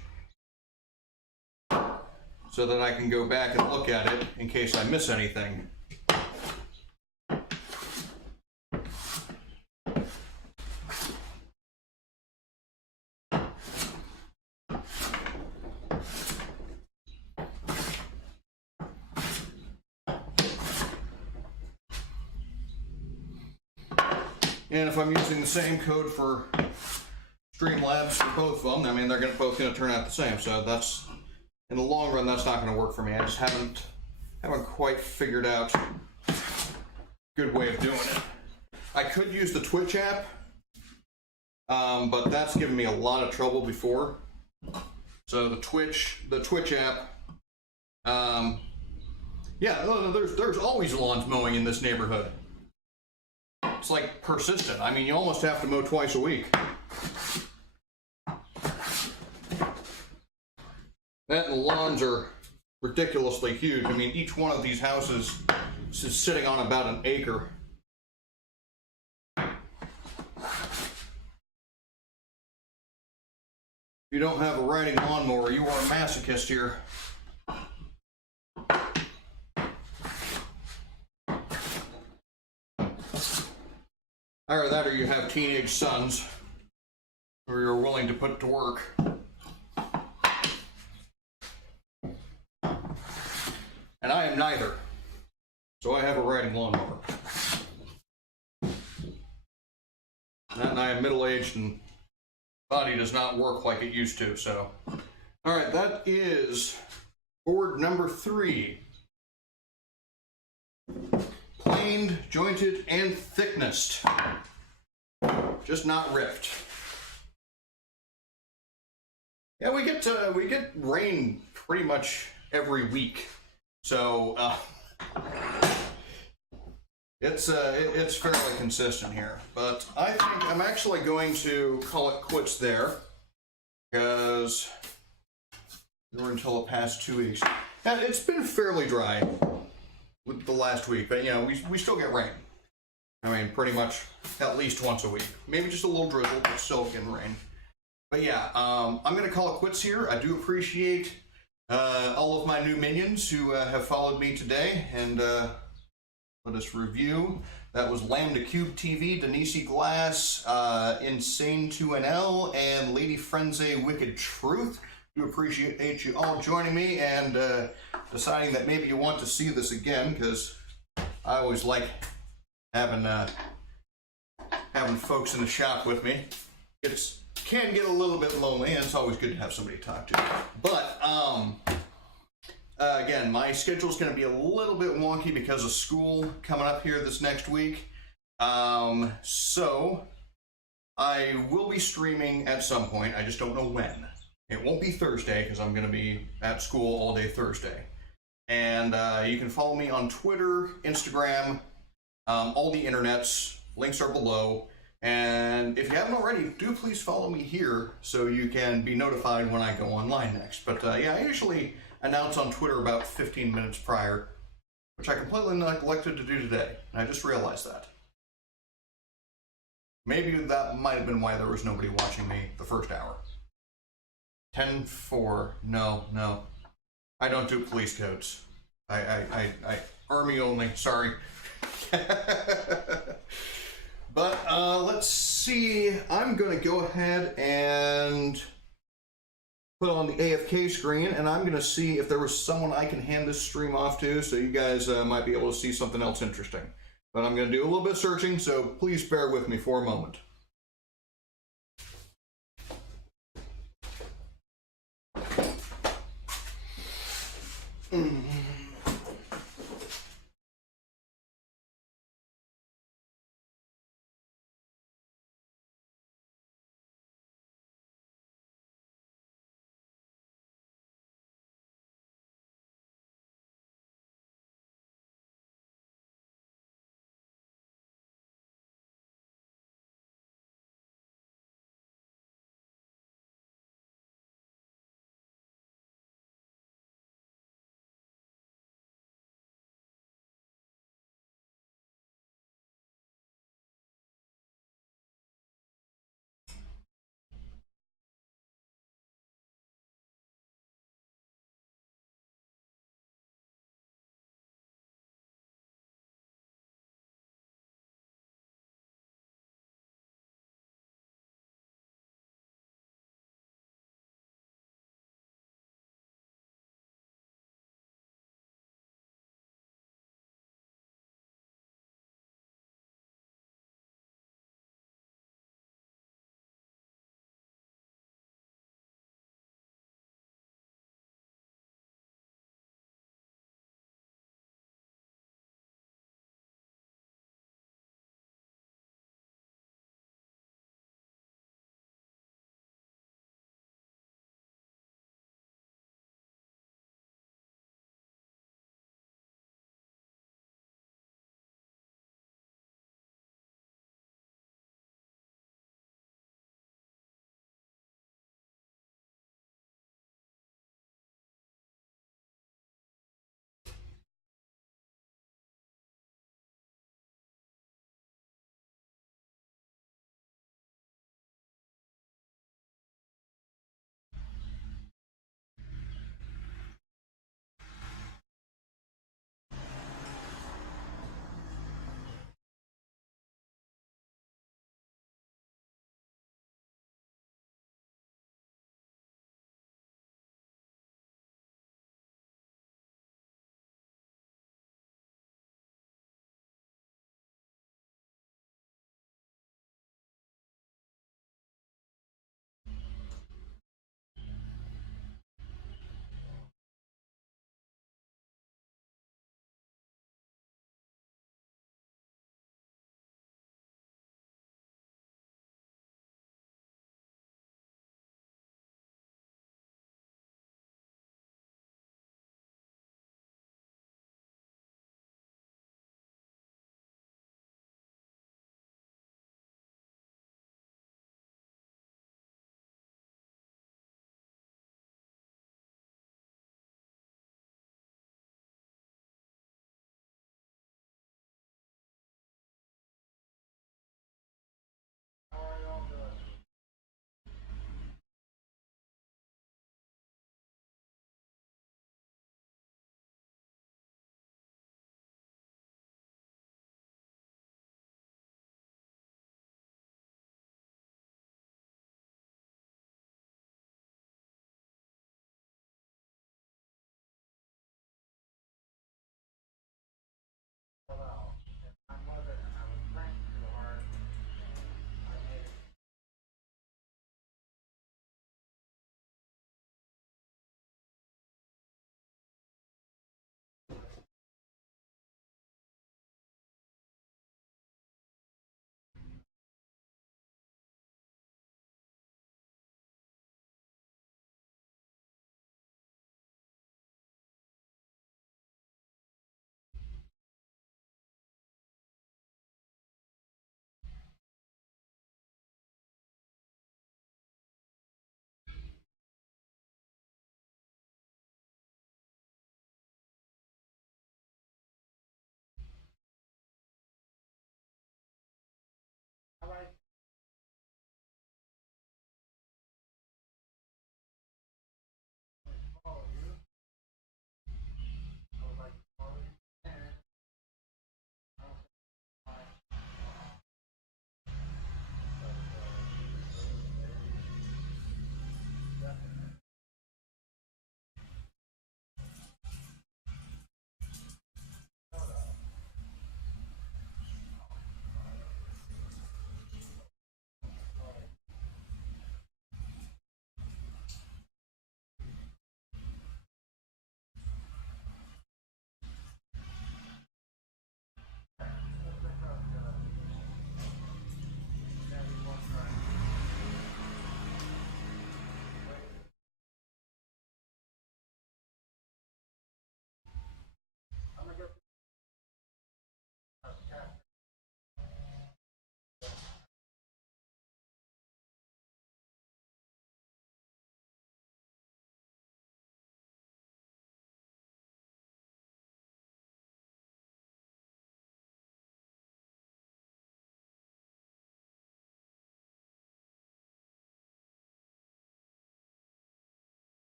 so that I can go back and look at it in case I miss anything. And if I'm using the same code for Streamlabs for both of them, I mean, they're both going to turn out the same. So that's, in the long run, that's not going to work for me. I just haven't quite figured out a good way of doing it. I could use the Twitch app, but that's given me a lot of trouble before. So the Twitch app, yeah, there's always lawns mowing in this neighborhood. It's like persistent. I mean, you almost have to mow twice a week. That and the lawns are ridiculously huge. I mean, each one of these houses is sitting on about an acre. If you don't have a riding lawnmower, you are a masochist here. Either that or you have teenage sons who you're willing to put to work. And I am neither. So I have a riding lawnmower. And I am middle-aged and body does not work like it used to, so. All right, that is board number 3. Planed, jointed, and thicknessed. Just not ripped. Yeah, we get rain pretty much every week, so it's fairly consistent here. But I think I'm actually going to call it quits there, because we're until the past 2 weeks. And it's been fairly dry with the last week, but you know, we still get rain. I mean, pretty much at least once a week. Maybe just a little drizzle, but still getting rain. But yeah, I'm going to call it quits here. I do appreciate all of my new minions who have followed me today and let us review. That was Lambda Cube TV, Denise Glass, Insane 2NL, and Lady Frenzy Wicked Truth. I do appreciate you all joining me and deciding that maybe you want to see this again, because I always like having folks in the shop with me. It can get a little bit lonely, and it's always good to have somebody to talk to. But again, my schedule is going to be a little bit wonky because of school coming up here this next week. So I will be streaming at some point. I just don't know when. It won't be Thursday because I'm going to be at school all day Thursday. And you can follow me on Twitter, Instagram, all the internets. Links are below. And if you haven't already, do please follow me here so you can be notified when I go online next. But yeah, I usually announce on Twitter about 15 minutes prior, which I completely neglected to do today. And I just realized that. Maybe that might have been why there was nobody watching me the first hour. 10-4. No. I don't do police codes. I Army only, sorry. But let's see. I'm going to go ahead and put on the AFK screen, and I'm going to see if there was someone I can hand this stream off to, so you guys might be able to see something else interesting. But I'm going to do a little bit of searching, so please bear with me for a moment.